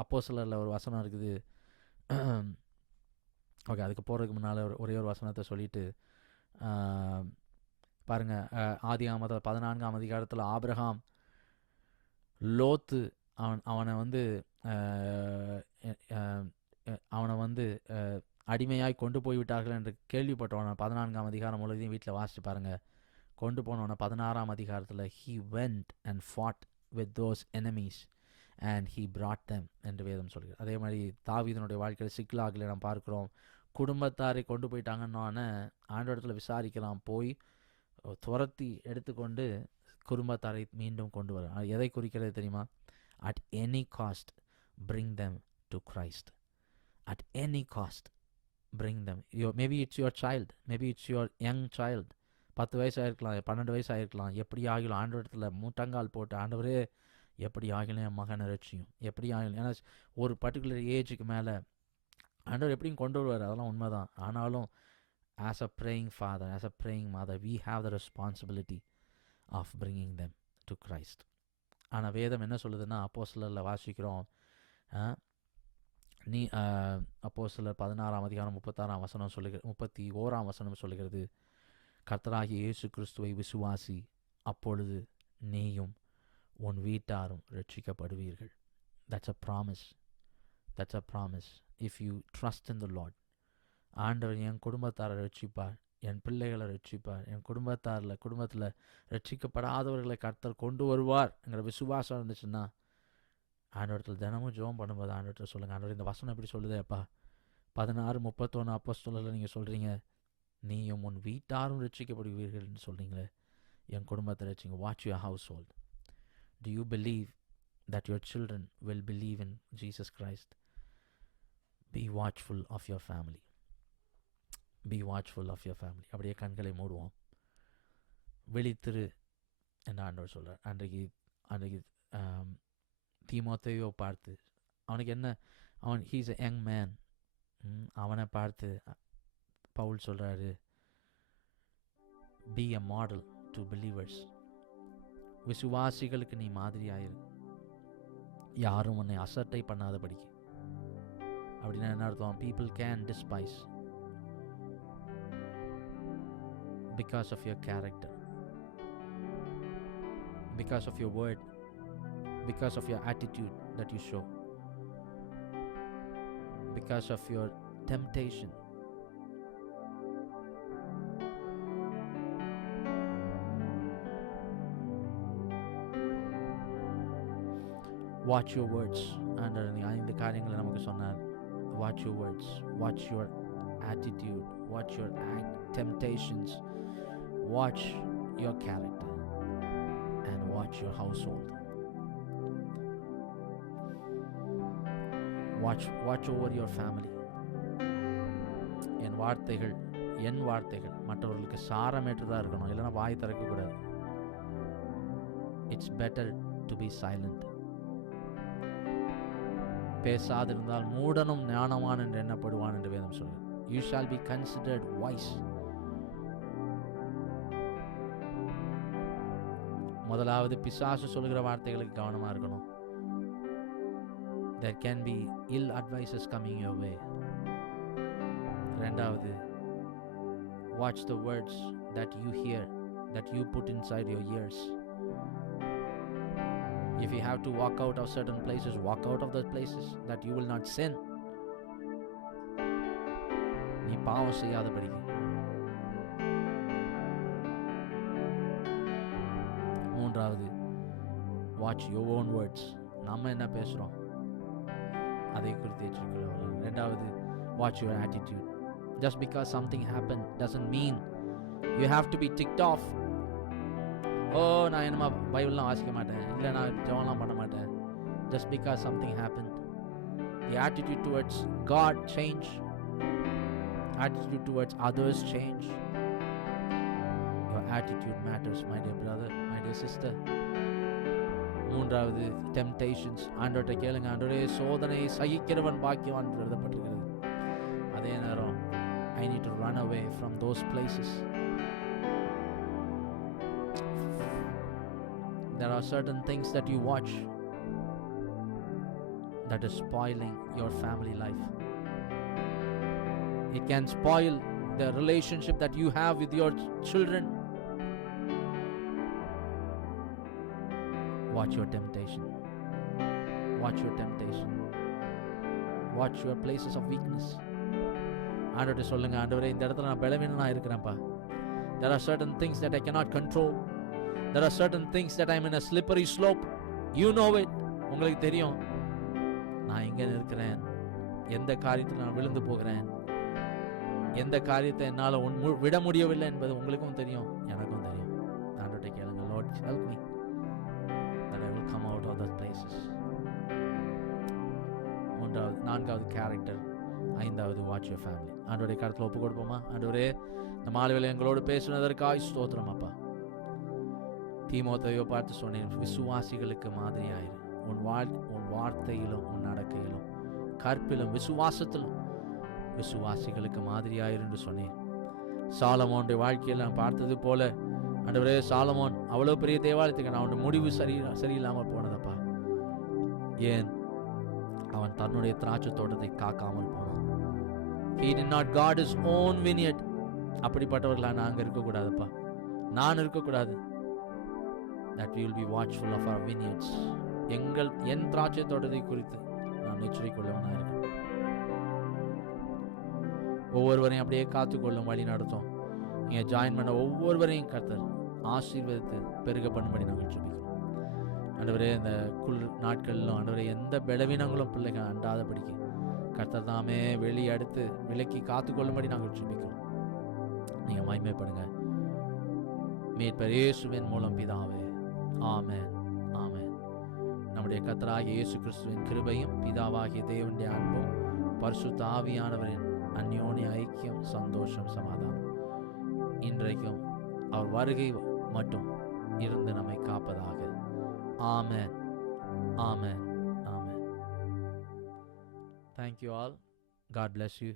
அப்போஸ்தலரில் ஒரு வசனம் இருக்குது. ஓகே, அதுக்கு போகிறதுக்கு முன்னால் ஒரே ஒரு வசனத்தை சொல்லிவிட்டு பாருங்கள், ஆதியாகமம் 14ஆம் அதிகாரத்தில் ஆபிரகாம் லோத்து அவனை வந்து அடிமையாய் கொண்டு போய்விட்டார்கள் என்று கேள்விப்பட்டவன 14ஆம் அதிகாரம் முழுவதையும் வீட்டில் வாசித்து பாருங்கள். கொண்டு போனவன 16ஆம் அதிகாரத்தில் he went and fought with those enemies and he brought them என்று வேதம் சொல்கிறது. அதே மாதிரி தாவீதினுடைய வாழ்க்கையில் சிக்லாகில் நாம் பார்க்கிறோம். குடும்பத்தாரை கொண்டு போயிட்டாங்கன்னு ஆண்டவரத்தில் விசாரிக்கலாம், போய் துரத்தி எடுத்துக்கொண்டு குடும்பத்தாரை மீண்டும் கொண்டு வர. எதை குறிக்கிறது தெரியுமா? at any cost bring them to Christ. at any cost bring them. Maybe it's your child, maybe it's your young child. 10 வயசு ஆகிருக்கலாம், 12 வயசு ஆகிருக்கலாம். எப்படி ஆகிலும் ஆண்டவரத்தில் முட்டங்கால் போட்டு, ஆண்டவரே எப்படி ஆகிலும் என் மகனை ரட்சியும், எப்படி ஆகிலும். ஏன்னா ஒரு பர்டிகுலர் ஏஜுக்கு மேலே ஆண்டவர் எப்படியும் கொண்டு வருவார், அதெல்லாம் உண்மை தான். ஆனாலும் as a praying father, as a praying mother, we have the responsibility of bringing them to Christ. ஆனால் வேதம் என்ன சொல்லுதுன்னா, அப்போஸ்தலரில் வாசிக்கிறோம், நீ அப்போஸ்தலர் 16ஆம் அதிகாரம் 36ஆம் வசனம் 31ஆம் வசனம் சொல்லுகிறது, கர்த்தராகிய இயேசு கிறிஸ்துவை விசுவாசி, அப்பொழுது நீயும் உன் வீட்டாரும் ரட்சிக்கப்படுவீர்கள். That's a promise. That's a promise. If you trust in the Lord, ஆண்டவர் என் குடும்பத்தாரை ரட்சிப்பார், என் பிள்ளைகளை ரட்சிப்பார், என் குடும்பத்தில் ரட்சிக்கப்படாதவர்களை கர்த்தர் கொண்டு வருவார்ங்கிற விசுவாசம் இருந்துச்சுன்னா ஆண்டவரத்தில் தினமும் ஜெபம் பண்ணும்போது ஆண்டவர்கிட்ட சொல்லுங்கள், ஆண்டவர் இந்த வசனம் எப்படி சொல்லுதே அப்பா, 16:31 அப்போஸ்தலரில் நீங்கள் சொல்கிறீங்க, நீயும் உன் வீட்டாரும் ரட்சிக்கப்படுவீர்கள்னு சொல்கிறீங்களே, என் குடும்பத்தை ரட்சிங்க. Watch your household. Do you believe that your children will believe in Jesus Christ? Be watchful of your family. Be watchful of your family. அப்படியே கண்களை மூடுவோம். விழித்திரு என்று ஆண்டவர் சொல்கிறார். அன்றைக்கு தீமோத்தேயுவை பார்த்து, அவனுக்கு என்ன, ஹீஸ் a young man, அவனை பார்த்து பவுல் சொல்கிறாரு, be a model to believers. விசுவாசிகளுக்கு நீ மாதிரியாயிரு, யாரும் உன்னை அசட்டை பண்ணாதபடிக்கு. அப்படின்னா என்ன அர்த்தம்? people can despise because of your character, because of your word, because of your attitude that you show, because of your temptation. Watch your words. And இந்த காரியங்களை நமக்கு சொன்னார். Watch your words, watch your attitude, watch your temptations, watch your character, and watch your household. Watch over your family. என் வார்த்தைகள் மற்றவர்களுக்கு சாரமேற்றதாக இருக்கணும், இல்லைன்னா வாய் திறக்கக்கூடாது. It's better to be silent. பேசாதிருந்தால் மூடனும் ஞானவான் என்று எண்ணப்படுவான் என்று வேதம் சொல்கிறது. You shall be considered wise. முதலாவது, பிசாசு சொல்கிற வார்த்தைகளுக்கு கவனமா இருக்கணும். There can be ill advices coming your way. இரண்டாவது, watch the words that you hear, that you put inside your ears. If you have to walk out of certain places, walk out of those places, that you will not sin. நீ பாவம் செய்யாதபடிக்கு. மூன்றாவது, watch your own words. நம்ம என்ன பேசுறோம் அதை குறித்து எச்சரிக்கையாக. இரண்டாவது, watch your attitude. Just because something happened doesn't mean you have to be ticked off. நான் என்னமா பைபிள்லாம் வாசிக்க மாட்டேன், இல்லை நான் ஜெபம்லாம் பண்ண மாட்டேன். Just because something happened. The attitude towards God change. Attitude towards others change. Your attitude matters, my dear brother, my dear sister. மூன்றாவது, temptations. ஆண்டவர்கிட்ட கேளுங்க, ஆண்டவரே சோதனையை சகிக்கிறவன் பாக்கியவான் என்று எழுதப்பட்டிருக்கிறது. அதே நேரம் I need to run away from those places. There are certain things that you watch that is spoiling your family life. It can spoil the relationship that you have with your children. Watch your temptation. Watch your temptation. Watch your places of weakness. ஆண்டவரே சொல்லுங்க, ஆண்டவரே இந்த இடத்துல நான் பலவீனனா இருக்கிறேன்ப்பா. There are certain things that I cannot control. There are certain things that I'm in a slippery slope. You know it. உங்களுக்கு தெரியும் நான் எங்க இருக்கிறேன், எந்த காரியத்தில் நான் விழுந்து போகிறேன், எந்த காரியத்தை என்னால் விட முடியவில்லை என்பது உங்களுக்கும் தெரியும், எனக்கும் தெரியும். ஆண்டவர்கிட்ட கேளுங்க, Lord help me that I will come out of those places. நான்காவது கேரக்டர். ஐந்தாவது, வாட்ச் யுவர் ஃபேமிலி. ஆண்டவருடைய கருத்தில் ஒப்பு கொடுப்போமா? ஆண்டவரே, இந்த மாலையில் எங்களோடு பேசுனதற்காக ஸ்தோத்திரம் அப்பா. தீமோத்தேயுவை பார்த்து சொன்னேன், விசுவாசிகளுக்கு மாதிரியாயிரு. உன் வார்த்தையிலும் உன் நடக்கையிலும் கற்பிலும் விசுவாசத்திலும் விசுவாசிகளுக்கு மாதிரியாயிரு என்று சொன்னேன். சாலமோனுடைய வாழ்க்கையில் நான் பார்த்தது போல ஆண்டவரே, சாலமோன் அவ்வளோ பெரிய தேவாலயத்துக்கு நான் அவனுடைய முடிவு சரியில்லாமல் போனதப்பா. ஏன்? அவன் தன்னுடைய திராட்சை தோட்டத்தை காக்காமல் போனான். He did not guard his own vineyard. அப்படிப்பட்டவர்களா நாங்கள் இருக்கக்கூடாதுப்பா, நான் இருக்கக்கூடாது. That we will be watchful of our vineyards. என் திராட்சை தோட்டத்தை குறித்து நான் எச்சரிக்கையுள்ளவனாக இருக்கேன். ஒவ்வொருவரையும் அப்படியே காத்துக்கொள்ளும், வழி நடத்தும். இங்கே ஜாயின் பண்ண ஒவ்வொருவரையும் கர்த்தர் ஆசீர்வதித்து பெருக பண்ணும்படி நாங்கள் ஜெபிக்கிறோம். ஆண்டவரே, இந்த குளிர் நாட்களிலும் ஆண்டவரே எந்த பலவீனங்களும் பிள்ளைகள் அண்டாதபடிக்கு கர்த்தர் தாமே வெளியே அடுத்து விலக்கி காத்துக்கொள்ளும்படி நாங்கள் ஜெபிக்கிறோம். நீங்கள் மகிமைப்படுங்க. மீட்பர் இயேசுவின் மூலம் பிதாவே, ஆமென், ஆமென். நம்முடைய கர்த்தராகிய இயேசு கிறிஸ்துவின் கிருபையும் பிதாவாகிய தேவனுடைய அன்பும் பரிசுத்த ஆவியானவரின் அந்யோன்ய ஐக்கியம், சந்தோஷம், சமாதானம் இன்றைக்கும் அவர் வருகை மட்டும் இருந்து நம்மை காப்பதாக. ஆமென், ஆமென், ஆமென். Thank you all. God bless you.